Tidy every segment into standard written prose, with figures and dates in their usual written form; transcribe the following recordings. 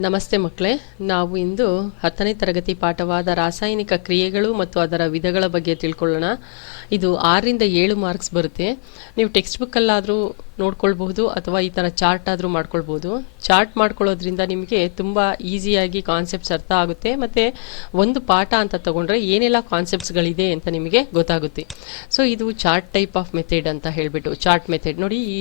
ನಮಸ್ತೆ ಮಕ್ಕಳೇ, ನಾವು ಇಂದು 10ನೇ ತರಗತಿ ಪಾಠವಾದ ರಾಸಾಯನಿಕ ಕ್ರಿಯೆಗಳು ಮತ್ತು ಅದರ ವಿಧಗಳ ಬಗ್ಗೆ ತಿಳ್ಕೊಳ್ಳೋಣ. ಇದು 6ರಿಂದ 7 ಮಾರ್ಕ್ಸ್ ಬರುತ್ತೆ. ನೀವು ಟೆಕ್ಸ್ಟ್ ಬುಕ್ಕಲ್ಲಾದರೂ ನೋಡ್ಕೊಳ್ಬಹುದು ಅಥವಾ ಈ ಥರ ಚಾರ್ಟ್ ಆದರೂ ಮಾಡ್ಕೊಳ್ಬೋದು. ಚಾರ್ಟ್ ಮಾಡ್ಕೊಳ್ಳೋದ್ರಿಂದ ನಿಮಗೆ ತುಂಬ ಈಸಿಯಾಗಿ ಕಾನ್ಸೆಪ್ಟ್ಸ್ ಅರ್ಥ ಆಗುತ್ತೆ, ಮತ್ತು ಒಂದು ಪಾಠ ಅಂತ ತಗೊಂಡ್ರೆ ಏನೆಲ್ಲ ಕಾನ್ಸೆಪ್ಟ್ಸ್ಗಳಿದೆ ಅಂತ ನಿಮಗೆ ಗೊತ್ತಾಗುತ್ತೆ. ಸೊ ಇದು ಚಾರ್ಟ್ ಟೈಪ್ ಆಫ್ ಮೆಥಡ್ ಅಂತ ಹೇಳಿಬಿಟ್ಟು ಚಾರ್ಟ್ ಮೆಥಡ್ ನೋಡಿ. ಈ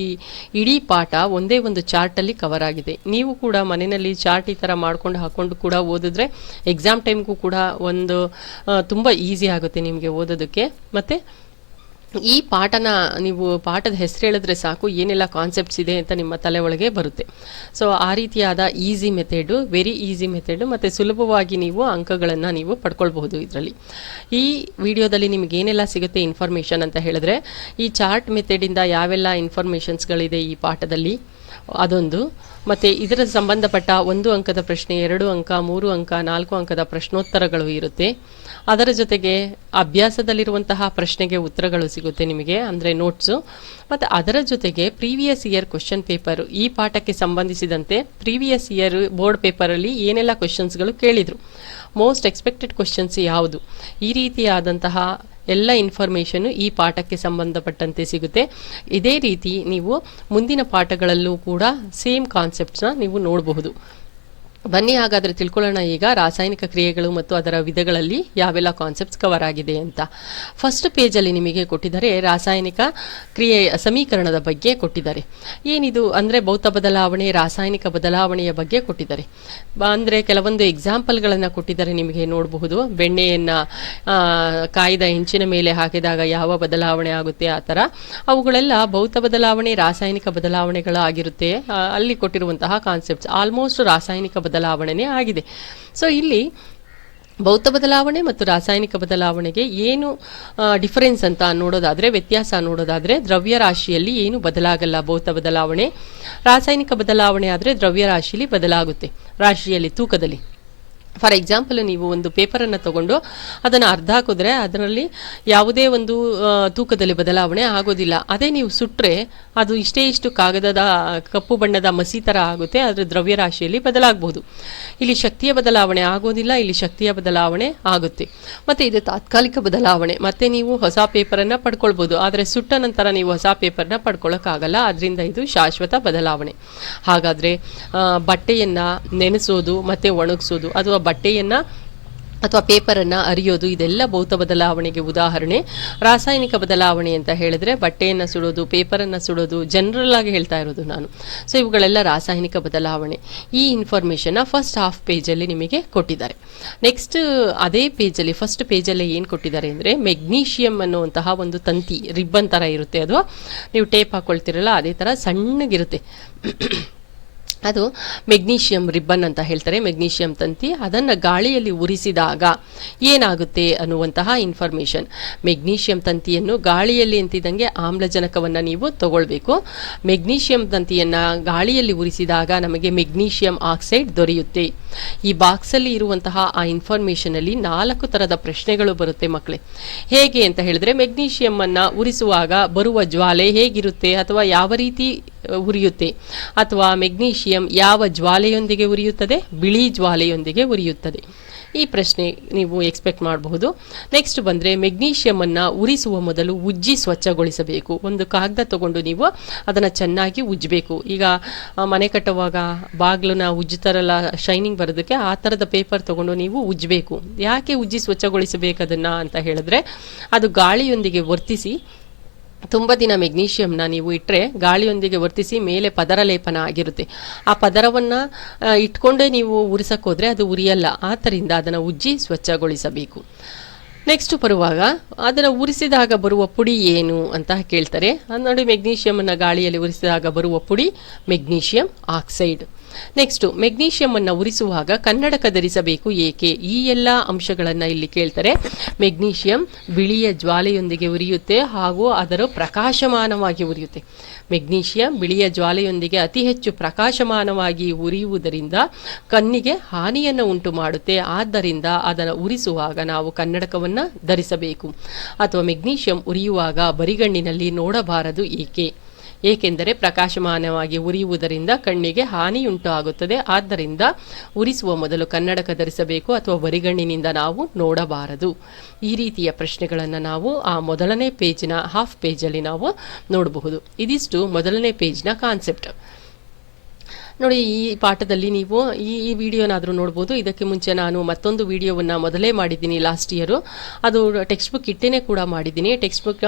ಇಡೀ ಪಾಠ ಒಂದೇ ಒಂದು ಚಾರ್ಟಲ್ಲಿ ಕವರ್ ಆಗಿದೆ. ನೀವು ಕೂಡ ಮನೆಯಲ್ಲಿ ಚಾರ್ಟ್ ಈ ಥರ ಮಾಡ್ಕೊಂಡು ಹಾಕೊಂಡು ಕೂಡ ಓದಿದ್ರೆ ಎಕ್ಸಾಮ್ ಟೈಮ್ಗೂ ಕೂಡ ಒಂದು ತುಂಬ ಈಸಿ ಆಗುತ್ತೆ ನಿಮಗೆ ಓದೋದಕ್ಕೆ. ಮತ್ತು ಈ ಪಾಠನ ನೀವು ಪಾಠದ ಹೆಸರು ಹೇಳಿದ್ರೆ ಸಾಕು ಏನೆಲ್ಲ ಕಾನ್ಸೆಪ್ಟ್ಸ್ ಇದೆ ಅಂತ ನಿಮ್ಮ ತಲೆ ಒಳಗೆ ಬರುತ್ತೆ. ಸೊ ಆ ರೀತಿಯಾದ easy method, very easy method, ಮತ್ತು ಸುಲಭವಾಗಿ ನೀವು ಅಂಕಗಳನ್ನು ನೀವು ಪಡ್ಕೊಳ್ಬಹುದು. ಇದರಲ್ಲಿ ಈ ವಿಡಿಯೋದಲ್ಲಿ ನಿಮಗೆ ಏನೆಲ್ಲ ಸಿಗುತ್ತೆ ಇನ್ಫಾರ್ಮೇಷನ್ ಅಂತ ಹೇಳಿದ್ರೆ, ಈ ಚಾರ್ಟ್ ಮೆಥಡಿಂದ ಯಾವೆಲ್ಲ ಇನ್ಫಾರ್ಮೇಷನ್ಸ್ಗಳಿದೆ ಈ ಪಾಠದಲ್ಲಿ ಅದೊಂದು, ಮತ್ತು ಇದರ ಸಂಬಂಧಪಟ್ಟ 1 ಅಂಕದ ಪ್ರಶ್ನೆ, 2 ಅಂಕ, 3 ಅಂಕ, 4 ಅಂಕದ ಪ್ರಶ್ನೋತ್ತರಗಳು ಇರುತ್ತೆ. ಅದರ ಜೊತೆಗೆ ಅಭ್ಯಾಸದಲ್ಲಿರುವಂತಹ ಪ್ರಶ್ನೆಗೆ ಉತ್ತರಗಳು ಸಿಗುತ್ತೆ ನಿಮಗೆ, ಅಂದರೆ ನೋಟ್ಸು. ಮತ್ತು ಅದರ ಜೊತೆಗೆ ಪ್ರೀವಿಯಸ್ ಇಯರ್ ಕ್ವೆಶ್ಚನ್ ಪೇಪರು, ಈ ಪಾಠಕ್ಕೆ ಸಂಬಂಧಿಸಿದಂತೆ ಪ್ರೀವಿಯಸ್ ಇಯರ್ ಬೋರ್ಡ್ ಪೇಪರಲ್ಲಿ ಏನೆಲ್ಲ ಕ್ವೆಶ್ಚನ್ಸ್ಗಳು ಕೇಳಿದರು, ಮೋಸ್ಟ್ ಎಕ್ಸ್ಪೆಕ್ಟೆಡ್ ಕ್ವೆಶ್ಚನ್ಸ್ ಯಾವುದು, ಈ ರೀತಿಯಾದಂತಹ ಎಲ್ಲ ಇನ್ಫಾರ್ಮೇಷನ್ನು ಈ ಪಾಠಕ್ಕೆ ಸಂಬಂಧಪಟ್ಟಂತೆ ಸಿಗುತ್ತೆ. ಇದೇ ರೀತಿ ನೀವು ಮುಂದಿನ ಪಾಠಗಳಲ್ಲೂ ಕೂಡ ಸೇಮ್ ಕಾನ್ಸೆಪ್ಟ್ಸ್ನ ನೀವು ನೋಡಬಹುದು. ಬನ್ನಿ ಹಾಗಾದರೆ ತಿಳ್ಕೊಳ್ಳೋಣ ಈಗ ರಾಸಾಯನಿಕ ಕ್ರಿಯೆಗಳು ಮತ್ತು ಅದರ ವಿಧಗಳಲ್ಲಿ ಯಾವೆಲ್ಲ ಕಾನ್ಸೆಪ್ಟ್ಸ್ ಕವರ್ ಆಗಿದೆ ಅಂತ. ಫಸ್ಟ್ ಪೇಜಲ್ಲಿ ನಿಮಗೆ ಕೊಟ್ಟಿದ್ದಾರೆ ರಾಸಾಯನಿಕ ಕ್ರಿಯೆ ಸಮೀಕರಣದ ಬಗ್ಗೆ ಕೊಟ್ಟಿದ್ದಾರೆ. ಏನಿದು ಅಂದರೆ ಭೌತ ಬದಲಾವಣೆ, ರಾಸಾಯನಿಕ ಬದಲಾವಣೆಯ ಬಗ್ಗೆ ಕೊಟ್ಟಿದ್ದಾರೆ. ಅಂದರೆ ಕೆಲವೊಂದು ಎಕ್ಸಾಂಪಲ್ಗಳನ್ನು ಕೊಟ್ಟಿದ್ದಾರೆ, ನಿಮಗೆ ನೋಡಬಹುದು. ಬೆಣ್ಣೆಯನ್ನು ಕಾಯ್ದ ಹೆಂಚಿನ ಮೇಲೆ ಹಾಕಿದಾಗ ಯಾವ ಬದಲಾವಣೆ ಆಗುತ್ತೆ ಆ ಥರ, ಅವುಗಳೆಲ್ಲ ಭೌತ ಬದಲಾವಣೆ, ರಾಸಾಯನಿಕ ಬದಲಾವಣೆಗಳಾಗಿರುತ್ತೆ. ಅಲ್ಲಿ ಕೊಟ್ಟಿರುವಂತಹ ಕಾನ್ಸೆಪ್ಟ್ಸ್ ಆಲ್ಮೋಸ್ಟ್ ರಾಸಾಯನಿಕ ಬದಲಾವಣೆ ಆಗಿದೆ. ಸೊ ಇಲ್ಲಿ ಭೌತ ಬದಲಾವಣೆ ಮತ್ತು ರಾಸಾಯನಿಕ ಬದಲಾವಣೆಗೆ ಏನು ಡಿಫರೆನ್ಸ್ ಅಂತ ನೋಡೋದಾದರೆ, ವ್ಯತ್ಯಾಸ ನೋಡೋದಾದರೆ, ದ್ರವ್ಯರಾಶಿಯಲ್ಲಿ ಏನು ಬದಲಾಗಲ್ಲ ಭೌತ ಬದಲಾವಣೆ. ರಾಸಾಯನಿಕ ಬದಲಾವಣೆ ಆದರೆ ದ್ರವ್ಯರಾಶಿಯಲ್ಲಿ ಬದಲಾಗುತ್ತೆ, ರಾಶಿಯಲ್ಲಿ, ತೂಕದಲ್ಲಿ. ಫಾರ್ ಎಕ್ಸಾಂಪಲ್, ನೀವು ಒಂದು ಪೇಪರನ್ನು ತಗೊಂಡು ಅದನ್ನು ಅರ್ಧ ಹಾಕಿದ್ರೆ ಅದರಲ್ಲಿ ಯಾವುದೇ ಒಂದು ತೂಕದಲ್ಲಿ ಬದಲಾವಣೆ ಆಗೋದಿಲ್ಲ. ಅದೇ ನೀವು ಸುಟ್ಟರೆ ಅದು ಇಷ್ಟು ಕಾಗದದ ಕಪ್ಪು ಬಣ್ಣದ ಮಸಿ ಥರ ಆಗುತ್ತೆ, ಅದರ ದ್ರವ್ಯರಾಶಿಯಲ್ಲಿ ಬದಲಾಗಬಹುದು. ಇಲ್ಲಿ ಶಕ್ತಿಯ ಬದಲಾವಣೆ ಆಗೋದಿಲ್ಲ, ಇಲ್ಲಿ ಶಕ್ತಿಯ ಬದಲಾವಣೆ ಆಗುತ್ತೆ. ಮತ್ತು ಇದು ತಾತ್ಕಾಲಿಕ ಬದಲಾವಣೆ, ಮತ್ತೆ ನೀವು ಹೊಸ ಪೇಪರನ್ನು ಪಡ್ಕೊಳ್ಬೋದು. ಆದರೆ ಸುಟ್ಟ ನಂತರ ನೀವು ಹೊಸ ಪೇಪರ್ನ ಪಡ್ಕೊಳ್ಳೋಕ್ಕಾಗಲ್ಲ, ಅದರಿಂದ ಇದು ಶಾಶ್ವತ ಬದಲಾವಣೆ. ಹಾಗಾದರೆ ಬಟ್ಟೆಯನ್ನು ನೆನೆಸೋದು ಮತ್ತು ಒಣಗಿಸೋದು, ಅಥವಾ ಬಟ್ಟೆಯನ್ನು ಅಥವಾ ಪೇಪರನ್ನು ಅರಿಯೋದು, ಇದೆಲ್ಲ ಭೌತ ಬದಲಾವಣೆಗೆ ಉದಾಹರಣೆ. ರಾಸಾಯನಿಕ ಬದಲಾವಣೆ ಅಂತ ಹೇಳಿದ್ರೆ ಬಟ್ಟೆಯನ್ನು ಸುಡೋದು, ಪೇಪರನ್ನು ಸುಡೋದು, ಜನರಲ್ ಆಗಿ ಹೇಳ್ತಾ ಇರೋದು ನಾನು. ಸೊ ಇವುಗಳೆಲ್ಲ ರಾಸಾಯನಿಕ ಬದಲಾವಣೆ. ಈ ಇನ್ಫಾರ್ಮೇಷನ್ನ ಫಸ್ಟ್ ಹಾಫ್ ಪೇಜಲ್ಲಿ ನಿಮಗೆ ಕೊಟ್ಟಿದ್ದಾರೆ. ನೆಕ್ಸ್ಟ್ ಅದೇ ಪೇಜಲ್ಲಿ ಫಸ್ಟ್ ಪೇಜಲ್ಲೇ ಏನು ಕೊಟ್ಟಿದ್ದಾರೆ ಅಂದರೆ, ಮೆಗ್ನೀಷಿಯಂ ಅನ್ನುವಂತಹ ಒಂದು ತಂತಿ, ರಿಬ್ಬನ್ ಥರ ಇರುತ್ತೆ, ಅದು ನೀವು ಟೇಪ್ ಹಾಕ್ಕೊಳ್ತಿರಲ್ಲ ಅದೇ ಥರ ಸಣ್ಣಗಿರುತ್ತೆ, ಅದು ಮೆಗ್ನೀಷಿಯಂ ರಿಬ್ಬನ್ ಅಂತ ಹೇಳ್ತಾರೆ, ಮೆಗ್ನೀಷಿಯಂ ತಂತಿ. ಅದನ್ನು ಗಾಳಿಯಲ್ಲಿ ಉರಿಸಿದಾಗ ಏನಾಗುತ್ತೆ ಅನ್ನುವಂತಹ ಇನ್ಫಾರ್ಮೇಷನ್. ಮೆಗ್ನೀಷಿಯಂ ತಂತಿಯನ್ನು ಗಾಳಿಯಲ್ಲಿ ಎಂತಿದ್ದಂಗೆ ಆಮ್ಲಜನಕವನ್ನು ನೀವು ತಗೊಳ್ಬೇಕು. ಮೆಗ್ನೀಷಿಯಂ ತಂತಿಯನ್ನು ಗಾಳಿಯಲ್ಲಿ ಉರಿಸಿದಾಗ ನಮಗೆ ಮೆಗ್ನೀಷಿಯಂ ಆಕ್ಸೈಡ್ ದೊರೆಯುತ್ತೆ. ಈ ಬಾಕ್ಸಲ್ಲಿ ಇರುವಂತಹ ಆ ಇನ್ಫಾರ್ಮೇಷನಲ್ಲಿ 4 ಥರದ ಪ್ರಶ್ನೆಗಳು ಬರುತ್ತೆ ಮಕ್ಕಳೇ. ಹೇಗೆ ಅಂತ ಹೇಳಿದ್ರೆ, ಮೆಗ್ನೀಷಿಯಮ್ಮನ್ನು ಉರಿಸುವಾಗ ಬರುವ ಜ್ವಾಲೆ ಹೇಗಿರುತ್ತೆ, ಅಥವಾ ಯಾವ ರೀತಿ ಉರಿಯುತ್ತೆ, ಅಥವಾ ಮೆಗ್ನೀಷಿಯಂ ಯಾವ ಜ್ವಾಲೆಯೊಂದಿಗೆ ಉರಿಯುತ್ತದೆ, ಬಿಳಿ ಜ್ವಾಲೆಯೊಂದಿಗೆ ಉರಿಯುತ್ತದೆ. ಈ ಪ್ರಶ್ನೆ ನೀವು ಎಕ್ಸ್ಪೆಕ್ಟ್ ಮಾಡಬಹುದು. ನೆಕ್ಸ್ಟ್ ಬಂದರೆ, ಮೆಗ್ನೀಷಿಯಮನ್ನು ಉರಿಸುವ ಮೊದಲು ಉಜ್ಜಿ ಸ್ವಚ್ಛಗೊಳಿಸಬೇಕು. ಒಂದು ಕಾಗದ ತಗೊಂಡು ನೀವು ಅದನ್ನು ಚೆನ್ನಾಗಿ ಉಜ್ಜಬೇಕು. ಈಗ ಮನೆ ಕಟ್ಟುವಾಗ ಬಾಗಿಲನ್ನ ಉಜ್ಜುತ್ತಾರಲ್ಲ ಶೈನಿಂಗ್ ಬರೋದಕ್ಕೆ, ಆ ಥರದ ಪೇಪರ್ ತಗೊಂಡು ನೀವು ಉಜ್ಜಬೇಕು. ಯಾಕೆ ಉಜ್ಜಿ ಸ್ವಚ್ಛಗೊಳಿಸಬೇಕು ಅದನ್ನು ಅಂತ ಹೇಳಿದ್ರೆ, ಅದು ಗಾಳಿಯೊಂದಿಗೆ ವರ್ತಿಸಿ ತುಂಬ ದಿನ ಮೆಗ್ನೀಷಿಯಂನ ನೀವು ಇಟ್ಟರೆ ಗಾಳಿಯೊಂದಿಗೆ ವರ್ತಿಸಿ ಮೇಲೆ ಪದರ ಲೇಪನ ಆಗಿರುತ್ತೆ. ಆ ಪದರವನ್ನು ಇಟ್ಕೊಂಡೇ ನೀವು ಉರಿಸೋಕ್ಕೋದ್ರೆ ಅದು ಉರಿಯಲ್ಲ. ಆದ್ದರಿಂದ ಅದನ್ನು ಉಜ್ಜಿ ಸ್ವಚ್ಛಗೊಳಿಸಬೇಕು. ನೆಕ್ಸ್ಟ್ ಬರುವಾಗ, ಅದನ್ನು ಉರಿಸಿದಾಗ ಬರುವ ಪುಡಿ ಏನು ಅಂತ ಕೇಳ್ತಾರೆ. ನೋಡಿ, ಮೆಗ್ನೀಷಿಯಮನ್ನು ಗಾಳಿಯಲ್ಲಿ ಉರಿಸಿದಾಗ ಬರುವ ಪುಡಿ ಮೆಗ್ನೀಷಿಯಂ ಆಕ್ಸೈಡ್. ನೆಕ್ಸ್ಟು, ಮೆಗ್ನೀಷಿಯಮನ್ನು ಉರಿಸುವಾಗ ಕನ್ನಡಕ ಧರಿಸಬೇಕು ಏಕೆ, ಈ ಎಲ್ಲ ಅಂಶಗಳನ್ನು ಇಲ್ಲಿ ಕೇಳ್ತಾರೆ. ಮೆಗ್ನೀಷಿಯಂ ಬಿಳಿಯ ಜ್ವಾಲೆಯೊಂದಿಗೆ ಉರಿಯುತ್ತೆ ಹಾಗೂ ಅದರ ಪ್ರಕಾಶಮಾನವಾಗಿ ಉರಿಯುತ್ತೆ. ಮೆಗ್ನೀಷಿಯಂ ಬಿಳಿಯ ಜ್ವಾಲೆಯೊಂದಿಗೆ ಅತಿ ಹೆಚ್ಚು ಪ್ರಕಾಶಮಾನವಾಗಿ ಉರಿಯುವುದರಿಂದ ಕಣ್ಣಿಗೆ ಹಾನಿಯನ್ನು ಉಂಟು ಮಾಡುತ್ತೆ. ಆದ್ದರಿಂದ ಅದನ್ನು ಉರಿಸುವಾಗ ನಾವು ಕನ್ನಡಕವನ್ನು ಧರಿಸಬೇಕು. ಅಥವಾ ಮೆಗ್ನೀಷಿಯಂ ಉರಿಯುವಾಗ ಬರಿಗಣ್ಣಿನಲ್ಲಿ ನೋಡಬಾರದು ಏಕೆ, ಏಕೆಂದರೆ ಪ್ರಕಾಶಮಾನವಾಗಿ ಉರಿಯುವುದರಿಂದ ಕಣ್ಣಿಗೆ ಹಾನಿಯುಂಟು ಆಗುತ್ತದೆ. ಆದ್ದರಿಂದ ಉರಿಸುವ ಮೊದಲು ಕನ್ನಡಕ ಧರಿಸಬೇಕು ಅಥವಾ ಬರಿಗಣ್ಣಿನಿಂದ ನಾವು ನೋಡಬಾರದು. ಈ ರೀತಿಯ ಪ್ರಶ್ನೆಗಳನ್ನು ನಾವು ಆ ಮೊದಲನೇ ಪೇಜಿನ ಹಾಫ್ ಪೇಜಲ್ಲಿ ನಾವು ನೋಡಬಹುದು. ಇದಿಷ್ಟು ಮೊದಲನೇ ಪೇಜ್ನ ಕಾನ್ಸೆಪ್ಟ್. ನೋಡಿ, ಈ ಪಾಠದಲ್ಲಿ ನೀವು ಈ ವಿಡಿಯೋನಾದರೂ ನೋಡ್ಬೋದು. ಇದಕ್ಕೆ ಮುಂಚೆ ನಾನು ಮತ್ತೊಂದು ವಿಡಿಯೋವನ್ನು ಮೊದಲೇ ಮಾಡಿದ್ದೀನಿ ಲಾಸ್ಟ್ ಇಯರು. ಅದು ಟೆಕ್ಸ್ಟ್ ಬುಕ್ ಇಟ್ಟೇನೆ ಕೂಡ ಮಾಡಿದ್ದೀನಿ. ಟೆಕ್ಸ್ಟ್ ಬುಕ್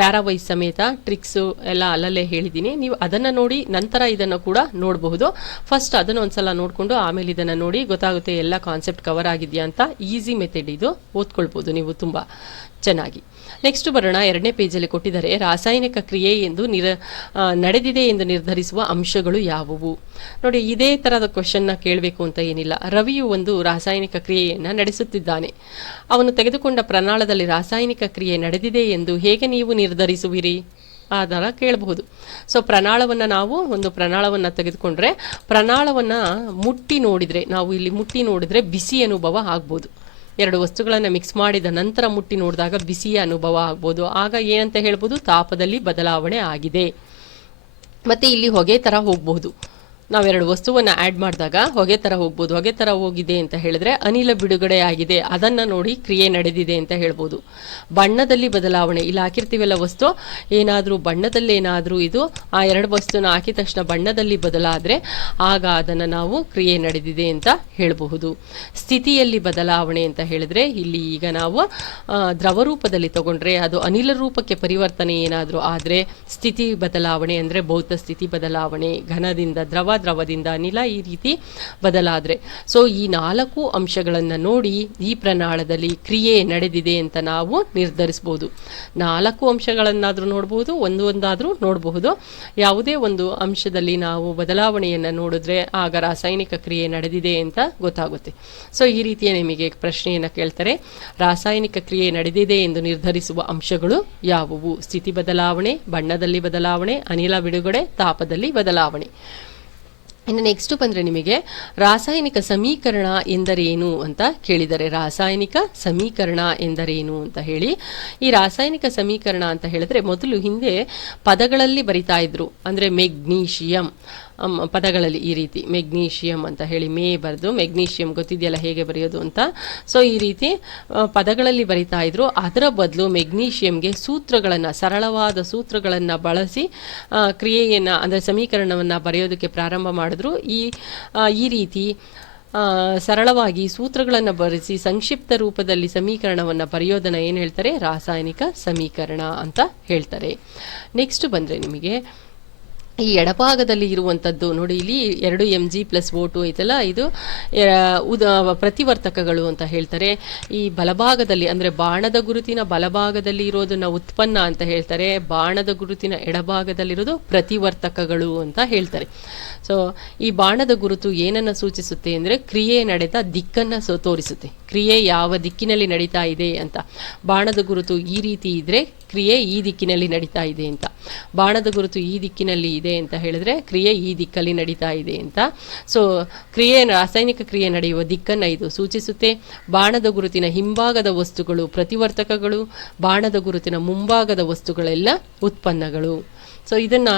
ಪ್ಯಾರಾವೈಸ್ ಸಮೇತ ಟ್ರಿಕ್ಸು ಎಲ್ಲ ಅಲ್ಲಲ್ಲೇ ಹೇಳಿದ್ದೀನಿ. ನೀವು ಅದನ್ನು ನೋಡಿ ನಂತರ ಇದನ್ನು ಕೂಡ ನೋಡಬಹುದು. ಫಸ್ಟ್ ಅದನ್ನು ಒಂದ್ಸಲ ನೋಡಿಕೊಂಡು ಆಮೇಲೆ ಇದನ್ನು ನೋಡಿ ಗೊತ್ತಾಗುತ್ತೆ ಎಲ್ಲ ಕಾನ್ಸೆಪ್ಟ್ ಕವರ್ ಆಗಿದೆಯಾ ಅಂತ. ಈಸಿ ಮೆಥಡ್ ಇದು, ಓದ್ಕೊಳ್ಬೋದು ನೀವು ತುಂಬ ಚೆನ್ನಾಗಿ. ನೆಕ್ಸ್ಟ್ ಬರೋಣ. ಎರಡನೇ ಪೇಜಲ್ಲಿ ಕೊಟ್ಟಿದ್ದಾರೆ ರಾಸಾಯನಿಕ ಕ್ರಿಯೆ ಎಂದು ನಡೆದಿದೆ ಎಂದು ನಿರ್ಧರಿಸುವ ಅಂಶಗಳು ಯಾವುವು. ನೋಡಿ, ಇದೇ ಥರದ ಕ್ವಶನ್ನ ಕೇಳಬೇಕು ಅಂತ ಏನಿಲ್ಲ. ರವಿಯು ಒಂದು ರಾಸಾಯನಿಕ ಕ್ರಿಯೆಯನ್ನು ನಡೆಸುತ್ತಿದ್ದಾನೆ. ಅವನು ತೆಗೆದುಕೊಂಡ ಪ್ರಣಾಳದಲ್ಲಿ ರಾಸಾಯನಿಕ ಕ್ರಿಯೆ ನಡೆದಿದೆ ಎಂದು ಹೇಗೆ ನೀವು ನಿರ್ಧರಿಸುವಿರಿ? ಆಧಾರ ಕೇಳಬಹುದು. ಸೊ ಪ್ರಣಾಳವನ್ನು ನಾವು ಒಂದು ಪ್ರಣಾಳವನ್ನು ತೆಗೆದುಕೊಂಡ್ರೆ ಪ್ರಣಾಳವನ್ನು ಮುಟ್ಟಿ ನೋಡಿದರೆ, ನಾವು ಇಲ್ಲಿ ಮುಟ್ಟಿ ನೋಡಿದರೆ ಬಿಸಿ ಅನುಭವ ಆಗ್ಬೋದು. ಎರಡು ವಸ್ತುಗಳನ್ನು ಮಿಕ್ಸ್ ಮಾಡಿದ ನಂತರ ಮುಟ್ಟಿ ನೋಡಿದಾಗ ಬಿಸಿಯ ಅನುಭವ ಆಗ್ಬೋದು. ಆಗ ಏನಂತ ಹೇಳ್ಬೋದು? ತಾಪದಲ್ಲಿ ಬದಲಾವಣೆ ಆಗಿದೆ. ಮತ್ತು ಇಲ್ಲಿ ಹೊಗೆ ಥರ ಹೋಗ್ಬೋದು. ನಾವೆರಡು ವಸ್ತುವನ್ನು ಆ್ಯಡ್ ಮಾಡಿದಾಗ ಹೊಗೆ ಥರ ಹೋಗ್ಬೋದು. ಹೊಗೆ ಥರ ಹೋಗಿದೆ ಅಂತ ಹೇಳಿದ್ರೆ ಅನಿಲ ಬಿಡುಗಡೆ ಆಗಿದೆ, ಅದನ್ನು ನೋಡಿ ಕ್ರಿಯೆ ನಡೆದಿದೆ ಅಂತ ಹೇಳ್ಬೋದು. ಬಣ್ಣದಲ್ಲಿ ಬದಲಾವಣೆ, ಇಲ್ಲಿ ಹಾಕಿರ್ತೀವಲ್ಲ ವಸ್ತು, ಏನಾದರೂ ಬಣ್ಣದಲ್ಲಿ ಏನಾದರೂ ಇದು ಆ ಎರಡು ವಸ್ತುನ ಹಾಕಿದ ತಕ್ಷಣ ಬಣ್ಣದಲ್ಲಿ ಬದಲಾದರೆ ಆಗ ಅದನ್ನು ನಾವು ಕ್ರಿಯೆ ನಡೆದಿದೆ ಅಂತ ಹೇಳಬಹುದು. ಸ್ಥಿತಿಯಲ್ಲಿ ಬದಲಾವಣೆ ಅಂತ ಹೇಳಿದ್ರೆ ಇಲ್ಲಿ ಈಗ ನಾವು ದ್ರವ ರೂಪದಲ್ಲಿ ತಗೊಂಡ್ರೆ ಅದು ಅನಿಲ ರೂಪಕ್ಕೆ ಪರಿವರ್ತನೆ ಏನಾದರೂ ಆದರೆ ಸ್ಥಿತಿ ಬದಲಾವಣೆ ಅಂದರೆ ಭೌತ ಸ್ಥಿತಿ ಬದಲಾವಣೆ. ಘನದಿಂದ ದ್ರವ, ದ್ರವದಿಂದ ಅನಿಲ, ಈ ರೀತಿ ಬದಲಾದರೆ. ಸೊ ಈ 4 ಅಂಶಗಳನ್ನು ನೋಡಿ ಈ ಪ್ರಣಾಳದಲ್ಲಿ ಕ್ರಿಯೆ ನಡೆದಿದೆ ಅಂತ ನಾವು ನಿರ್ಧರಿಸಬಹುದು. 4 ಅಂಶಗಳನ್ನಾದರೂ ನೋಡಬಹುದು, ಒಂದಾದರೂ ನೋಡಬಹುದು. ಯಾವುದೇ ಒಂದು ಅಂಶದಲ್ಲಿ ನಾವು ಬದಲಾವಣೆಯನ್ನು ನೋಡಿದ್ರೆ ಆಗ ರಾಸಾಯನಿಕ ಕ್ರಿಯೆ ನಡೆದಿದೆ ಅಂತ ಗೊತ್ತಾಗುತ್ತೆ. ಸೊ ಈ ರೀತಿಯ ನಿಮಗೆ ಪ್ರಶ್ನೆಯನ್ನು ಕೇಳ್ತಾರೆ. ರಾಸಾಯನಿಕ ಕ್ರಿಯೆ ನಡೆದಿದೆ ಎಂದು ನಿರ್ಧರಿಸುವ ಅಂಶಗಳು ಯಾವುವು? ಸ್ಥಿತಿ ಬದಲಾವಣೆ, ಬಣ್ಣದಲ್ಲಿ ಬದಲಾವಣೆ, ಅನಿಲ ಬಿಡುಗಡೆ, ತಾಪದಲ್ಲಿ ಬದಲಾವಣೆ. ಇನ್ನು ನೆಕ್ಸ್ಟ್ ಬಂದರೆ ನಿಮಗೆ ರಾಸಾಯನಿಕ ಸಮೀಕರಣ ಎಂದರೇನು ಅಂತ ಕೇಳಿದರೆ, ರಾಸಾಯನಿಕ ಸಮೀಕರಣ ಎಂದರೇನು ಅಂತ ಹೇಳಿ. ಈ ರಾಸಾಯನಿಕ ಸಮೀಕರಣ ಅಂತ ಹೇಳಿದ್ರೆ ಮೊದಲು ಹಿಂದೆ ಪದಗಳಲ್ಲಿ ಬರಿತಾ ಇದ್ರು. ಅಂದರೆ ಮೆಗ್ನೀಷಿಯಂ ಪದಗಳಲ್ಲಿ ಈ ರೀತಿ ಮೆಗ್ನೀಷಿಯಂ ಅಂತ ಹೇಳಿ ಬರೆದು ಮೆಗ್ನೀಷಿಯಂ ಗೊತ್ತಿದೆಯಲ್ಲ ಹೇಗೆ ಬರೆಯೋದು ಅಂತ. ಸೊ ಈ ರೀತಿ ಪದಗಳಲ್ಲಿ ಬರಿತಾ ಇದ್ರು. ಅದರ ಬದಲು ಮೆಗ್ನೀಷಿಯಂಗೆ ಸೂತ್ರಗಳನ್ನು, ಸರಳವಾದ ಸೂತ್ರಗಳನ್ನು ಬಳಸಿ ಕ್ರಿಯೆಯನ್ನು ಅಂದರೆ ಸಮೀಕರಣವನ್ನು ಬರೆಯೋದಕ್ಕೆ ಪ್ರಾರಂಭ ಮಾಡಿದ್ರು. ಈ ರೀತಿ ಸರಳವಾಗಿ ಸೂತ್ರಗಳನ್ನು ಬರೆಸಿ ಸಂಕ್ಷಿಪ್ತ ರೂಪದಲ್ಲಿ ಸಮೀಕರಣವನ್ನು ಬರೆಯೋದನ್ನು ಏನು ಹೇಳ್ತಾರೆ? ರಾಸಾಯನಿಕ ಸಮೀಕರಣ ಅಂತ ಹೇಳ್ತಾರೆ. ನೆಕ್ಸ್ಟ್ ಬಂದರೆ ನಿಮಗೆ ಈ ಎಡಭಾಗದಲ್ಲಿ ಇರುವಂಥದ್ದು ನೋಡಿ, ಇಲ್ಲಿ 2 mg+O2 ಐತಲ್ಲ, ಇದು ಪ್ರತಿವರ್ತಕಗಳು ಅಂತ ಹೇಳ್ತಾರೆ. ಈ ಬಲಭಾಗದಲ್ಲಿ ಅಂದರೆ ಬಾಣದ ಗುರುತಿನ ಬಲಭಾಗದಲ್ಲಿ ಇರೋದನ್ನ ಉತ್ಪನ್ನ ಅಂತ ಹೇಳ್ತಾರೆ. ಬಾಣದ ಗುರುತಿನ ಎಡಭಾಗದಲ್ಲಿರೋದು ಪ್ರತಿವರ್ತಕಗಳು ಅಂತ ಹೇಳ್ತಾರೆ. ಸೊ ಈ ಬಾಣದ ಗುರುತು ಏನನ್ನು ಸೂಚಿಸುತ್ತೆ ಅಂದರೆ ಕ್ರಿಯೆ ನಡೆದ ದಿಕ್ಕನ್ನು ತೋರಿಸುತ್ತೆ. ಕ್ರಿಯೆ ಯಾವ ದಿಕ್ಕಿನಲ್ಲಿ ನಡೀತಾ ಇದೆ ಅಂತ. ಬಾಣದ ಗುರುತು ಈ ರೀತಿ ಇದ್ರೆ ಕ್ರಿಯೆ ಈ ದಿಕ್ಕಿನಲ್ಲಿ ನಡೀತಾ ಇದೆ ಅಂತ. ಬಾಣದ ಗುರುತು ಈ ದಿಕ್ಕಿನಲ್ಲಿ ಇದೆ ಅಂತ ಹೇಳಿದ್ರೆ ಕ್ರಿಯೆ ಈ ದಿಕ್ಕಲ್ಲಿ ನಡೀತಾ ಇದೆ ಅಂತ. ಸೊ ರಾಸಾಯನಿಕ ಕ್ರಿಯೆ ನಡೆಯುವ ದಿಕ್ಕನ್ನು ಇದು ಸೂಚಿಸುತ್ತೆ. ಬಾಣದ ಗುರುತಿನ ಹಿಂಭಾಗದ ವಸ್ತುಗಳು ಪ್ರತಿವರ್ತಕಗಳು, ಬಾಣದ ಗುರುತಿನ ಮುಂಭಾಗದ ವಸ್ತುಗಳೆಲ್ಲ ಉತ್ಪನ್ನಗಳು. ಸೊ ಇದನ್ನು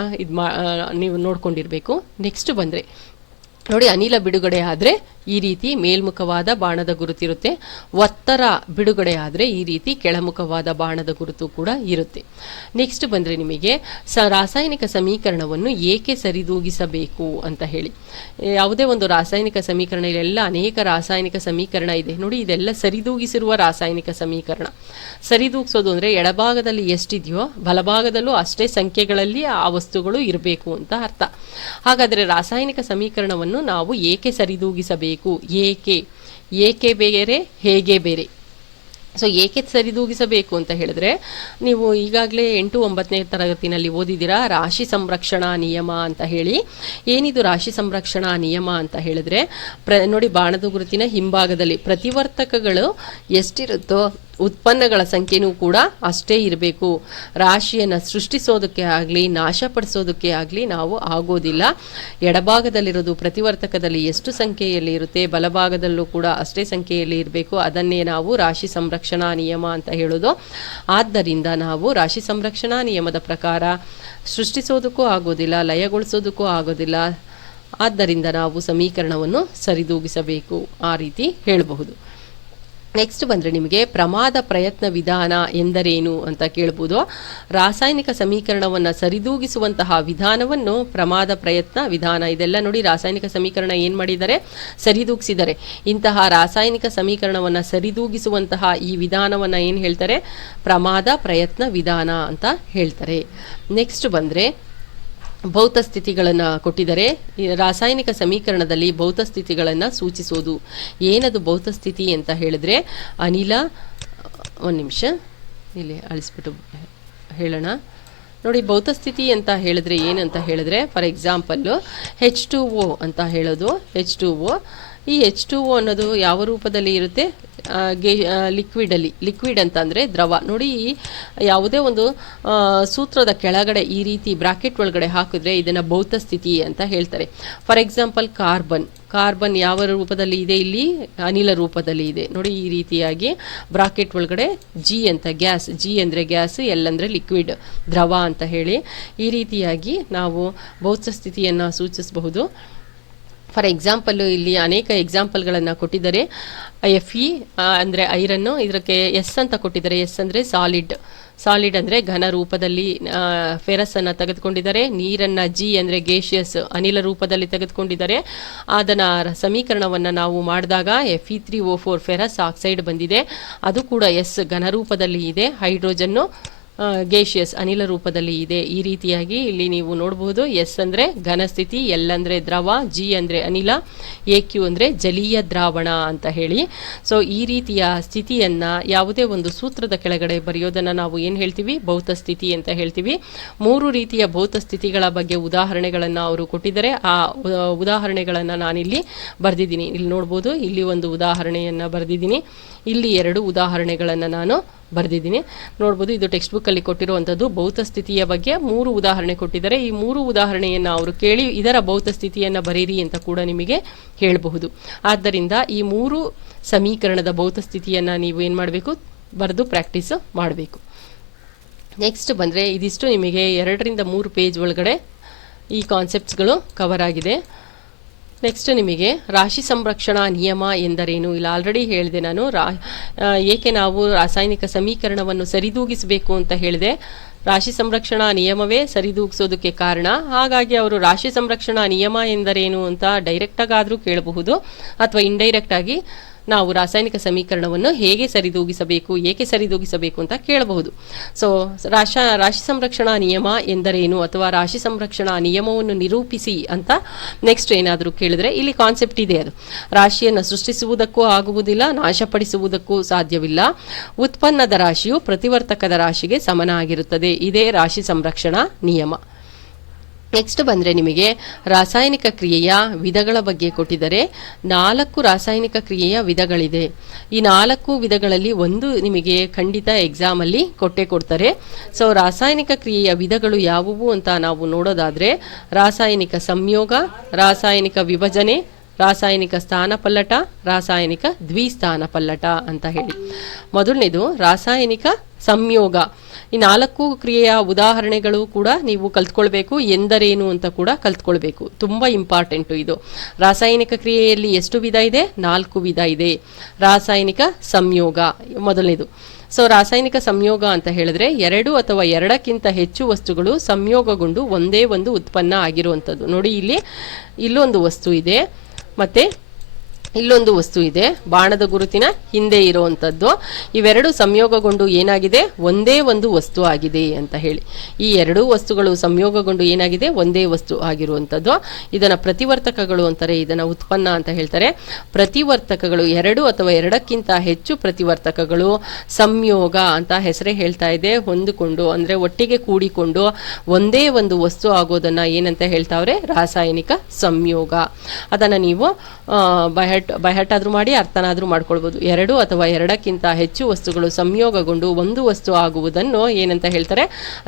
ನೀವು ನೋಡ್ಕೊಂಡಿರಬೇಕು. ನೆಕ್ಸ್ಟ್ ಬಂದರೆ ನೋಡಿ, ಅನಿಲ ಬಿಡುಗಡೆ ಆದರೆ ಈ ರೀತಿ ಮೇಲ್ಮುಖವಾದ ಬಾಣದ ಗುರುತಿರುತ್ತೆ. ಒತ್ತರ ಬಿಡುಗಡೆ ಆದರೆ ಈ ರೀತಿ ಕೆಳಮುಖವಾದ ಬಾಣದ ಗುರುತು ಕೂಡ ಇರುತ್ತೆ. ನೆಕ್ಸ್ಟ್ ಬಂದರೆ ನಿಮಗೆ ರಾಸಾಯನಿಕ ಸಮೀಕರಣವನ್ನು ಏಕೆ ಸರಿದೂಗಿಸಬೇಕು ಅಂತ ಹೇಳಿ. ಯಾವುದೇ ಒಂದು ರಾಸಾಯನಿಕ ಸಮೀಕರಣ, ಇಲ್ಲೆಲ್ಲ ಅನೇಕ ರಾಸಾಯನಿಕ ಸಮೀಕರಣ ಇದೆ ನೋಡಿ, ಇದೆಲ್ಲ ಸರಿದೂಗಿಸಿರುವ ರಾಸಾಯನಿಕ ಸಮೀಕರಣ. ಸರಿದೂಗಿಸೋದು ಅಂದರೆ ಎಡಭಾಗದಲ್ಲಿ ಎಷ್ಟಿದೆಯೋ ಬಲಭಾಗದಲ್ಲೂ ಅಷ್ಟೇ ಸಂಖ್ಯೆಗಳಲ್ಲಿ ಆ ವಸ್ತುಗಳು ಇರಬೇಕು ಅಂತ ಅರ್ಥ. ಹಾಗಾದರೆ ರಾಸಾಯನಿಕ ಸಮೀಕರಣವನ್ನು ನಾವು ಏಕೆ ಸರಿದೂಗಿಸಬೇಕು? ಏಕೆ ಬೇರೆ, ಹೇಗೆ ಬೇರೆ. ಸೊ ಏಕೆ ಸರಿದೂಗಿಸಬೇಕು ಅಂತ ಹೇಳಿದ್ರೆ, ನೀವು ಈಗಾಗಲೇ 8, 9ನೇ ತರಗತಿನಲ್ಲಿ ಓದಿದ್ದೀರಾ ರಾಶಿ ಸಂರಕ್ಷಣಾ ನಿಯಮ ಅಂತ ಹೇಳಿ. ಏನಿದು ರಾಶಿ ಸಂರಕ್ಷಣಾ ನಿಯಮ ಅಂತ ಹೇಳಿದ್ರೆ ನೋಡಿ, ಬಾಣದ ಗುರುತಿನ ಹಿಂಭಾಗದಲ್ಲಿ ಪ್ರತಿವರ್ತಕಗಳು ಎಷ್ಟಿರುತ್ತೋ ಉತ್ಪನ್ನಗಳ ಸಂಖ್ಯೆನೂ ಕೂಡ ಅಷ್ಟೇ ಇರಬೇಕು. ರಾಶಿಯನ್ನು ಸೃಷ್ಟಿಸೋದಕ್ಕೆ ಆಗಲಿ ನಾಶಪಡಿಸೋದಕ್ಕೆ ಆಗಲಿ ನಾವು ಆಗೋದಿಲ್ಲ. ಎಡಭಾಗದಲ್ಲಿರೋದು ಪ್ರತಿವರ್ತಕದಲ್ಲಿ ಎಷ್ಟು ಸಂಖ್ಯೆಯಲ್ಲಿ ಇರುತ್ತೆ, ಬಲಭಾಗದಲ್ಲೂ ಕೂಡ ಅಷ್ಟೇ ಸಂಖ್ಯೆಯಲ್ಲಿ ಇರಬೇಕು. ಅದನ್ನೇ ನಾವು ರಾಶಿ ಸಂರಕ್ಷಣಾ ನಿಯಮ ಅಂತ ಹೇಳೋದು. ಆದ್ದರಿಂದ ನಾವು ರಾಶಿ ಸಂರಕ್ಷಣಾ ನಿಯಮದ ಪ್ರಕಾರ ಸೃಷ್ಟಿಸೋದಕ್ಕೂ ಆಗೋದಿಲ್ಲ, ಲಯಗೊಳಿಸೋದಕ್ಕೂ ಆಗೋದಿಲ್ಲ. ಆದ್ದರಿಂದ ನಾವು ಸಮೀಕರಣವನ್ನು ಸರಿದೂಗಿಸಬೇಕು, ಆ ರೀತಿ ಹೇಳಬಹುದು. ನೆಕ್ಸ್ಟ್ ಬಂದರೆ ನಿಮಗೆ ಪ್ರಮಾದ ಪ್ರಯತ್ನ ವಿಧಾನ ಎಂದರೇನು ಅಂತ ಕೇಳ್ಬೋದು. ರಾಸಾಯನಿಕ ಸಮೀಕರಣವನ್ನು ಸರಿದೂಗಿಸುವಂತಹ ವಿಧಾನವನ್ನು ಪ್ರಮಾದ ಪ್ರಯತ್ನ ವಿಧಾನ. ಇದೆಲ್ಲ ನೋಡಿ, ರಾಸಾಯನಿಕ ಸಮೀಕರಣ ಏನು ಮಾಡಿದ್ದಾರೆ, ಸರಿದೂಗಿಸಿದ್ದಾರೆ. ಇಂತಹ ರಾಸಾಯನಿಕ ಸಮೀಕರಣವನ್ನು ಸರಿದೂಗಿಸುವಂತಹ ಈ ವಿಧಾನವನ್ನು ಏನು ಹೇಳ್ತಾರೆ, ಪ್ರಮಾದ ಪ್ರಯತ್ನ ವಿಧಾನ ಅಂತ ಹೇಳ್ತಾರೆ. ನೆಕ್ಸ್ಟ್ ಬಂದರೆ ಭೌತ ಸ್ಥಿತಿಗಳನ್ನು ಕೊಟ್ಟಿದ್ದಾರೆ. ರಾಸಾಯನಿಕ ಸಮೀಕರಣದಲ್ಲಿ ಭೌತ ಸ್ಥಿತಿಗಳನ್ನು ಸೂಚಿಸೋದು. ಏನದು ಭೌತ ಸ್ಥಿತಿ ಅಂತ ಹೇಳಿದ್ರೆ, ಅನಿಲ, ಒಂದು ನಿಮಿಷ ಇಲ್ಲಿ ಅಳಿಸ್ಬಿಟ್ಟು ಹೇಳೋಣ ನೋಡಿ. ಭೌತ ಸ್ಥಿತಿ ಅಂತ ಹೇಳಿದ್ರೆ ಏನಂತ ಹೇಳಿದ್ರೆ, ಫಾರ್ ಎಕ್ಸಾಂಪಲ್ಲು H2O ಅಂತ ಹೇಳೋದು. H2O, ಈ H2O ಅನ್ನೋದು ಯಾವ ರೂಪದಲ್ಲಿ ಇರುತ್ತೆ, ಲಿಕ್ವಿಡ್ ಅಂತ ಅಂದರೆ ದ್ರವ. ನೋಡಿ, ಯಾವುದೇ ಒಂದು ಸೂತ್ರದ ಕೆಳಗಡೆ ಈ ರೀತಿ ಬ್ರಾಕೆಟ್ ಒಳಗಡೆ ಹಾಕಿದ್ರೆ ಇದನ್ನು ಭೌತ ಸ್ಥಿತಿ ಅಂತ ಹೇಳ್ತಾರೆ. ಫಾರ್ ಎಕ್ಸಾಂಪಲ್ ಕಾರ್ಬನ್ ಯಾವ ರೂಪದಲ್ಲಿ ಇದೆ, ಇಲ್ಲಿ ಅನಿಲ ರೂಪದಲ್ಲಿ ಇದೆ. ನೋಡಿ, ಈ ರೀತಿಯಾಗಿ ಬ್ರಾಕೆಟ್ ಒಳಗಡೆ G ಅಂತ ಗ್ಯಾಸ್, G ಅಂದರೆ ಗ್ಯಾಸ್, L ಅಂದರೆ ಲಿಕ್ವಿಡ್ ದ್ರವ ಅಂತ ಹೇಳಿ ಈ ರೀತಿಯಾಗಿ ನಾವು ಭೌತ ಸ್ಥಿತಿಯನ್ನು ಸೂಚಿಸಬಹುದು. ಫಾರ್ ಎಕ್ಸಾಂಪಲ್ಲು ಇಲ್ಲಿ ಅನೇಕ ಎಕ್ಸಾಂಪಲ್ಗಳನ್ನು ಕೊಟ್ಟಿದ್ದಾರೆ. Fe ಅಂದರೆ ಐರನ್ನು, ಇದಕ್ಕೆ S ಅಂತ ಕೊಟ್ಟಿದ್ದಾರೆ. S ಅಂದರೆ ಸಾಲಿಡ್ ಅಂದರೆ ಘನ ರೂಪದಲ್ಲಿ ಫೆರಸನ್ನು ತೆಗೆದುಕೊಂಡಿದ್ದಾರೆ. ನೀರನ್ನು G ಅಂದರೆ ಗೇಷಿಯಸ್ ಅನಿಲ ರೂಪದಲ್ಲಿ ತೆಗೆದುಕೊಂಡಿದ್ದಾರೆ. ಅದನ್ನು ಸಮೀಕರಣವನ್ನು ನಾವು ಮಾಡಿದಾಗ Fe3O4 ಫೆರಸ್ ಆಕ್ಸೈಡ್ ಬಂದಿದೆ. ಅದು ಕೂಡ S ಘನ ರೂಪದಲ್ಲಿ ಇದೆ. ಹೈಡ್ರೋಜನ್ನು ಗೇಷಿಯಸ್ ಅನಿಲ ರೂಪದಲ್ಲಿ ಇದೆ. ಈ ರೀತಿಯಾಗಿ ಇಲ್ಲಿ ನೀವು ನೋಡಬಹುದು. ಎಸ್ ಅಂದರೆ ಘನಸ್ಥಿತಿ, ಎಲ್ ಅಂದರೆ ದ್ರವ, G ಅಂದರೆ ಅನಿಲ, AQ ಅಂದರೆ ಜಲೀಯ ದ್ರಾವಣ ಅಂತ ಹೇಳಿ. ಸೊ ಈ ರೀತಿಯ ಸ್ಥಿತಿಯನ್ನು ಯಾವುದೇ ಒಂದು ಸೂತ್ರದ ಕೆಳಗಡೆ ಬರೆಯೋದನ್ನು ನಾವು ಏನು ಹೇಳ್ತೀವಿ, ಭೌತ ಸ್ಥಿತಿ ಅಂತ ಹೇಳ್ತೀವಿ. 3 ರೀತಿಯ ಭೌತ ಸ್ಥಿತಿಗಳ ಬಗ್ಗೆ ಉದಾಹರಣೆಗಳನ್ನು ಅವರು ಕೊಟ್ಟಿದ್ದಾರೆ. ಆ ಉದಾಹರಣೆಗಳನ್ನು ನಾನಿಲ್ಲಿ ಬರೆದಿದ್ದೀನಿ. ಇಲ್ಲಿ ನೋಡ್ಬೋದು, ಇಲ್ಲಿ ಒಂದು ಉದಾಹರಣೆಯನ್ನು ಬರೆದಿದ್ದೀನಿ, ಇಲ್ಲಿ 2 ಉದಾಹರಣೆಗಳನ್ನು ನಾನು ಬರೆದಿದ್ದೀನಿ. ನೋಡ್ಬೋದು, ಇದು ಟೆಕ್ಸ್ಟ್ ಬುಕ್ಕಲ್ಲಿ ಕೊಟ್ಟಿರುವಂಥದ್ದು. ಭೌತ ಸ್ಥಿತಿಯ ಬಗ್ಗೆ 3 ಉದಾಹರಣೆ ಕೊಟ್ಟಿದ್ದಾರೆ. ಈ 3 ಉದಾಹರಣೆಯನ್ನು ಅವರು ಕೇಳಿ ಇದರ ಭೌತ ಸ್ಥಿತಿಯನ್ನು ಬರೀರಿ ಅಂತ ಕೂಡ ನಿಮಗೆ ಹೇಳಬಹುದು. ಆದ್ದರಿಂದ ಈ 3 ಸಮೀಕರಣದ ಭೌತ ಸ್ಥಿತಿಯನ್ನು ನೀವು ಏನು ಮಾಡಬೇಕು, ಬರೆದು ಪ್ರಾಕ್ಟೀಸ್ ಮಾಡಬೇಕು. ನೆಕ್ಸ್ಟ್ ಬಂದರೆ ಇದಿಷ್ಟು ನಿಮಗೆ 2 ರಿಂದ 3 ಪೇಜ್ ಒಳಗಡೆ ಈ ಕಾನ್ಸೆಪ್ಟ್ಸ್ಗಳು ಕವರ್ ಆಗಿದೆ. ನೆಕ್ಸ್ಟ್ ನಿಮಗೆ ರಾಶಿ ಸಂರಕ್ಷಣಾ ನಿಯಮ ಎಂದರೇನು, ಇಲ್ಲ ಆಲ್ರೆಡಿ ಹೇಳಿದೆ ನಾನು. ಏಕೆ ನಾವು ರಾಸಾಯನಿಕ ಸಮೀಕರಣವನ್ನು ಸರಿದೂಗಿಸಬೇಕು ಅಂತ ಹೇಳಿದೆ. ರಾಶಿ ಸಂರಕ್ಷಣಾ ನಿಯಮವೇ ಸರಿದೂಗಿಸೋದಕ್ಕೆ ಕಾರಣ. ಹಾಗಾಗಿ ಅವರು ರಾಶಿ ಸಂರಕ್ಷಣಾ ನಿಯಮ ಎಂದರೇನು ಅಂತ ಡೈರೆಕ್ಟಾಗಿ ಆದರೂ ಕೇಳಬಹುದು, ಅಥವಾ ಇಂಡೈರೆಕ್ಟ್ ಆಗಿ ನಾವು ರಾಸಾಯನಿಕ ಸಮೀಕರಣವನ್ನು ಹೇಗೆ ಸರಿದೂಗಿಸಬೇಕು, ಏಕೆ ಸರಿದೂಗಿಸಬೇಕು ಅಂತ ಕೇಳಬಹುದು. ಸೊ ರಾಶಿ ಸಂರಕ್ಷಣಾ ನಿಯಮ ಎಂದರೇನು ಅಥವಾ ರಾಶಿ ಸಂರಕ್ಷಣಾ ನಿಯಮವನ್ನು ನಿರೂಪಿಸಿ ಅಂತ ನೆಕ್ಸ್ಟ್ ಏನಾದರೂ ಕೇಳಿದ್ರೆ ಇಲ್ಲಿ ಕಾನ್ಸೆಪ್ಟ್ ಇದೆ. ಅದು ರಾಶಿಯನ್ನು ಸೃಷ್ಟಿಸುವುದಕ್ಕೂ ಆಗುವುದಿಲ್ಲ, ನಾಶಪಡಿಸುವುದಕ್ಕೂ ಸಾಧ್ಯವಿಲ್ಲ. ಉತ್ಪನ್ನದ ರಾಶಿಯು ಪ್ರತಿವರ್ತಕದ ರಾಶಿಗೆ ಸಮನಾಗಿರುತ್ತದೆ. ಇದೇ ರಾಶಿ ಸಂರಕ್ಷಣಾ ನಿಯಮ. ನೆಕ್ಸ್ಟ್ ಬಂದರೆ ನಿಮಗೆ ರಾಸಾಯನಿಕ ಕ್ರಿಯೆಯ ವಿಧಗಳ ಬಗ್ಗೆ ಕೊಟ್ಟಿದ್ದಾರೆ. 4 ರಾಸಾಯನಿಕ ಕ್ರಿಯೆಯ ವಿಧಗಳಿದೆ. ಈ 4 ವಿಧಗಳಲ್ಲಿ ಒಂದು ನಿಮಗೆ ಖಂಡಿತ ಎಕ್ಸಾಮಲ್ಲಿ ಕೊಡ್ತಾರೆ. ಸೊ ರಾಸಾಯನಿಕ ಕ್ರಿಯೆಯ ವಿಧಗಳು ಯಾವುವು ಅಂತ ನಾವು ನೋಡೋದಾದರೆ, ರಾಸಾಯನಿಕ ಸಂಯೋಗ, ರಾಸಾಯನಿಕ ವಿಭಜನೆ, ರಾಸಾಯನಿಕ ಸ್ಥಾನಪಲ್ಲಟ, ರಾಸಾಯನಿಕ ದ್ವಿಸ್ಥಾನಪಲ್ಲಟ ಅಂತ ಹೇಳಿ. ಮೊದಲನೇದು ರಾಸಾಯನಿಕ ಸಂಯೋಗ. ಈ 4 ಕ್ರಿಯೆಯ ಉದಾಹರಣೆಗಳು ಕೂಡ ನೀವು ಕಲ್ತ್ಕೊಳ್ಬೇಕು, ಎಂದರೇನು ಅಂತ ಕೂಡ ಕಲ್ತ್ಕೊಳ್ಬೇಕು. ತುಂಬ ಇಂಪಾರ್ಟೆಂಟು ಇದು. ರಾಸಾಯನಿಕ ಕ್ರಿಯೆಯಲ್ಲಿ ಎಷ್ಟು ವಿಧ ಇದೆ? 4 ವಿಧ ಇದೆ. ರಾಸಾಯನಿಕ ಸಂಯೋಗ ಮೊದಲನೇದು. ಸೊ ರಾಸಾಯನಿಕ ಸಂಯೋಗ ಅಂತ ಹೇಳಿದ್ರೆ 2 ಅಥವಾ 2ಕ್ಕಿಂತ ಹೆಚ್ಚು ವಸ್ತುಗಳು ಸಂಯೋಗಗೊಂಡು ಒಂದೇ ಒಂದು ಉತ್ಪನ್ನ ಆಗಿರುವಂಥದ್ದು. ನೋಡಿ, ಇಲ್ಲೊಂದು ವಸ್ತು ಇದೆ, ಮತ್ತೆ ಇಲ್ಲೊಂದು ವಸ್ತು ಇದೆ, ಬಾಣದ ಗುರುತಿನ ಹಿಂದೆ ಇರುವಂಥದ್ದು. ಇವೆರಡು ಸಂಯೋಗಗೊಂಡು ಏನಾಗಿದೆ, ಒಂದೇ ಒಂದು ವಸ್ತು ಆಗಿದೆ ಅಂತ ಹೇಳಿ. ಈ 2 ವಸ್ತುಗಳು ಸಂಯೋಗಗೊಂಡು ಏನಾಗಿದೆ, ಒಂದೇ ವಸ್ತು ಆಗಿರುವಂಥದ್ದು. ಇದನ್ನು ಪ್ರತಿವರ್ತಕಗಳು ಅಂತಾರೆ, ಇದನ್ನು ಉತ್ಪನ್ನ ಅಂತ ಹೇಳ್ತಾರೆ. ಪ್ರತಿವರ್ತಕಗಳು 2 ಅಥವಾ 2ಕ್ಕಿಂತ ಹೆಚ್ಚು ಪ್ರತಿವರ್ತಕಗಳು ಸಂಯೋಗ ಅಂತ ಹೆಸರೇ ಹೇಳ್ತಾ ಇದೆ. ಹೊಂದಿಕೊಂಡು ಅಂದರೆ ಒಟ್ಟಿಗೆ ಕೂಡಿಕೊಂಡು ಒಂದೇ ಒಂದು ವಸ್ತು ಆಗೋದನ್ನು ಏನಂತ ಹೇಳ್ತಾವ್ರೆ, ರಾಸಾಯನಿಕ ಸಂಯೋಗ. ಅದನ್ನು ನೀವು ಬಹಳ ಬೈ ಹರ್ಟ್ ಆದರೂ ಮಾಡಿ ಅರ್ಥನಾದರೂ ಮಾಡ್ಕೊಳ್ಬೋದು. 2 ಅಥವಾ 2ಕ್ಕಿಂತ ಹೆಚ್ಚು ವಸ್ತುಗಳು ಸಂಯೋಗಗೊಂಡು ಒಂದು ವಸ್ತು ಆಗುವುದನ್ನು ಏನಂತ ಹೇಳ್ತಾರೆ?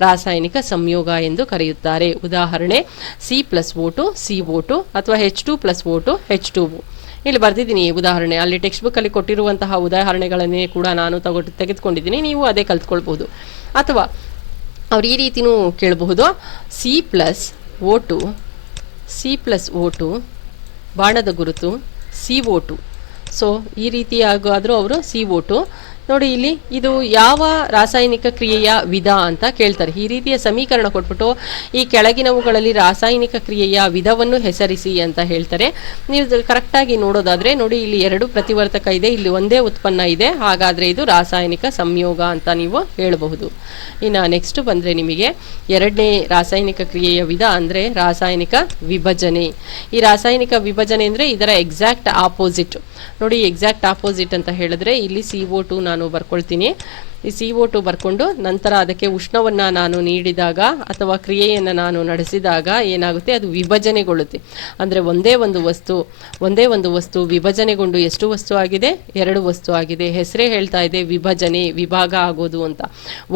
ರಾಸಾಯನಿಕ ಸಂಯೋಗ ಎಂದು ಕರೆಯುತ್ತಾರೆ. ಉದಾಹರಣೆ C+O2 CO2 ಅಥವಾ H2+O2 H2O. ಇಲ್ಲಿ ಬರ್ದಿದ್ದೀನಿ ಉದಾಹರಣೆ, ಅಲ್ಲಿ ಟೆಕ್ಸ್ಟ್ ಬುಕ್ಕಲ್ಲಿ ಕೊಟ್ಟಿರುವಂತಹ ಉದಾಹರಣೆಗಳನ್ನೇ ಕೂಡ ನಾನು ತೆಗೆದುಕೊಂಡಿದ್ದೀನಿ, ನೀವು ಅದೇ ಕಲ್ತ್ಕೊಳ್ಬಹುದು. ಅಥವಾ ಅವ್ರು ಈ ರೀತಿನೂ ಕೇಳಬಹುದು, C+O2 ಬಾಣದ ಗುರುತು CO2. ಸೊ ಈ ರೀತಿಯಾಗಾದರೂ ಅವರು CO2 ನೋಡಿ, ಇಲ್ಲಿ ಇದು ಯಾವ ರಾಸಾಯನಿಕ ಕ್ರಿಯೆಯ ವಿಧ ಅಂತ ಕೇಳ್ತಾರೆ. ಈ ರೀತಿಯ ಸಮೀಕರಣ ಕೊಟ್ಬಿಟ್ಟು ಈ ಕೆಳಗಿನವುಗಳಲ್ಲಿ ರಾಸಾಯನಿಕ ಕ್ರಿಯೆಯ ವಿಧವನ್ನು ಹೆಸರಿಸಿ ಅಂತ ಹೇಳ್ತಾರೆ. ನೀವು ಕರೆಕ್ಟಾಗಿ ನೋಡೋದಾದರೆ ನೋಡಿ, ಇಲ್ಲಿ 2 ಪ್ರತಿವರ್ತಕ ಇದೆ, ಇಲ್ಲಿ ಒಂದೇ ಉತ್ಪನ್ನ ಇದೆ, ಹಾಗಾದರೆ ಇದು ರಾಸಾಯನಿಕ ಸಂಯೋಗ ಅಂತ ನೀವು ಹೇಳಬಹುದು. ಇನ್ನು ನೆಕ್ಸ್ಟ್ ಬಂದರೆ ನಿಮಗೆ 2ನೇ ರಾಸಾಯನಿಕ ಕ್ರಿಯೆಯ ವಿಧ ಅಂದರೆ ರಾಸಾಯನಿಕ ವಿಭಜನೆ. ಈ ರಾಸಾಯನಿಕ ವಿಭಜನೆ ಅಂದರೆ ಇದರ ಎಕ್ಸಾಕ್ಟ್ ಆಪೋಸಿಟ್ ನೋಡಿ. ಎಕ್ಸಾಕ್ಟ್ ಆಪೋಸಿಟ್ ಅಂತ ಹೇಳಿದ್ರೆ ಇಲ್ಲಿ CO2 ನಾನು ಬರ್ಕೊಳ್ತೀನಿ. ಈ CO2 ಬರ್ಕೊಂಡು ನಂತರ ಅದಕ್ಕೆ ಉಷ್ಣವನ್ನು ನಾನು ನೀಡಿದಾಗ ಅಥವಾ ಕ್ರಿಯೆಯನ್ನು ನಾನು ನಡೆಸಿದಾಗ ಏನಾಗುತ್ತೆ? ಅದು ವಿಭಜನೆಗೊಳ್ಳುತ್ತೆ. ಅಂದರೆ ಒಂದೇ ಒಂದು ವಸ್ತು ವಿಭಜನೆಗೊಂಡು ಎಷ್ಟು ವಸ್ತು ಆಗಿದೆ? 2 ವಸ್ತು ಆಗಿದೆ. ಹೆಸರೇ ಹೇಳ್ತಾ ಇದೆ ವಿಭಜನೆ, ವಿಭಾಗ ಆಗೋದು ಅಂತ.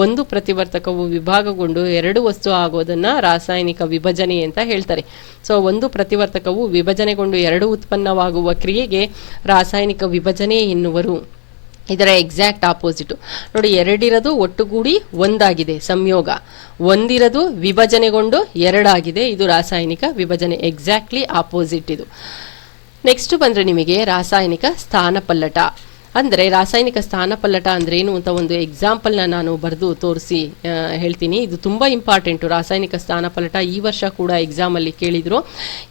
ಒಂದು ಪ್ರತಿವರ್ತಕವು ವಿಭಾಗಗೊಂಡು 2 ವಸ್ತು ಆಗೋದನ್ನು ರಾಸಾಯನಿಕ ವಿಭಜನೆ ಅಂತ ಹೇಳ್ತಾರೆ. ಸೊ ಒಂದು ಪ್ರತಿವರ್ತಕವು ವಿಭಜನೆಗೊಂಡು 2 ಉತ್ಪನ್ನವಾಗುವ ಕ್ರಿಯೆಗೆ ರಾಸಾಯನಿಕ ವಿಭಜನೆ ಎನ್ನುವರು. ಇದರ ಎಕ್ಸಾಕ್ಟ್ ಆಪೋಸಿಟ್ ನೋಡಿ, 2 ಇರೋದು ಒಟ್ಟುಗೂಡಿ ಒಂದಾಗಿದೆ ಸಂಯೋಗ, ಒಂದಿರೋದು ವಿಭಜನೆಗೊಂಡು 2 ಆಗಿದೆ, ಇದು ರಾಸಾಯನಿಕ ವಿಭಜನೆ. ಎಕ್ಸಾಕ್ಟ್ಲಿ ಆಪೋಸಿಟ್ ಇದು. ನೆಕ್ಸ್ಟ್ ಬಂದರೆ ನಿಮಗೆ ರಾಸಾಯನಿಕ ಸ್ಥಾನಪಲ್ಲಟ. ಅಂದರೆ ರಾಸಾಯನಿಕ ಸ್ಥಾನಪಲ್ಲಟ ಅಂದ್ರೇನು ಅಂತ ಒಂದು ಎಕ್ಸಾಂಪಲ್ನ ನಾನು ಬರೆದು ತೋರಿಸಿ ಹೇಳ್ತೀನಿ. ಇದು ತುಂಬ ಇಂಪಾರ್ಟೆಂಟು. ರಾಸಾಯನಿಕ ಸ್ಥಾನಪಲ್ಲಟ ಈ ವರ್ಷ ಕೂಡ ಎಕ್ಸಾಮಲ್ಲಿ ಕೇಳಿದರು.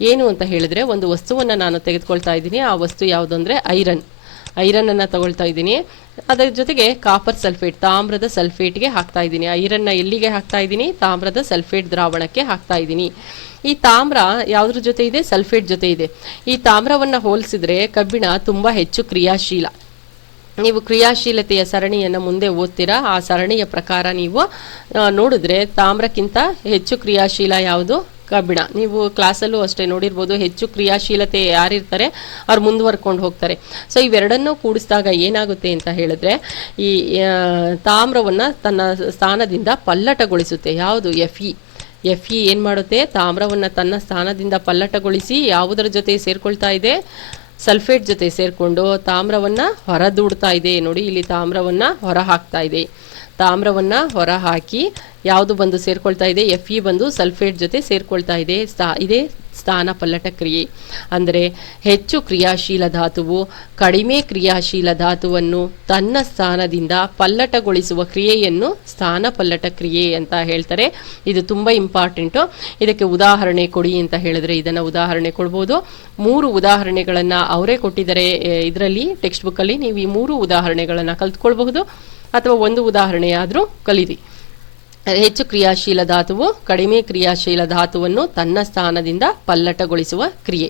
ಏನು ಅಂತ ಹೇಳಿದ್ರೆ, ಒಂದು ವಸ್ತುವನ್ನು ನಾನು ತೆಗೆದುಕೊಳ್ತಾ ಇದ್ದೀನಿ. ಆ ವಸ್ತು ಯಾವುದು ಅಂದರೆ ಐರನ್ನನ್ನು ತಗೊಳ್ತಾ ಇದ್ದೀನಿ. ಅದರ ಜೊತೆಗೆ ಕಾಪರ್ ಸಲ್ಫೇಟ್, ತಾಮ್ರದ ಸಲ್ಫೇಟ್ಗೆ ಹಾಕ್ತಾ ಇದ್ದೀನಿ. ಐರನ್ನ ಎಲ್ಲಿಗೆ ಹಾಕ್ತಾ ಇದ್ದೀನಿ? ತಾಮ್ರದ ಸಲ್ಫೇಟ್ ದ್ರಾವಣಕ್ಕೆ ಹಾಕ್ತಾ ಇದ್ದೀನಿ. ಈ ತಾಮ್ರ ಯಾವುದ್ರ ಜೊತೆ ಇದೆ? ಸಲ್ಫೇಟ್ ಜೊತೆ ಇದೆ. ಈ ತಾಮ್ರವನ್ನು ಹೋಲಿಸಿದ್ರೆ ಕಬ್ಬಿಣ ತುಂಬ ಹೆಚ್ಚು ಕ್ರಿಯಾಶೀಲ. ನೀವು ಕ್ರಿಯಾಶೀಲತೆಯ ಸರಣಿಯನ್ನು ಮುಂದೆ ಓದ್ತೀರಾ, ಆ ಸರಣಿಯ ಪ್ರಕಾರ ನೀವು ನೋಡಿದ್ರೆ ತಾಮ್ರಕ್ಕಿಂತ ಹೆಚ್ಚು ಕ್ರಿಯಾಶೀಲ ಯಾವುದು? ಕಬ್ಬಿಣ. ನೀವು ಕ್ಲಾಸಲ್ಲೂ ಅಷ್ಟೇ ನೋಡಿರ್ಬೋದು, ಹೆಚ್ಚು ಕ್ರಿಯಾಶೀಲತೆ ಯಾರಿರ್ತಾರೆ ಅವ್ರು ಮುಂದುವರ್ಕೊಂಡು ಹೋಗ್ತಾರೆ. ಸೊ ಇವೆರಡನ್ನೂ ಕೂಡಿಸಿದಾಗ ಏನಾಗುತ್ತೆ ಅಂತ ಹೇಳಿದ್ರೆ, ಈ ತಾಮ್ರವನ್ನು ತನ್ನ ಸ್ಥಾನದಿಂದ ಪಲ್ಲಟಗೊಳಿಸುತ್ತೆ. ಯಾವುದು? Fe ಏನು ಮಾಡುತ್ತೆ? ತಾಮ್ರವನ್ನು ತನ್ನ ಸ್ಥಾನದಿಂದ ಪಲ್ಲಟಗೊಳಿಸಿ ಯಾವುದರ ಜೊತೆ ಸೇರ್ಕೊಳ್ತಾ ಇದೆ? ಸಲ್ಫೇಟ್ ಜೊತೆ ಸೇರಿಕೊಂಡು ತಾಮ್ರವನ್ನು ಹೊರದೂಡ್ತಾ ಇದೆ. ನೋಡಿ, ಇಲ್ಲಿ ತಾಮ್ರವನ್ನು ಹೊರ ಹಾಕ್ತಾ ಇದೆ. ತಾಮ್ರವನ್ನು ಹೊರ ಹಾಕಿ ಯಾವುದು ಬಂದು ಸೇರ್ಕೊಳ್ತಾ ಇದೆ? Fe ಬಂದು ಸಲ್ಫೇಟ್ ಜೊತೆ ಸೇರ್ಕೊಳ್ತಾ ಇದೆ. ಇದೇ ಸ್ಥಾನ ಪಲ್ಲಟ ಕ್ರಿಯೆ. ಅಂದರೆ ಹೆಚ್ಚು ಕ್ರಿಯಾಶೀಲ ಧಾತುವು ಕಡಿಮೆ ಕ್ರಿಯಾಶೀಲ ಧಾತುವನ್ನು ತನ್ನ ಸ್ಥಾನದಿಂದ ಪಲ್ಲಟಗೊಳಿಸುವ ಕ್ರಿಯೆಯನ್ನು ಸ್ಥಾನ ಪಲ್ಲಟ ಕ್ರಿಯೆ ಅಂತ ಹೇಳ್ತಾರೆ. ಇದು ತುಂಬ ಇಂಪಾರ್ಟೆಂಟು. ಇದಕ್ಕೆ ಉದಾಹರಣೆ ಕೊಡಿ ಅಂತ ಹೇಳಿದ್ರೆ ಇದನ್ನು ಉದಾಹರಣೆ ಕೊಡ್ಬೋದು. 3 ಉದಾಹರಣೆಗಳನ್ನು ಅವರೇ ಕೊಟ್ಟಿದ್ದಾರೆ ಇದರಲ್ಲಿ ಟೆಕ್ಸ್ಟ್ ಬುಕ್ಕಲ್ಲಿ. ನೀವು ಈ 3 ಉದಾಹರಣೆಗಳನ್ನು ಕಲ್ತ್ಕೊಳ್ಬಹುದು ಅಥವಾ ಒಂದು ಉದಾಹರಣೆಯಾದರೂ ಕಲೀರಿ. ಹೆಚ್ಚು ಕ್ರಿಯಾಶೀಲ ಧಾತುವು ಕಡಿಮೆ ಕ್ರಿಯಾಶೀಲ ಧಾತುವನ್ನು ತನ್ನ ಸ್ಥಾನದಿಂದ ಪಲ್ಲಟಗೊಳಿಸುವ ಕ್ರಿಯೆ.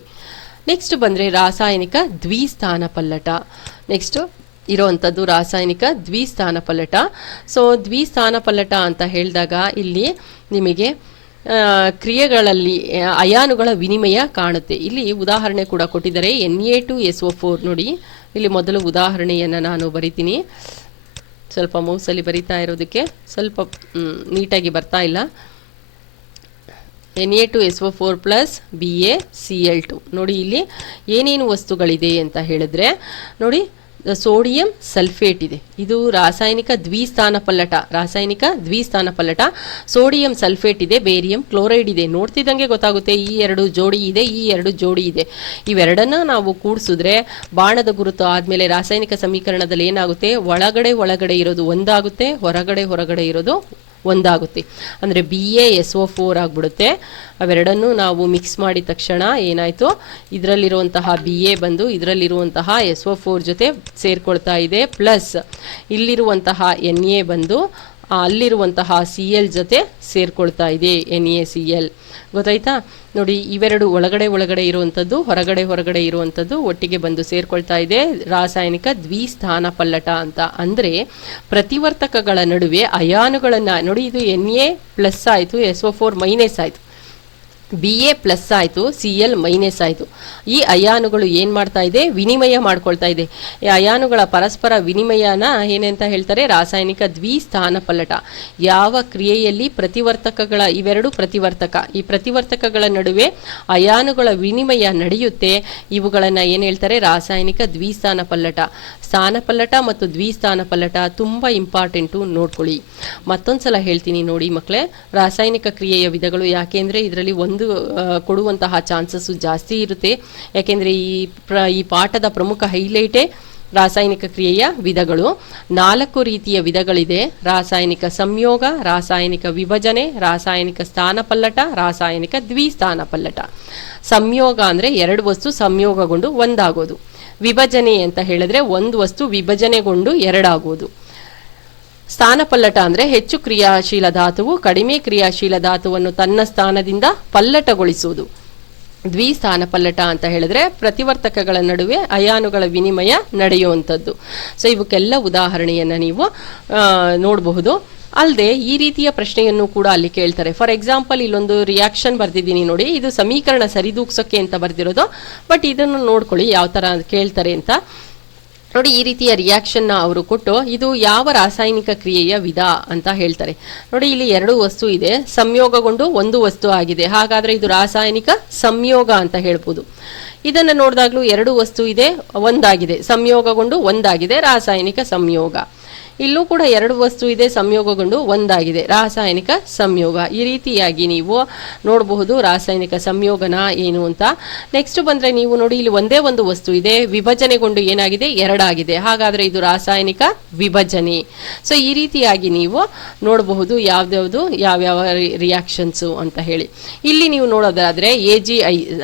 ನೆಕ್ಸ್ಟ್ ಬಂದರೆ ರಾಸಾಯನಿಕ ದ್ವಿಸ್ಥಾನ ಪಲ್ಲಟ. ನೆಕ್ಸ್ಟ್ ಇರೋವಂಥದ್ದು ರಾಸಾಯನಿಕ ದ್ವಿಸ್ಥಾನ ಪಲ್ಲಟ. ಸೊ ದ್ವಿಸ್ಥಾನ ಪಲ್ಲಟ ಅಂತ ಹೇಳಿದಾಗ ಇಲ್ಲಿ ನಿಮಗೆ ಕ್ರಿಯೆಗಳಲ್ಲಿ ಅಯಾನುಗಳ ವಿನಿಮಯ ಕಾಣುತ್ತೆ. ಇಲ್ಲಿ ಉದಾಹರಣೆ ಕೂಡ ಕೊಟ್ಟಿದ್ದಾರೆ. Na2SO4 ನೋಡಿ, ಇಲ್ಲಿ ಮೊದಲು ಉದಾಹರಣೆಯನ್ನು ನಾನು ಬರಿತೀನಿ. ಸ್ವಲ್ಪ ಮೌಸಲ್ಲಿ ಬರಿತಾ ಇರೋದಕ್ಕೆ ಸ್ವಲ್ಪ ನೀಟಾಗಿ ಬರ್ತಾ ಇಲ್ಲ. Na2SO4 ಪ್ಲಸ್ BaCl2 ನೋಡಿ, ಇಲ್ಲಿ ಏನೇನು ವಸ್ತುಗಳಿದೆ ಅಂತ ಹೇಳಿದ್ರೆ ನೋಡಿ, ಸೋಡಿಯಂ ಸಲ್ಫೇಟ್ ಇದೆ. ಇದು ರಾಸಾಯನಿಕ ದ್ವಿಸ್ಥಾನ ಪಲ್ಲಟ. ಸೋಡಿಯಂ ಸಲ್ಫೇಟ್ ಇದೆ, ಬೇರಿಯಂ ಕ್ಲೋರೈಡ್ ಇದೆ. ನೋಡ್ತಿದ್ದಂಗೆ ಗೊತ್ತಾಗುತ್ತೆ ಈ 2 ಜೋಡಿ ಇದೆ, ಈ 2 ಜೋಡಿ ಇದೆ. ಇವೆರಡನ್ನ ನಾವು ಕೂಡಿಸಿದ್ರೆ ಬಾಣದ ಗುರುತು ಆದಮೇಲೆ ರಾಸಾಯನಿಕ ಸಮೀಕರಣದಲ್ಲಿ ಏನಾಗುತ್ತೆ? ಒಳಗಡೆ ಇರೋದು ಒಂದಾಗುತ್ತೆ, ಹೊರಗಡೆ ಇರೋದು ಒಂದಾಗುತ್ತೆ. ಅಂದರೆ BaSO4 ಆಗಿಬಿಡುತ್ತೆ. ಅವೆರಡನ್ನೂ ನಾವು ಮಿಕ್ಸ್ ಮಾಡಿದ ತಕ್ಷಣ ಏನಾಯಿತು? ಇದರಲ್ಲಿರುವಂತಹ BA ಬಂದು ಇದರಲ್ಲಿರುವಂತಹ SO4 ಜೊತೆ ಸೇರ್ಕೊಳ್ತಾ ಇದೆ. ಪ್ಲಸ್ ಇಲ್ಲಿರುವಂತಹ Na ಬಂದು ಅಲ್ಲಿರುವಂತಹ Cl ಜೊತೆ ಸೇರ್ಕೊಳ್ತಾ ಇದೆ, NaCl. ಗೊತ್ತಾಯ್ತಾ? ನೋಡಿ, ಇವೆರಡು ಒಳಗಡೆ ಇರುವಂಥದ್ದು, ಹೊರಗಡೆ ಇರುವಂಥದ್ದು ಒಟ್ಟಿಗೆ ಬಂದು ಸೇರ್ಕೊಳ್ತಾ ಇದೆ. ರಾಸಾಯನಿಕ ದ್ವಿಸ್ಥಾನ ಪಲ್ಲಟ ಅಂತ. ಅಂದರೆ ಪ್ರತಿವರ್ತಕಗಳ ನಡುವೆ ಅಯಾನುಗಳನ್ನು ನೋಡಿ, ಇದು Na ಪ್ಲಸ್ ಆಯಿತು, SO4 ಮೈನಸ್ ಆಯಿತು. Ba ಪ್ಲಸ್ ಆಯಿತು, Cl ಮೈನಸ್ ಆಯಿತು. ಈ ಅಯಾನುಗಳು ಏನು ಮಾಡ್ತಾ ಇದೆ, ವಿನಿಮಯ ಮಾಡ್ಕೊಳ್ತಾ ಇದೆ. ಈ ಅಯಾನುಗಳ ಪರಸ್ಪರ ವಿನಿಮಯನ ಏನಂತ ಹೇಳ್ತಾರೆ, ರಾಸಾಯನಿಕ ದ್ವಿಸ್ಥಾನ ಪಲ್ಲಟ. ಯಾವ ಕ್ರಿಯೆಯಲ್ಲಿ ಪ್ರತಿವರ್ತಕಗಳ, ಇವೆರಡು ಪ್ರತಿವರ್ತಕ, ಈ ಪ್ರತಿವರ್ತಕಗಳ ನಡುವೆ ಅಯಾನುಗಳ ವಿನಿಮಯ ನಡೆಯುತ್ತೆ, ಇವುಗಳನ್ನು ಏನು ಹೇಳ್ತಾರೆ, ರಾಸಾಯನಿಕ ದ್ವಿಸ್ಥಾನ ಪಲ್ಲಟ. ಸ್ಥಾನ ಪಲ್ಲಟ ಮತ್ತು ದ್ವಿಸ್ಥಾನ ಪಲ್ಲಟ ತುಂಬ ಇಂಪಾರ್ಟೆಂಟು, ನೋಡ್ಕೊಳ್ಳಿ. ಮತ್ತೊಂದ್ಸಲ ಹೇಳ್ತೀನಿ ನೋಡಿ ಮಕ್ಕಳೇ, ರಾಸಾಯನಿಕ ಕ್ರಿಯೆಯ ವಿಧಗಳು. ಯಾಕೆಂದರೆ ಇದರಲ್ಲಿ ಒಂದು ಕೊಡುವಂತಹ ಚಾನ್ಸಸ್ಸು ಜಾಸ್ತಿ ಇರುತ್ತೆ. ಯಾಕೆಂದರೆ ಈ ಪಾಠದ ಪ್ರಮುಖ ಹೈಲೈಟೇ ರಾಸಾಯನಿಕ ಕ್ರಿಯೆಯ ವಿಧಗಳು. 4 ರೀತಿಯ ವಿಧಗಳಿದೆ: ರಾಸಾಯನಿಕ ಸಂಯೋಗ, ರಾಸಾಯನಿಕ ವಿಭಜನೆ, ರಾಸಾಯನಿಕ ಸ್ಥಾನಪಲ್ಲಟ, ರಾಸಾಯನಿಕ ದ್ವಿಸ್ಥಾನ ಪಲ್ಲಟ. ಸಂಯೋಗ ಅಂದರೆ 2 ವಸ್ತು ಸಂಯೋಗಗೊಂಡು ಒಂದಾಗೋದು. ವಿಭಜನೆ ಅಂತ ಹೇಳಿದ್ರೆ ಒಂದು ವಸ್ತು ವಿಭಜನೆಗೊಂಡು ಎರಡಾಗೋದು. ಸ್ಥಾನಪಲ್ಲಟ ಅಂದರೆ ಹೆಚ್ಚು ಕ್ರಿಯಾಶೀಲ ಧಾತುವು ಕಡಿಮೆ ಕ್ರಿಯಾಶೀಲ ಧಾತುವನ್ನು ತನ್ನ ಸ್ಥಾನದಿಂದ ಪಲ್ಲಟಗೊಳಿಸುವುದು. ದ್ವಿಸ್ಥಾನ ಪಲ್ಲಟ ಅಂತ ಹೇಳಿದ್ರೆ ಪ್ರತಿವರ್ತಕಗಳ ನಡುವೆ ಅಯಾನುಗಳ ವಿನಿಮಯ ನಡೆಯುವಂಥದ್ದು. ಸೊ ಇವಕ್ಕೆಲ್ಲ ಉದಾಹರಣೆಯನ್ನು ನೀವು ನೋಡಬಹುದು. ಅಲ್ಲದೆ ಈ ರೀತಿಯ ಪ್ರಶ್ನೆಯನ್ನು ಕೂಡ ಅಲ್ಲಿ ಕೇಳ್ತಾರೆ. ಫಾರ್ ಎಕ್ಸಾಂಪಲ್, ಇಲ್ಲೊಂದು ರಿಯಾಕ್ಷನ್ ಬರ್ದಿದ್ದೀನಿ ನೋಡಿ, ಇದು ಸಮೀಕರಣ ಸರಿದೂಗ್ಸೋಕ್ಕೆ ಅಂತ ಬರ್ದಿರೋದು. ಬಟ್ ಇದನ್ನು ನೋಡ್ಕೊಳ್ಳಿ ಯಾವ ಥರ ಕೇಳ್ತಾರೆ ಅಂತ ನೋಡಿ. ಈ ರೀತಿಯ ರಿಯಾಕ್ಷನ್ನ ಅವರು ಕೊಟ್ಟು ಇದು ಯಾವ ರಾಸಾಯನಿಕ ಕ್ರಿಯೆಯ ವಿಧ ಅಂತ ಹೇಳ್ತಾರೆ ನೋಡಿ. ಇಲ್ಲಿ 2 ವಸ್ತು ಇದೆ, ಸಂಯೋಗಗೊಂಡು ಒಂದು ವಸ್ತು ಆಗಿದೆ, ಹಾಗಾದ್ರೆ ಇದು ರಾಸಾಯನಿಕ ಸಂಯೋಗ ಅಂತ ಹೇಳ್ಬೋದು. ಇದನ್ನು ನೋಡಿದಾಗ್ಲೂ 2 ವಸ್ತು ಇದೆ, ಒಂದಾಗಿದೆ, ಸಂಯೋಗಗೊಂಡು ಒಂದಾಗಿದೆ, ರಾಸಾಯನಿಕ ಸಂಯೋಗ. ಇಲ್ಲೂ ಕೂಡ 2 ವಸ್ತು ಇದೆ, ಸಂಯೋಗಗೊಂಡು ಒಂದಾಗಿದೆ, ರಾಸಾಯನಿಕ ಸಂಯೋಗ. ಈ ರೀತಿಯಾಗಿ ನೀವು ನೋಡಬಹುದು ರಾಸಾಯನಿಕ ಸಂಯೋಗನ ಏನು ಅಂತ. ನೆಕ್ಸ್ಟ್ ಬಂದರೆ ನೀವು ನೋಡಿ, ಇಲ್ಲಿ ಒಂದೇ ಒಂದು ವಸ್ತು ಇದೆ, ವಿಭಜನೆಗೊಂಡು ಏನಾಗಿದೆ, 2 ಆಗಿದೆ, ಹಾಗಾದರೆ ಇದು ರಾಸಾಯನಿಕ ವಿಭಜನೆ. ಸೊ ಈ ರೀತಿಯಾಗಿ ನೀವು ನೋಡಬಹುದು ಯಾವ್ಯಾವುದು ಯಾವ್ಯಾವ ರಿಯಾಕ್ಷನ್ಸು ಅಂತ ಹೇಳಿ. ಇಲ್ಲಿ ನೀವು ನೋಡೋದಾದರೆ AgI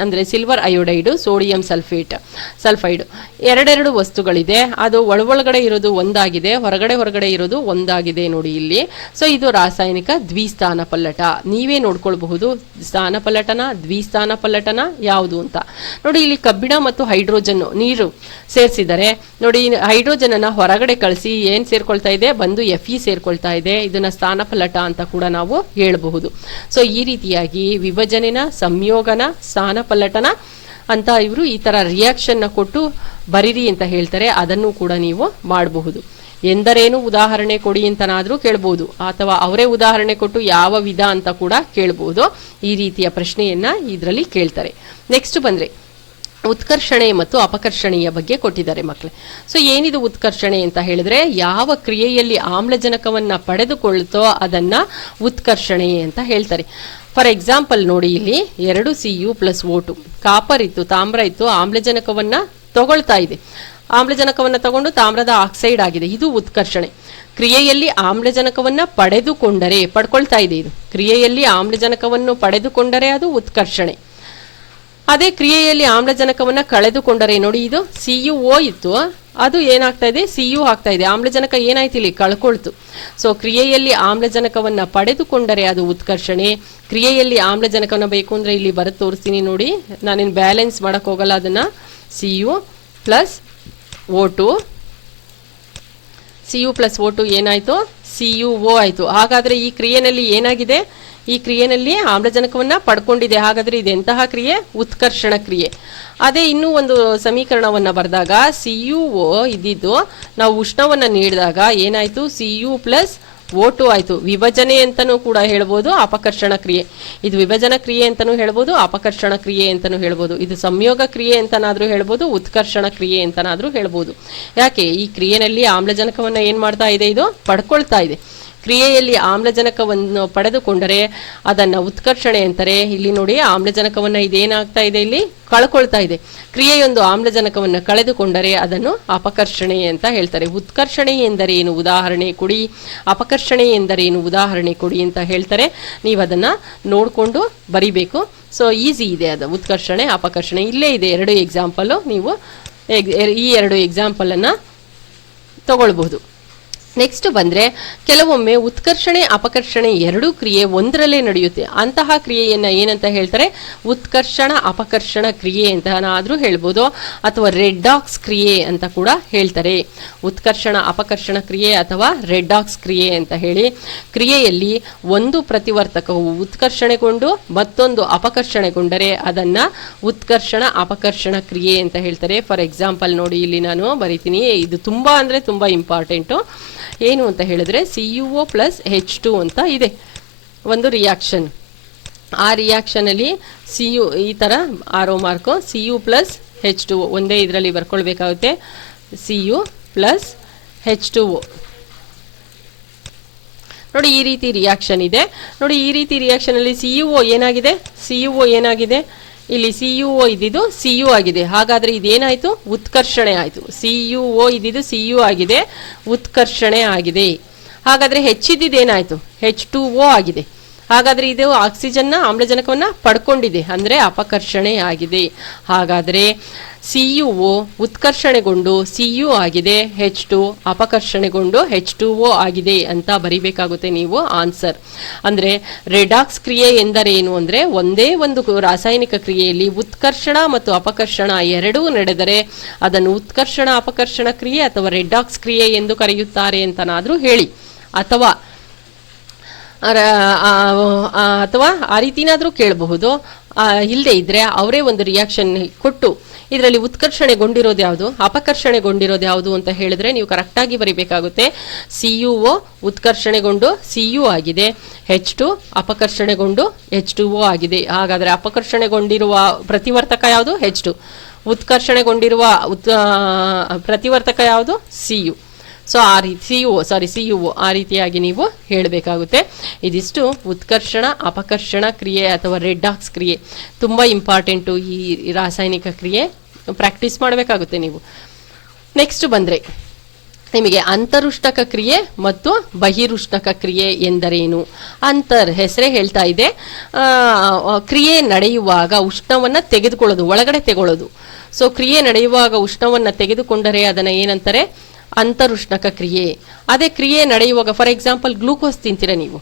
ಅಂದರೆ ಸಿಲ್ವರ್ ಅಯೋಡೈಡು, ಸೋಡಿಯಂ ಸಲ್ಫೈಡ್ 2 ವಸ್ತುಗಳಿದೆ. ಅದು ಒಳಗಡೆ ಇರೋದು ಒಂದಾಗಿದೆ, ಹೊರಗಡೆ ಇರೋದು ಒಂದಾಗಿದೆ ನೋಡಿ ಇಲ್ಲಿ. ಸೊ ಇದು ರಾಸಾಯನಿಕ ದ್ವಿಸ್ಥಾನ ಪಲ್ಲಟ. ನೀವೇ ನೋಡ್ಕೊಳ್ಬಹುದು ಸ್ಥಾನ ಪಲ್ಲಟನ ದ್ವಿಸ್ಥಾನ ಪಲ್ಲಟನ ಯಾವುದು ಅಂತ ನೋಡಿ. ಇಲ್ಲಿ ಕಬ್ಬಿಣ ಮತ್ತು ಹೈಡ್ರೋಜನ್ ನೀರು ಸೇರಿಸಿದರೆ ನೋಡಿ, ಹೈಡ್ರೋಜನ್ ಅನ್ನ ಹೊರಗಡೆ ಕಳಿಸಿ ಏನ್ ಸೇರ್ಕೊಳ್ತಾ ಇದೆ, ಬಂದು Fe ಸೇರ್ಕೊಳ್ತಾ ಇದೆ. ಇದನ್ನ ಸ್ಥಾನ ಪಲ್ಲಟ ಅಂತ ಕೂಡ ನಾವು ಹೇಳಬಹುದು. ಸೊ ಈ ರೀತಿಯಾಗಿ ವಿಭಜನೆನ, ಸಂಯೋಗನ, ಸ್ಥಾನ ಪಲ್ಲಟನ ಅಂತ ಇವರು ಈ ತರ ರಿಯಾಕ್ಷನ್ನ ಕೊಟ್ಟು ಬರೀರಿ ಅಂತ ಹೇಳ್ತಾರೆ. ಅದನ್ನು ಕೂಡ ನೀವು ಮಾಡಬಹುದು. ಎಂದರೇನು ಉದಾಹರಣೆ ಕೊಡಿ ಅಂತನಾದ್ರೂ ಕೇಳ್ಬೋದು, ಅಥವಾ ಅವರೇ ಉದಾಹರಣೆ ಕೊಟ್ಟು ಯಾವ ವಿಧ ಅಂತ ಕೂಡ ಕೇಳ್ಬೋದು. ಈ ರೀತಿಯ ಪ್ರಶ್ನೆಯನ್ನ ಇದರಲ್ಲಿ ಕೇಳ್ತಾರೆ. ನೆಕ್ಸ್ಟ್ ಬಂದ್ರೆ ಉತ್ಕರ್ಷಣೆ ಮತ್ತು ಅಪಕರ್ಷಣೆಯ ಬಗ್ಗೆ ಕೊಟ್ಟಿದ್ದಾರೆ ಮಕ್ಕಳೇ. ಸೊ ಏನಿದು ಉತ್ಕರ್ಷಣೆ ಅಂತ ಹೇಳಿದ್ರೆ, ಯಾವ ಕ್ರಿಯೆಯಲ್ಲಿ ಆಮ್ಲಜನಕವನ್ನ ಪಡೆದುಕೊಳ್ಳುತ್ತೋ ಅದನ್ನ ಉತ್ಕರ್ಷಣೆ ಅಂತ ಹೇಳ್ತಾರೆ. ಫಾರ್ ಎಕ್ಸಾಂಪಲ್ ನೋಡಿ, ಇಲ್ಲಿ 2 Cu+O2 ಕಾಪರ್ ಇತ್ತು, ತಾಮ್ರ ಇತ್ತು, ಆಮ್ಲಜನಕವನ್ನ ತಗೊಳ್ತಾ ಇದೆ. ಆಮ್ಲಜನಕವನ್ನ ತಗೊಂಡು ತಾಮ್ರದ ಆಕ್ಸೈಡ್ ಆಗಿದೆ, ಇದು ಉತ್ಕರ್ಷಣೆ. ಕ್ರಿಯೆಯಲ್ಲಿ ಆಮ್ಲಜನಕವನ್ನ ಪಡ್ಕೊಳ್ತಾ ಇದೆ. ಇದು ಕ್ರಿಯೆಯಲ್ಲಿ ಆಮ್ಲಜನಕವನ್ನು ಪಡೆದುಕೊಂಡರೆ ಅದು ಉತ್ಕರ್ಷಣೆ. ಅದೇ ಕ್ರಿಯೆಯಲ್ಲಿ ಆಮ್ಲಜನಕವನ್ನ ಕಳೆದುಕೊಂಡರೆ ನೋಡಿ, ಇದು CuO ಇತ್ತು, ಅದು ಏನಾಗ್ತಾ ಇದೆ, Cu ಆಗ್ತಾ ಇದೆ. ಆಮ್ಲಜನಕ ಏನಾಯ್ತು, ಇಲ್ಲಿ ಕಳ್ಕೊಳ್ತು. ಸೊ ಕ್ರಿಯೆಯಲ್ಲಿ ಆಮ್ಲಜನಕವನ್ನ ಪಡೆದುಕೊಂಡರೆ ಅದು ಉತ್ಕರ್ಷಣೆ. ಕ್ರಿಯೆಯಲ್ಲಿ ಆಮ್ಲಜನಕವನ್ನ ಬೇಕು ಅಂದ್ರೆ ಇಲ್ಲಿ ಬರೆದು ತೋರಿಸ್ತೀನಿ ನೋಡಿ, ನಾನೇನು ಬ್ಯಾಲೆನ್ಸ್ ಮಾಡಕ್ ಹೋಗಲ್ಲ ಅದನ್ನ. Cu+O2 ಏನಾಯ್ತು, CuO ಆಯ್ತು. ಹಾಗಾದ್ರೆ ಈ ಕ್ರಿಯೆನಲ್ಲಿ ಏನಾಗಿದೆ, ಈ ಕ್ರಿಯೆನಲ್ಲಿ ಆಮ್ಲಜನಕವನ್ನ ಪಡ್ಕೊಂಡಿದೆ. ಹಾಗಾದ್ರೆ ಇದೆಂತಹ ಕ್ರಿಯೆ, ಉತ್ಕರ್ಷಣ ಕ್ರಿಯೆ. ಅದೇ ಇನ್ನೂ ಒಂದು ಸಮೀಕರಣವನ್ನ ಬರೆದಾಗ CuO ಇದ್ದಿದ್ದು ನಾವು ಉಷ್ಣವನ್ನ ನೀಡಿದಾಗ ಏನಾಯ್ತು, Cu+O2 ಆಯ್ತು. ವಿಭಜನೆ ಅಂತಾನೂ ಕೂಡ ಹೇಳ್ಬೋದು, ಅಪಕರ್ಷಣ ಕ್ರಿಯೆ. ಇದು ವಿಭಜನ ಕ್ರಿಯೆ ಅಂತಾನೂ ಹೇಳ್ಬೋದು, ಅಪಕರ್ಷಣ ಕ್ರಿಯೆ ಅಂತಾನೂ ಹೇಳ್ಬೋದು. ಇದು ಸಂಯೋಗ ಕ್ರಿಯೆ ಅಂತನಾದ್ರೂ ಹೇಳ್ಬೋದು, ಉತ್ಕರ್ಷಣ ಕ್ರಿಯೆ ಅಂತನಾದ್ರೂ ಹೇಳ್ಬೋದು. ಯಾಕೆ, ಈ ಕ್ರಿಯೆನಲ್ಲಿ ಆಮ್ಲಜನಕವನ್ನ ಏನ್ ಮಾಡ್ತಾ ಇದೆ, ಇದು ಪಡ್ಕೊಳ್ತಾ ಇದೆ. ಕ್ರಿಯೆಯಲ್ಲಿ ಆಮ್ಲಜನಕವನ್ನು ಪಡೆದುಕೊಂಡರೆ ಅದನ್ನ ಉತ್ಕರ್ಷಣೆ ಅಂತಾರೆ. ಇಲ್ಲಿ ನೋಡಿ, ಆಮ್ಲಜನಕವನ್ನ ಇದೇನಾಗ್ತಾ ಇದೆ, ಇಲ್ಲಿ ಕಳ್ಕೊಳ್ತಾ ಇದೆ. ಕ್ರಿಯೆಯೊಂದು ಆಮ್ಲಜನಕವನ್ನು ಕಳೆದುಕೊಂಡರೆ ಅದನ್ನು ಅಪಕರ್ಷಣೆ ಅಂತ ಹೇಳ್ತಾರೆ. ಉತ್ಕರ್ಷಣೆ ಎಂದರೇನು ಉದಾಹರಣೆ ಕೊಡಿ, ಅಪಕರ್ಷಣೆ ಎಂದರೇನು ಉದಾಹರಣೆ ಕೊಡಿ ಅಂತ ಹೇಳ್ತಾರೆ. ನೀವು ಅದನ್ನ ನೋಡಿಕೊಂಡು ಬರಿಬೇಕು. ಸೊ ಈಸಿ ಇದೆ ಅದು, ಉತ್ಕರ್ಷಣೆ ಅಪಕರ್ಷಣೆ ಇಲ್ಲೇ ಇದೆ. 2 ಎಕ್ಸಾಂಪಲ್, ನೀವು ಈ 2 ಎಕ್ಸಾಂಪಲ್ ಅನ್ನ ತಗೊಳ್ಬಹುದು. ನೆಕ್ಸ್ಟ್ ಬಂದ್ರೆ ಕೆಲವೊಮ್ಮೆ ಉತ್ಕರ್ಷಣೆ ಅಪಕರ್ಷಣೆ ಎರಡೂ ಕ್ರಿಯೆ ಒಂದರಲ್ಲೇ ನಡೆಯುತ್ತೆ. ಅಂತಹ ಕ್ರಿಯೆಯನ್ನ ಏನಂತ ಹೇಳ್ತಾರೆ? ಉತ್ಕರ್ಷಣ ಅಪಕರ್ಷಣ ಕ್ರಿಯೆ ಅಂತನಾದ್ರೂ ಹೇಳ್ಬೋದು, ಅಥವಾ ರೆಡ್ಡಾಕ್ಸ್ ಕ್ರಿಯೆ ಅಂತ ಕೂಡ ಹೇಳ್ತಾರೆ. ಉತ್ಕರ್ಷಣ ಅಪಕರ್ಷಣ ಕ್ರಿಯೆ ಅಥವಾ ರೆಡ್ಡಾಕ್ಸ್ ಕ್ರಿಯೆ ಅಂತ ಹೇಳಿ, ಕ್ರಿಯೆಯಲ್ಲಿ ಒಂದು ಪ್ರತಿವರ್ತಕವು ಉತ್ಕರ್ಷಣೆಗೊಂಡು ಮತ್ತೊಂದು ಅಪಕರ್ಷಣೆಗೊಂಡರೆ ಅದನ್ನ ಉತ್ಕರ್ಷಣ ಅಪಕರ್ಷಣ ಕ್ರಿಯೆ ಅಂತ ಹೇಳ್ತಾರೆ. ಫಾರ್ ಎಕ್ಸಾಂಪಲ್ ನೋಡಿ, ಇಲ್ಲಿ ನಾನು ಬರೀತೀನಿ, ಇದು ತುಂಬಾ ಅಂದ್ರೆ ತುಂಬಾ ಇಂಪಾರ್ಟೆಂಟು. ಏನು ಅಂತ ಹೇಳಿದ್ರೆ CuO ಪ್ಲಸ್ H2 ಅಂತ ಇದೆ ಒಂದು ರಿಯಾಕ್ಷನ್. ಆ ರಿಯಾಕ್ಷನ್ ಅಲ್ಲಿ Cu ಈ ತರ ಆರೋ ಮಾರ್ಕು, Cu ಪ್ಲಸ್ H2 ಒಂದೇ ಇದರಲ್ಲಿ ಬರ್ಕೊಳ್ಬೇಕಾಗುತ್ತೆ. Cu ಪ್ಲಸ್ H2O ನೋಡಿ, ಈ ರೀತಿ ರಿಯಾಕ್ಷನ್ ಇದೆ. ನೋಡಿ, ಈ ರೀತಿ ರಿಯಾಕ್ಷನ್ ಅಲ್ಲಿ CuO ಏನಾಗಿದೆ? CuO ಏನಾಗಿದೆ? ಇಲ್ಲಿ CuO ಇದ್ದಿದ್ದು Cu ಆಗಿದೆ. ಹಾಗಾದ್ರೆ ಇದೇನಾಯ್ತು? ಉತ್ಕರ್ಷಣೆ ಆಯ್ತು. CuO ಇದ್ದಿದ್ದು Cu ಆಗಿದೆ, ಉತ್ಕರ್ಷಣೆ ಆಗಿದೆ. ಹಾಗಾದ್ರೆ ಹೆಚ್ಚಿದ್ದೇನಾಯ್ತು? H2O ಆಗಿದೆ. ಹಾಗಾದ್ರೆ ಇದು ಆಕ್ಸಿಜನ್ನ ಆಮ್ಲಜನಕವನ್ನ ಪಡ್ಕೊಂಡಿದೆ, ಅಂದ್ರೆ ಅಪಕರ್ಷಣೆ ಆಗಿದೆ. ಹಾಗಾದ್ರೆ CuO ಉತ್ಕರ್ಷಣೆಗೊಂಡು Cu ಆಗಿದೆ, H2 ಅಪಕರ್ಷಣೆಗೊಂಡು H2O ಆಗಿದೆ ಅಂತ ಬರಿಬೇಕಾಗುತ್ತೆ ನೀವು ಆನ್ಸರ್. ಅಂದ್ರೆ ರೆಡಾಕ್ಸ್ ಕ್ರಿಯೆ ಎಂದರೇನು ಅಂದ್ರೆ, ಒಂದೇ ಒಂದು ರಾಸಾಯನಿಕ ಕ್ರಿಯೆಯಲ್ಲಿ ಉತ್ಕರ್ಷಣ ಮತ್ತು ಅಪಕರ್ಷಣ ಎರಡೂ ನಡೆದರೆ ಅದನ್ನು ಉತ್ಕರ್ಷಣ ಅಪಕರ್ಷಣ ಕ್ರಿಯೆ ಅಥವಾ ರೆಡಾಕ್ಸ್ ಕ್ರಿಯೆ ಎಂದು ಕರೆಯುತ್ತಾರೆ ಅಂತನಾದ್ರೂ ಹೇಳಿ, ಅಥವಾ ಆ ರೀತಿನಾದ್ರೂ ಕೇಳಬಹುದು. ಇಲ್ಲದೆ ಇದ್ರೆ ಅವರೇ ಒಂದು ರಿಯಾಕ್ಷನ್ ಕೊಟ್ಟು ಇದರಲ್ಲಿ ಉತ್ಕರ್ಷಣೆಗೊಂಡಿರೋದು ಯಾವುದು, ಅಪಕರ್ಷಣೆಗೊಂಡಿರೋದು ಯಾವುದು ಅಂತ ಹೇಳಿದ್ರೆ ನೀವು ಕರೆಕ್ಟಾಗಿ ಬರಿಬೇಕಾಗುತ್ತೆ. CuO ಉತ್ಕರ್ಷಣೆಗೊಂಡು Cu ಆಗಿದೆ, H2 ಅಪಕರ್ಷಣೆಗೊಂಡು H2O ಆಗಿದೆ. ಹಾಗಾದ್ರೆ ಅಪಕರ್ಷಣೆಗೊಂಡಿರುವ ಪ್ರತಿವರ್ತಕ ಯಾವುದು? H2. ಉತ್ಕರ್ಷಣೆಗೊಂಡಿರುವ ಪ್ರತಿವರ್ತಕ ಯಾವುದು? Cu. ಸೊ ಆ ರೀತಿ CuO ಆ ರೀತಿಯಾಗಿ ನೀವು ಹೇಳಬೇಕಾಗುತ್ತೆ. ಇದಿಷ್ಟು ಉತ್ಕರ್ಷಣ ಅಪಕರ್ಷಣ ಕ್ರಿಯೆ ಅಥವಾ ರೆಡ್ಡಾಕ್ಸ್ ಕ್ರಿಯೆ. ತುಂಬಾ ಇಂಪಾರ್ಟೆಂಟು ಈ ರಾಸಾಯನಿಕ ಕ್ರಿಯೆ, ಪ್ರಾಕ್ಟೀಸ್ ಮಾಡಬೇಕಾಗುತ್ತೆ ನೀವು. ನೆಕ್ಸ್ಟ್ ಬಂದ್ರೆ ನಿಮಗೆ ಅಂತರುಷ್ಣಕ ಕ್ರಿಯೆ ಮತ್ತು ಬಹಿರುಷ್ಣಕ ಕ್ರಿಯೆ ಎಂದರೇನು? ಹೆಸರೇ ಹೇಳ್ತಾ ಇದೆ, ಕ್ರಿಯೆ ನಡೆಯುವಾಗ ಉಷ್ಣವನ್ನ ತೆಗೆದುಕೊಳ್ಳೋದು, ಒಳಗಡೆ ತೆಗೊಳ್ಳೋದು. ಸೊ ಕ್ರಿಯೆ ನಡೆಯುವಾಗ ಉಷ್ಣವನ್ನ ತೆಗೆದುಕೊಂಡರೆ ಅದನ್ನ ಏನಂತಾರೆ? ಅಂತರುಷ್ಣಕ ಕ್ರಿಯೆ. ಅದೇ ಕ್ರಿಯೆ ನಡೆಯುವಾಗ, ಫಾರ್ ಎಕ್ಸಾಂಪಲ್ ಗ್ಲೂಕೋಸ್ ತಿಂತೀರ ನೀವು.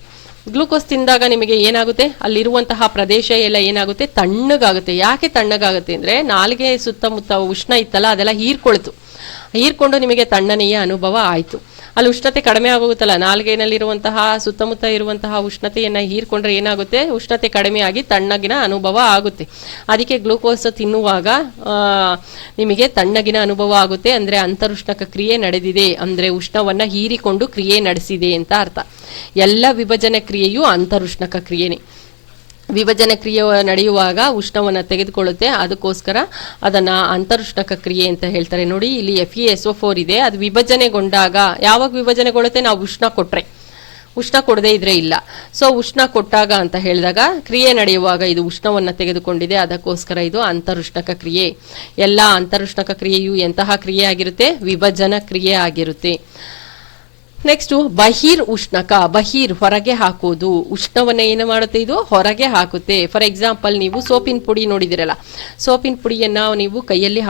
ಗ್ಲೂಕೋಸ್ ತಿಂದಾಗ ನಿಮಗೆ ಏನಾಗುತ್ತೆ? ಅಲ್ಲಿರುವಂತಹ ಪ್ರದೇಶ ಎಲ್ಲ ಏನಾಗುತ್ತೆ? ತಣ್ಣಗಾಗುತ್ತೆ. ಯಾಕೆ ತಣ್ಣಗಾಗುತ್ತೆ ಅಂದ್ರೆ, ನಾಲಿಗೆ ಸುತ್ತಮುತ್ತ ಉಷ್ಣ ಇತ್ತಲ್ಲ ಅದೆಲ್ಲ ಹೀರ್ಕೊಂಡು ನಿಮಗೆ ತಣ್ಣನೆಯ ಅನುಭವ ಆಯ್ತು. ಅಲ್ಲಿ ಉಷ್ಣತೆ ಕಡಿಮೆ ಆಗೋಗುತ್ತಲ್ಲ, ನಾಲ್ಗೆನಲ್ಲಿರುವಂತಹ ಸುತ್ತಮುತ್ತ ಇರುವಂತಹ ಉಷ್ಣತೆಯನ್ನ ಹೀರ್ಕೊಂಡ್ರೆ ಏನಾಗುತ್ತೆ? ಉಷ್ಣತೆ ಕಡಿಮೆ ಆಗಿ ತಣ್ಣಗಿನ ಅನುಭವ ಆಗುತ್ತೆ. ಅದಕ್ಕೆ ಗ್ಲೂಕೋಸ್ ತಿನ್ನುವಾಗ ನಿಮಗೆ ತಣ್ಣಗಿನ ಅನುಭವ ಆಗುತ್ತೆ. ಅಂದ್ರೆ ಅಂತರುಷ್ಣಕ ಕ್ರಿಯೆ ನಡೆದಿದೆ, ಅಂದ್ರೆ ಉಷ್ಣವನ್ನ ಹೀರಿಕೊಂಡು ಕ್ರಿಯೆ ನಡೆಸಿದೆ ಅಂತ ಅರ್ಥ. ಎಲ್ಲ ವಿಭಜನೆ ಕ್ರಿಯೆಯು ಅಂತರುಷ್ಣಕ ಕ್ರಿಯೆನೇ. ವಿಭಜನೆ ಕ್ರಿಯೆ ನಡೆಯುವಾಗ ಉಷ್ಣವನ್ನ ತೆಗೆದುಕೊಳ್ಳುತ್ತೆ, ಅದಕ್ಕೋಸ್ಕರ ಅದನ್ನ ಅಂತರುಷ್ಣಕ ಕ್ರಿಯೆ ಅಂತ ಹೇಳ್ತಾರೆ. ನೋಡಿ, ಇಲ್ಲಿ FeSO4 ಇದೆ, ಅದು ವಿಭಜನೆಗೊಂಡಾಗ, ಯಾವಾಗ ವಿಭಜನೆಗೊಳ್ಳುತ್ತೆ? ನಾವು ಉಷ್ಣ ಕೊಟ್ರೆ. ಉಷ್ಣ ಕೊಡದೇ ಇದ್ರೆ ಇಲ್ಲ. ಸೊ ಉಷ್ಣ ಕೊಟ್ಟಾಗ ಅಂತ ಹೇಳಿದಾಗ ಕ್ರಿಯೆ ನಡೆಯುವಾಗ ಇದು ಉಷ್ಣವನ್ನ ತೆಗೆದುಕೊಂಡಿದೆ, ಅದಕ್ಕೋಸ್ಕರ ಇದು ಅಂತರುಷ್ಣಕ ಕ್ರಿಯೆ. ಎಲ್ಲ ಅಂತರುಷ್ಣಕ ಕ್ರಿಯೆಯು ಎಂತಹ ಕ್ರಿಯೆ ಆಗಿರುತ್ತೆ? ವಿಭಜನ ಕ್ರಿಯೆ ಆಗಿರುತ್ತೆ. ನೆಕ್ಸ್ಟ್ ಬಹಿರ್ ಉಷ್ಣಕ. ಬಹಿರ್ ಹೊರಗೆ ಹಾಕೋದು, ಉಷ್ಣವನ್ನ ಏನು ಮಾಡುತ್ತೆ? ಇದು ಹೊರಗೆ ಹಾಕುತ್ತೆ. ಫಾರ್ ಎಕ್ಸಾಂಪಲ್ ನೀವು ಸೋಪಿನ ಪುಡಿ ನೋಡಿದಿರಲ್ಲ, ಸೋಪಿನ ಪುಡಿಯನ್ನ ನೀವು ಕೈಯಲ್ಲಿ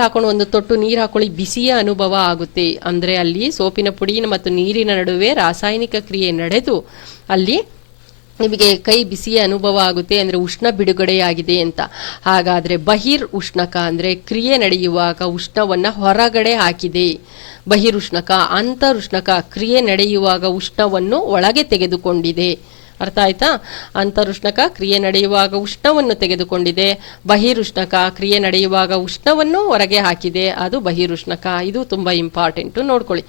ಹಾಕೊಂಡು ಒಂದು ತೊಟ್ಟು ನೀರು ಹಾಕೊಳ್ಳಿ, ಬಿಸಿಯ ಅನುಭವ ಆಗುತ್ತೆ. ಅಂದ್ರೆ ಅಲ್ಲಿ ಸೋಪಿನ ಪುಡಿ ಮತ್ತು ನೀರಿನ ನಡುವೆ ರಾಸಾಯನಿಕ ಕ್ರಿಯೆ ನಡೆದು ಅಲ್ಲಿ ನಿಮಗೆ ಕೈ ಬಿಸಿಯ ಅನುಭವ ಆಗುತ್ತೆ, ಅಂದ್ರೆ ಉಷ್ಣ ಬಿಡುಗಡೆಯಾಗಿದೆ ಅಂತ. ಹಾಗಾದ್ರೆ ಬಹಿರ್ ಉಷ್ಣಕ ಅಂದ್ರೆ ಕ್ರಿಯೆ ನಡೆಯುವಾಗ ಉಷ್ಣವನ್ನ ಹೊರಗಡೆ ಹಾಕಿದೆ. ಬಹಿರುಷ್ಣಕ. ಅಂತರುಷ್ಣಕ ಕ್ರಿಯೆ ನಡೆಯುವಾಗ ಉಷ್ಣವನ್ನು ಒಳಗೆ ತೆಗೆದುಕೊಂಡಿದೆ. ಅರ್ಥ ಆಯ್ತಾ? ಅಂತರುಷ್ಣಕ ಕ್ರಿಯೆ ನಡೆಯುವಾಗ ಉಷ್ಣವನ್ನು ತೆಗೆದುಕೊಂಡಿದೆ, ಬಹಿರುಷ್ಣಕ ಕ್ರಿಯೆ ನಡೆಯುವಾಗ ಉಷ್ಣವನ್ನು ಹೊರಗೆ ಹಾಕಿದೆ, ಅದು ಬಹಿರುಷ್ಣಕ. ಇದು ತುಂಬಾ ಇಂಪಾರ್ಟೆಂಟ್, ನೋಡ್ಕೊಳ್ಳಿ.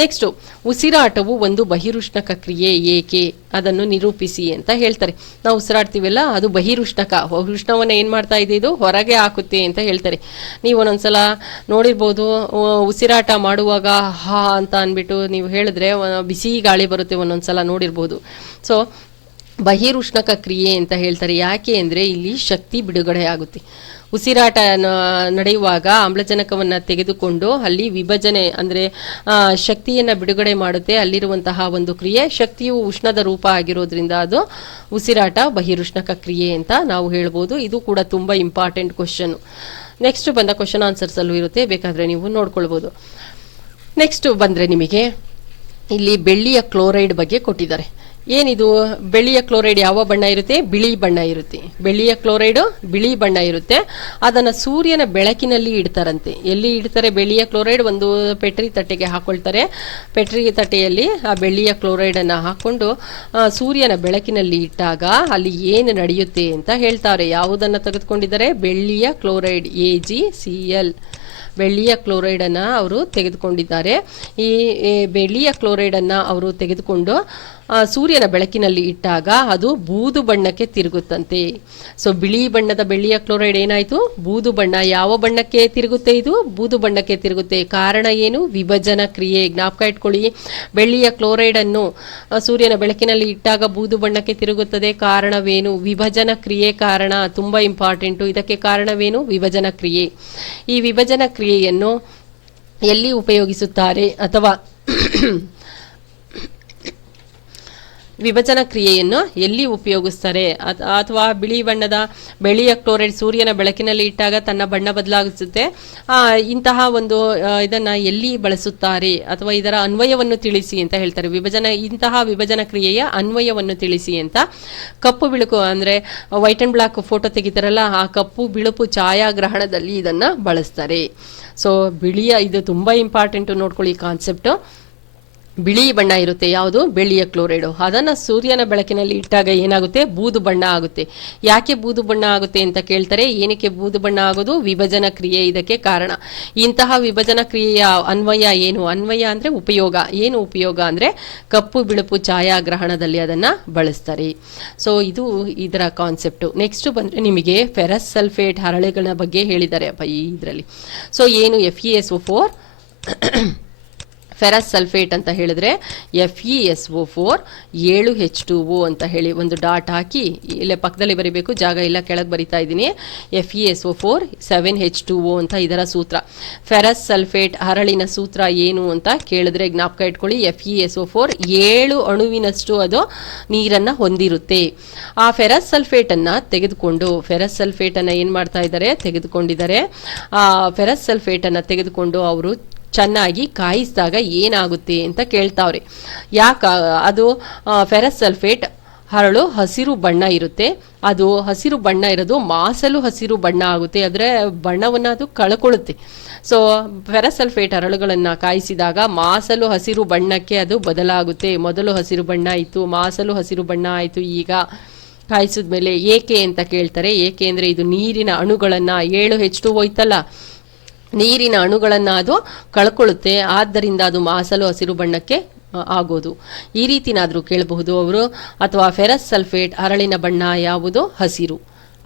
ನೆಕ್ಸ್ಟ್, ಉಸಿರಾಟವು ಒಂದು ಬಹಿರುಷ್ಣಕ ಕ್ರಿಯೆ ಏಕೆ? ಅದನ್ನು ನಿರೂಪಿಸಿ ಅಂತ ಹೇಳ್ತಾರೆ. ನಾವು ಉಸಿರಾಡ್ತೀವಲ್ಲ, ಅದು ಬಹಿರುಷ್ಣಕ. ಉಷ್ಣವನ್ನ ಏನ್ ಮಾಡ್ತಾ ಇದೆ? ಇದು ಹೊರಗೆ ಹಾಕುತ್ತೆ ಅಂತ ಹೇಳ್ತಾರೆ. ನೀವು ಒಂದೊಂದ್ಸಲ ನೋಡಿರ್ಬೋದು, ಉಸಿರಾಟ ಮಾಡುವಾಗ ಹಾ ಅಂತ ಅನ್ಬಿಟ್ಟು ನೀವು ಹೇಳಿದ್ರೆ ಬಿಸಿ ಗಾಳಿ ಬರುತ್ತೆ, ಒಂದೊಂದ್ಸಲ ನೋಡಿರ್ಬೋದು. ಸೊ ಬಹಿರುಷ್ಣಕ ಕ್ರಿಯೆ ಅಂತ ಹೇಳ್ತಾರೆ. ಯಾಕೆ ಅಂದ್ರೆ ಇಲ್ಲಿ ಶಕ್ತಿ ಬಿಡುಗಡೆ ಆಗುತ್ತೆ. ಉಸಿರಾಟ ನಡೆಯುವಾಗ ಆಮ್ಲಜನಕವನ್ನ ತೆಗೆದುಕೊಂಡು ಅಲ್ಲಿ ವಿಭಜನೆ ಅಂದ್ರೆ ಶಕ್ತಿಯನ್ನ ಬಿಡುಗಡೆ ಮಾಡುತ್ತೆ. ಅಲ್ಲಿರುವಂತಹ ಒಂದು ಕ್ರಿಯೆ ಶಕ್ತಿಯು ಉಷ್ಣದ ರೂಪ ಆಗಿರೋದ್ರಿಂದ ಅದು ಉಸಿರಾಟ ಬಹಿರುಷ್ಣಕ ಕ್ರಿಯೆ ಅಂತ ನಾವು ಹೇಳ್ಬೋದು. ಇದು ಕೂಡ ತುಂಬಾ ಇಂಪಾರ್ಟೆಂಟ್ ಕ್ವಶನ್. ನೆಕ್ಸ್ಟ್ ಬಂದ ಕ್ವಶನ್ ಆನ್ಸರ್ಸ್ ಅಲ್ಲೂ ಇರುತ್ತೆ, ಬೇಕಾದ್ರೆ ನೀವು ನೋಡ್ಕೊಳ್ಬೋದು. ನೆಕ್ಸ್ಟ್ ಬಂದ್ರೆ ನಿಮಗೆ ಇಲ್ಲಿ ಬೆಳ್ಳಿಯ ಕ್ಲೋರೈಡ್ ಬಗ್ಗೆ ಕೊಟ್ಟಿದ್ದಾರೆ. ಏನಿದು ಬೆಳ್ಳಿಯ ಕ್ಲೋರೈಡ್ ಯಾವ ಬಣ್ಣ ಇರುತ್ತೆ? ಬಿಳಿ ಬಣ್ಣ ಇರುತ್ತೆ. ಬೆಳ್ಳಿಯ ಕ್ಲೋರೈಡು ಬಿಳಿ ಬಣ್ಣ ಇರುತ್ತೆ. ಅದನ್ನು ಸೂರ್ಯನ ಬೆಳಕಿನಲ್ಲಿ ಇಡ್ತಾರಂತೆ. ಎಲ್ಲಿ ಇಡ್ತಾರೆ ಬೆಳ್ಳಿಯ ಕ್ಲೋರೈಡ್? ಒಂದು ಪೆಟ್ರಿ ತಟ್ಟೆಗೆ ಹಾಕೊಳ್ತಾರೆ. ಪೆಟ್ರಿ ತಟ್ಟೆಯಲ್ಲಿ ಆ ಬೆಳ್ಳಿಯ ಕ್ಲೋರೈಡನ್ನು ಹಾಕ್ಕೊಂಡು ಸೂರ್ಯನ ಬೆಳಕಿನಲ್ಲಿ ಇಟ್ಟಾಗ ಅಲ್ಲಿ ಏನು ನಡೆಯುತ್ತೆ ಅಂತ ಹೇಳ್ತಾರೆ. ಯಾವುದನ್ನು ತೆಗೆದುಕೊಂಡಿದ್ದಾರೆ? ಬೆಳ್ಳಿಯ ಕ್ಲೋರೈಡ್ AgCl. ಬೆಳ್ಳಿಯ ಕ್ಲೋರೈಡನ್ನು ಅವರು ತೆಗೆದುಕೊಂಡಿದ್ದಾರೆ. ಈ ಬೆಳ್ಳಿಯ ಕ್ಲೋರೈಡನ್ನು ಅವರು ತೆಗೆದುಕೊಂಡು ಸೂರ್ಯನ ಬೆಳಕಿನಲ್ಲಿ ಇಟ್ಟಾಗ ಅದು ಬೂದು ಬಣ್ಣಕ್ಕೆ ತಿರುಗುತ್ತಂತೆ. ಸೊ ಬಿಳಿ ಬಣ್ಣದ ಬೆಳ್ಳಿಯ ಕ್ಲೋರೈಡ್ ಏನಾಯಿತು? ಬೂದು ಬಣ್ಣ. ಯಾವ ಬಣ್ಣಕ್ಕೆ ತಿರುಗುತ್ತೆ? ಇದು ಬೂದು ಬಣ್ಣಕ್ಕೆ ತಿರುಗುತ್ತೆ. ಕಾರಣ ಏನು? ವಿಭಜನ ಕ್ರಿಯೆ. ಜ್ಞಾಪಕ ಇಟ್ಕೊಳ್ಳಿ, ಬೆಳ್ಳಿಯ ಕ್ಲೋರೈಡನ್ನು ಸೂರ್ಯನ ಬೆಳಕಿನಲ್ಲಿ ಇಟ್ಟಾಗ ಬೂದು ಬಣ್ಣಕ್ಕೆ ತಿರುಗುತ್ತದೆ. ಕಾರಣವೇನು? ವಿಭಜನ ಕ್ರಿಯೆ ಕಾರಣ. ತುಂಬ ಇಂಪಾರ್ಟೆಂಟು. ಇದಕ್ಕೆ ಕಾರಣವೇನು? ವಿಭಜನ ಕ್ರಿಯೆ. ಈ ವಿಭಜನ ಕ್ರಿಯೆಯನ್ನು ಎಲ್ಲಿ ಉಪಯೋಗಿಸುತ್ತಾರೆ? ಅಥವಾ ವಿಭಜನ ಕ್ರಿಯೆಯನ್ನು ಎಲ್ಲಿ ಉಪಯೋಗಿಸ್ತಾರೆ? ಅಥವಾ ಬಿಳಿ ಬಣ್ಣದ ಬೆಳ್ಳಿಯ ಕ್ಲೋರೈಡ್ ಸೂರ್ಯನ ಬೆಳಕಿನಲ್ಲಿ ಇಟ್ಟಾಗ ತನ್ನ ಬಣ್ಣ ಬದಲಾಗಿಸುತ್ತೆ. ಇಂತಹ ಒಂದು ಇದನ್ನು ಎಲ್ಲಿ ಬಳಸುತ್ತಾರೆ? ಅಥವಾ ಇದರ ಅನ್ವಯವನ್ನು ತಿಳಿಸಿ ಅಂತ ಹೇಳ್ತಾರೆ. ಇಂತಹ ವಿಭಜನ ಕ್ರಿಯೆಯ ಅನ್ವಯವನ್ನು ತಿಳಿಸಿ ಅಂತ. ಕಪ್ಪು ಬಿಳುಪು ಅಂದರೆ ವೈಟ್ ಆ್ಯಂಡ್ ಬ್ಲ್ಯಾಕ್ ಫೋಟೋ ತೆಗಿತಾರಲ್ಲ, ಆ ಕಪ್ಪು ಬಿಳುಪು ಛಾಯಾಗ್ರಹಣದಲ್ಲಿ ಇದನ್ನು ಬಳಸ್ತಾರೆ. ಸೊ ಇದು ತುಂಬ ಇಂಪಾರ್ಟೆಂಟು, ನೋಡ್ಕೊಳ್ಳಿ ಕಾನ್ಸೆಪ್ಟು. ಬಿಳಿ ಬಣ್ಣ ಇರುತ್ತೆ, ಯಾವುದು? ಬೆಳ್ಳಿಯ ಕ್ಲೋರೈಡು. ಅದನ್ನು ಸೂರ್ಯನ ಬೆಳಕಿನಲ್ಲಿ ಇಟ್ಟಾಗ ಏನಾಗುತ್ತೆ? ಬೂದು ಬಣ್ಣ ಆಗುತ್ತೆ. ಯಾಕೆ ಬೂದು ಬಣ್ಣ ಆಗುತ್ತೆ ಅಂತ ಕೇಳ್ತಾರೆ. ಏನಕ್ಕೆ ಬೂದು ಬಣ್ಣ ಆಗೋದು? ವಿಭಜನ ಕ್ರಿಯೆ ಇದಕ್ಕೆ ಕಾರಣ. ಇಂತಹ ವಿಭಜನ ಕ್ರಿಯೆಯ ಅನ್ವಯ ಏನು? ಅನ್ವಯ ಅಂದರೆ ಉಪಯೋಗ. ಏನು ಉಪಯೋಗ ಅಂದರೆ ಕಪ್ಪು ಬಿಳುಪು ಛಾಯಾಗ್ರಹಣದಲ್ಲಿ ಅದನ್ನು ಬಳಸ್ತಾರೆ. ಸೊ ಇದು ಇದರ ಕಾನ್ಸೆಪ್ಟು. ನೆಕ್ಸ್ಟ್ ಬಂದರೆ ನಿಮಗೆ ಫೆರಸ್ ಸಲ್ಫೇಟ್ ಹರಳೆಗಳ ಬಗ್ಗೆ ಹೇಳಿದ್ದಾರೆ ಇದರಲ್ಲಿ. ಸೊ ಏನು? FeSO4 ಫೆರಸ್ ಸಲ್ಫೇಟ್ ಅಂತ ಹೇಳಿದ್ರೆ FeSO4 7H2O ಅಂತ ಹೇಳಿ ಒಂದು ಡಾಟ್ ಹಾಕಿ ಇಲ್ಲೇ ಪಕ್ಕದಲ್ಲಿ ಬರೀಬೇಕು, ಜಾಗ ಇಲ್ಲ, ಕೆಳಗೆ ಬರಿತಾ ಇದ್ದೀನಿ. FeSO4 7H2O ಅಂತ ಇದರ ಸೂತ್ರ. ಫೆರಸ್ ಸಲ್ಫೇಟ್ ಹರಳಿನ ಸೂತ್ರ ಏನು ಅಂತ ಕೇಳಿದ್ರೆ ಜ್ಞಾಪಕ ಇಟ್ಕೊಳ್ಳಿ. FeSO4 7 ಅಣುವಿನಷ್ಟು ಅದು ನೀರನ್ನು ಹೊಂದಿರುತ್ತೆ. ಆ ಫೆರಸ್ ಸಲ್ಫೇಟನ್ನು ತೆಗೆದುಕೊಂಡು ಫೆರಸ್ ಸಲ್ಫೇಟನ್ನು ಏನು ಮಾಡ್ತಾ ಇದ್ದಾರೆ? ತೆಗೆದುಕೊಂಡಿದ್ದಾರೆ. ಆ ಫೆರಸ್ ಸಲ್ಫೇಟನ್ನು ತೆಗೆದುಕೊಂಡು ಅವರು ಚೆನ್ನಾಗಿ ಕಾಯಿಸಿದಾಗ ಏನಾಗುತ್ತೆ ಅಂತ ಕೇಳ್ತಾವ್ರೆ. ಅದು ಫೆರಸ್ ಸಲ್ಫೇಟ್ ಹರಳು ಹಸಿರು ಬಣ್ಣ ಇರುತ್ತೆ. ಅದು ಹಸಿರು ಬಣ್ಣ ಇರೋದು ಮಾಸಲು ಹಸಿರು ಬಣ್ಣ ಆಗುತ್ತೆ. ಅದರ ಬಣ್ಣವನ್ನು ಅದು ಕಳ್ಕೊಳ್ಳುತ್ತೆ. ಸೊ ಫೆರಸ್ ಸಲ್ಫೇಟ್ ಹರಳುಗಳನ್ನು ಕಾಯಿಸಿದಾಗ ಮಾಸಲು ಹಸಿರು ಬಣ್ಣಕ್ಕೆ ಅದು ಬದಲಾಗುತ್ತೆ. ಮೊದಲು ಹಸಿರು ಬಣ್ಣ ಇತ್ತು, ಮಾಸಲು ಹಸಿರು ಬಣ್ಣ ಆಯಿತು. ಈಗ ಕಾಯಿಸಿದ ಮೇಲೆ ಏಕೆ ಅಂತ ಕೇಳ್ತಾರೆ. ಏಕೆ ಅಂದರೆ ಇದು ನೀರಿನ ಅಣುಗಳನ್ನು 7H2O ಇತ್ತಲ್ಲ, ನೀರಿನ ಅಣುಗಳನ್ನು ಅದು ಕಳ್ಕೊಳ್ಳುತ್ತೆ. ಆದ್ದರಿಂದ ಅದು ಮಾಸಲು ಹಸಿರು ಬಣ್ಣಕ್ಕೆ ಆಗೋದು. ಈ ರೀತಿನಾದರೂ ಕೇಳಬಹುದು ಅವರು. ಅಥವಾ ಫೆರಸ್ ಸಲ್ಫೇಟ್ ಹರಳಿನ ಬಣ್ಣ ಯಾವುದು? ಹಸಿರು.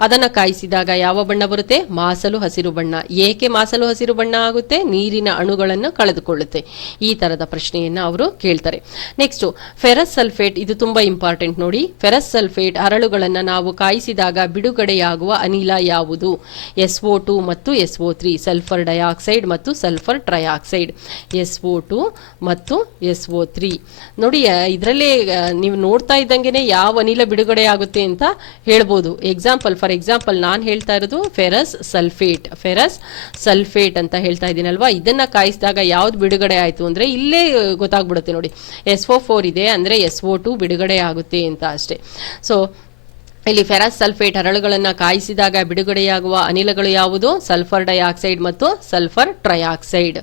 ಅದನ್ನು ಕಾಯಿಸಿದಾಗ ಯಾವ ಬಣ್ಣ ಬರುತ್ತೆ? ಮಾಸಲು ಹಸಿರು ಬಣ್ಣ. ಏಕೆ ಮಾಸಲು ಹಸಿರು ಬಣ್ಣ ಆಗುತ್ತೆ? ನೀರಿನ ಅಣುಗಳನ್ನು ಕಳೆದುಕೊಳ್ಳುತ್ತೆ. ಈ ಥರದ ಪ್ರಶ್ನೆಯನ್ನು ಅವರು ಕೇಳ್ತಾರೆ. ನೆಕ್ಸ್ಟು ಫೆರಸ್ ಸಲ್ಫೇಟ್, ಇದು ತುಂಬ ಇಂಪಾರ್ಟೆಂಟ್ ನೋಡಿ. ಫೆರಸ್ ಸಲ್ಫೇಟ್ ಹರಳುಗಳನ್ನು ನಾವು ಕಾಯಿಸಿದಾಗ ಬಿಡುಗಡೆಯಾಗುವ ಅನಿಲ ಯಾವುದು? SO2 ಮತ್ತು SO3, ಸಲ್ಫರ್ ಡೈಆಕ್ಸೈಡ್ ಮತ್ತು ಸಲ್ಫರ್ ಟ್ರೈಆಕ್ಸೈಡ್. SO2 ಮತ್ತು SO3 ನೋಡಿ. ಇದರಲ್ಲೇ ನೀವು ನೋಡ್ತಾ ಇದ್ದಂಗೆ ಯಾವ ಅನಿಲ ಬಿಡುಗಡೆ ಆಗುತ್ತೆ ಅಂತ ಹೇಳ್ಬೋದು. ಫಾರ್ ಎಕ್ಸಾಂಪಲ್ ನಾನು ಹೇಳ್ತಾ ಇರೋದು ಫೆರಸ್ ಸಲ್ಫೇಟ್ ಅಂತ ಹೇಳ್ತಾ ಇದ್ದೀನಲ್ವಾ. ಇದನ್ನ ಕಾಯಿಸಿದಾಗ ಯಾವ್ದು ಬಿಡುಗಡೆ ಆಯಿತು ಅಂದರೆ ಇಲ್ಲೇ ಗೊತ್ತಾಗ್ಬಿಡುತ್ತೆ ನೋಡಿ. SO4 ಇದೆ ಅಂದರೆ SO2 ಬಿಡುಗಡೆ ಆಗುತ್ತೆ ಅಂತ ಅಷ್ಟೇ. ಸೊ ಇಲ್ಲಿ ಫೆರಸ್ ಸಲ್ಫೇಟ್ ಹರಳುಗಳನ್ನು ಕಾಯಿಸಿದಾಗ ಬಿಡುಗಡೆಯಾಗುವ ಅನಿಲಗಳು ಯಾವುದು? ಸಲ್ಫರ್ ಡೈಆಕ್ಸೈಡ್ ಮತ್ತು ಸಲ್ಫರ್ ಟ್ರೈಆಕ್ಸೈಡ್.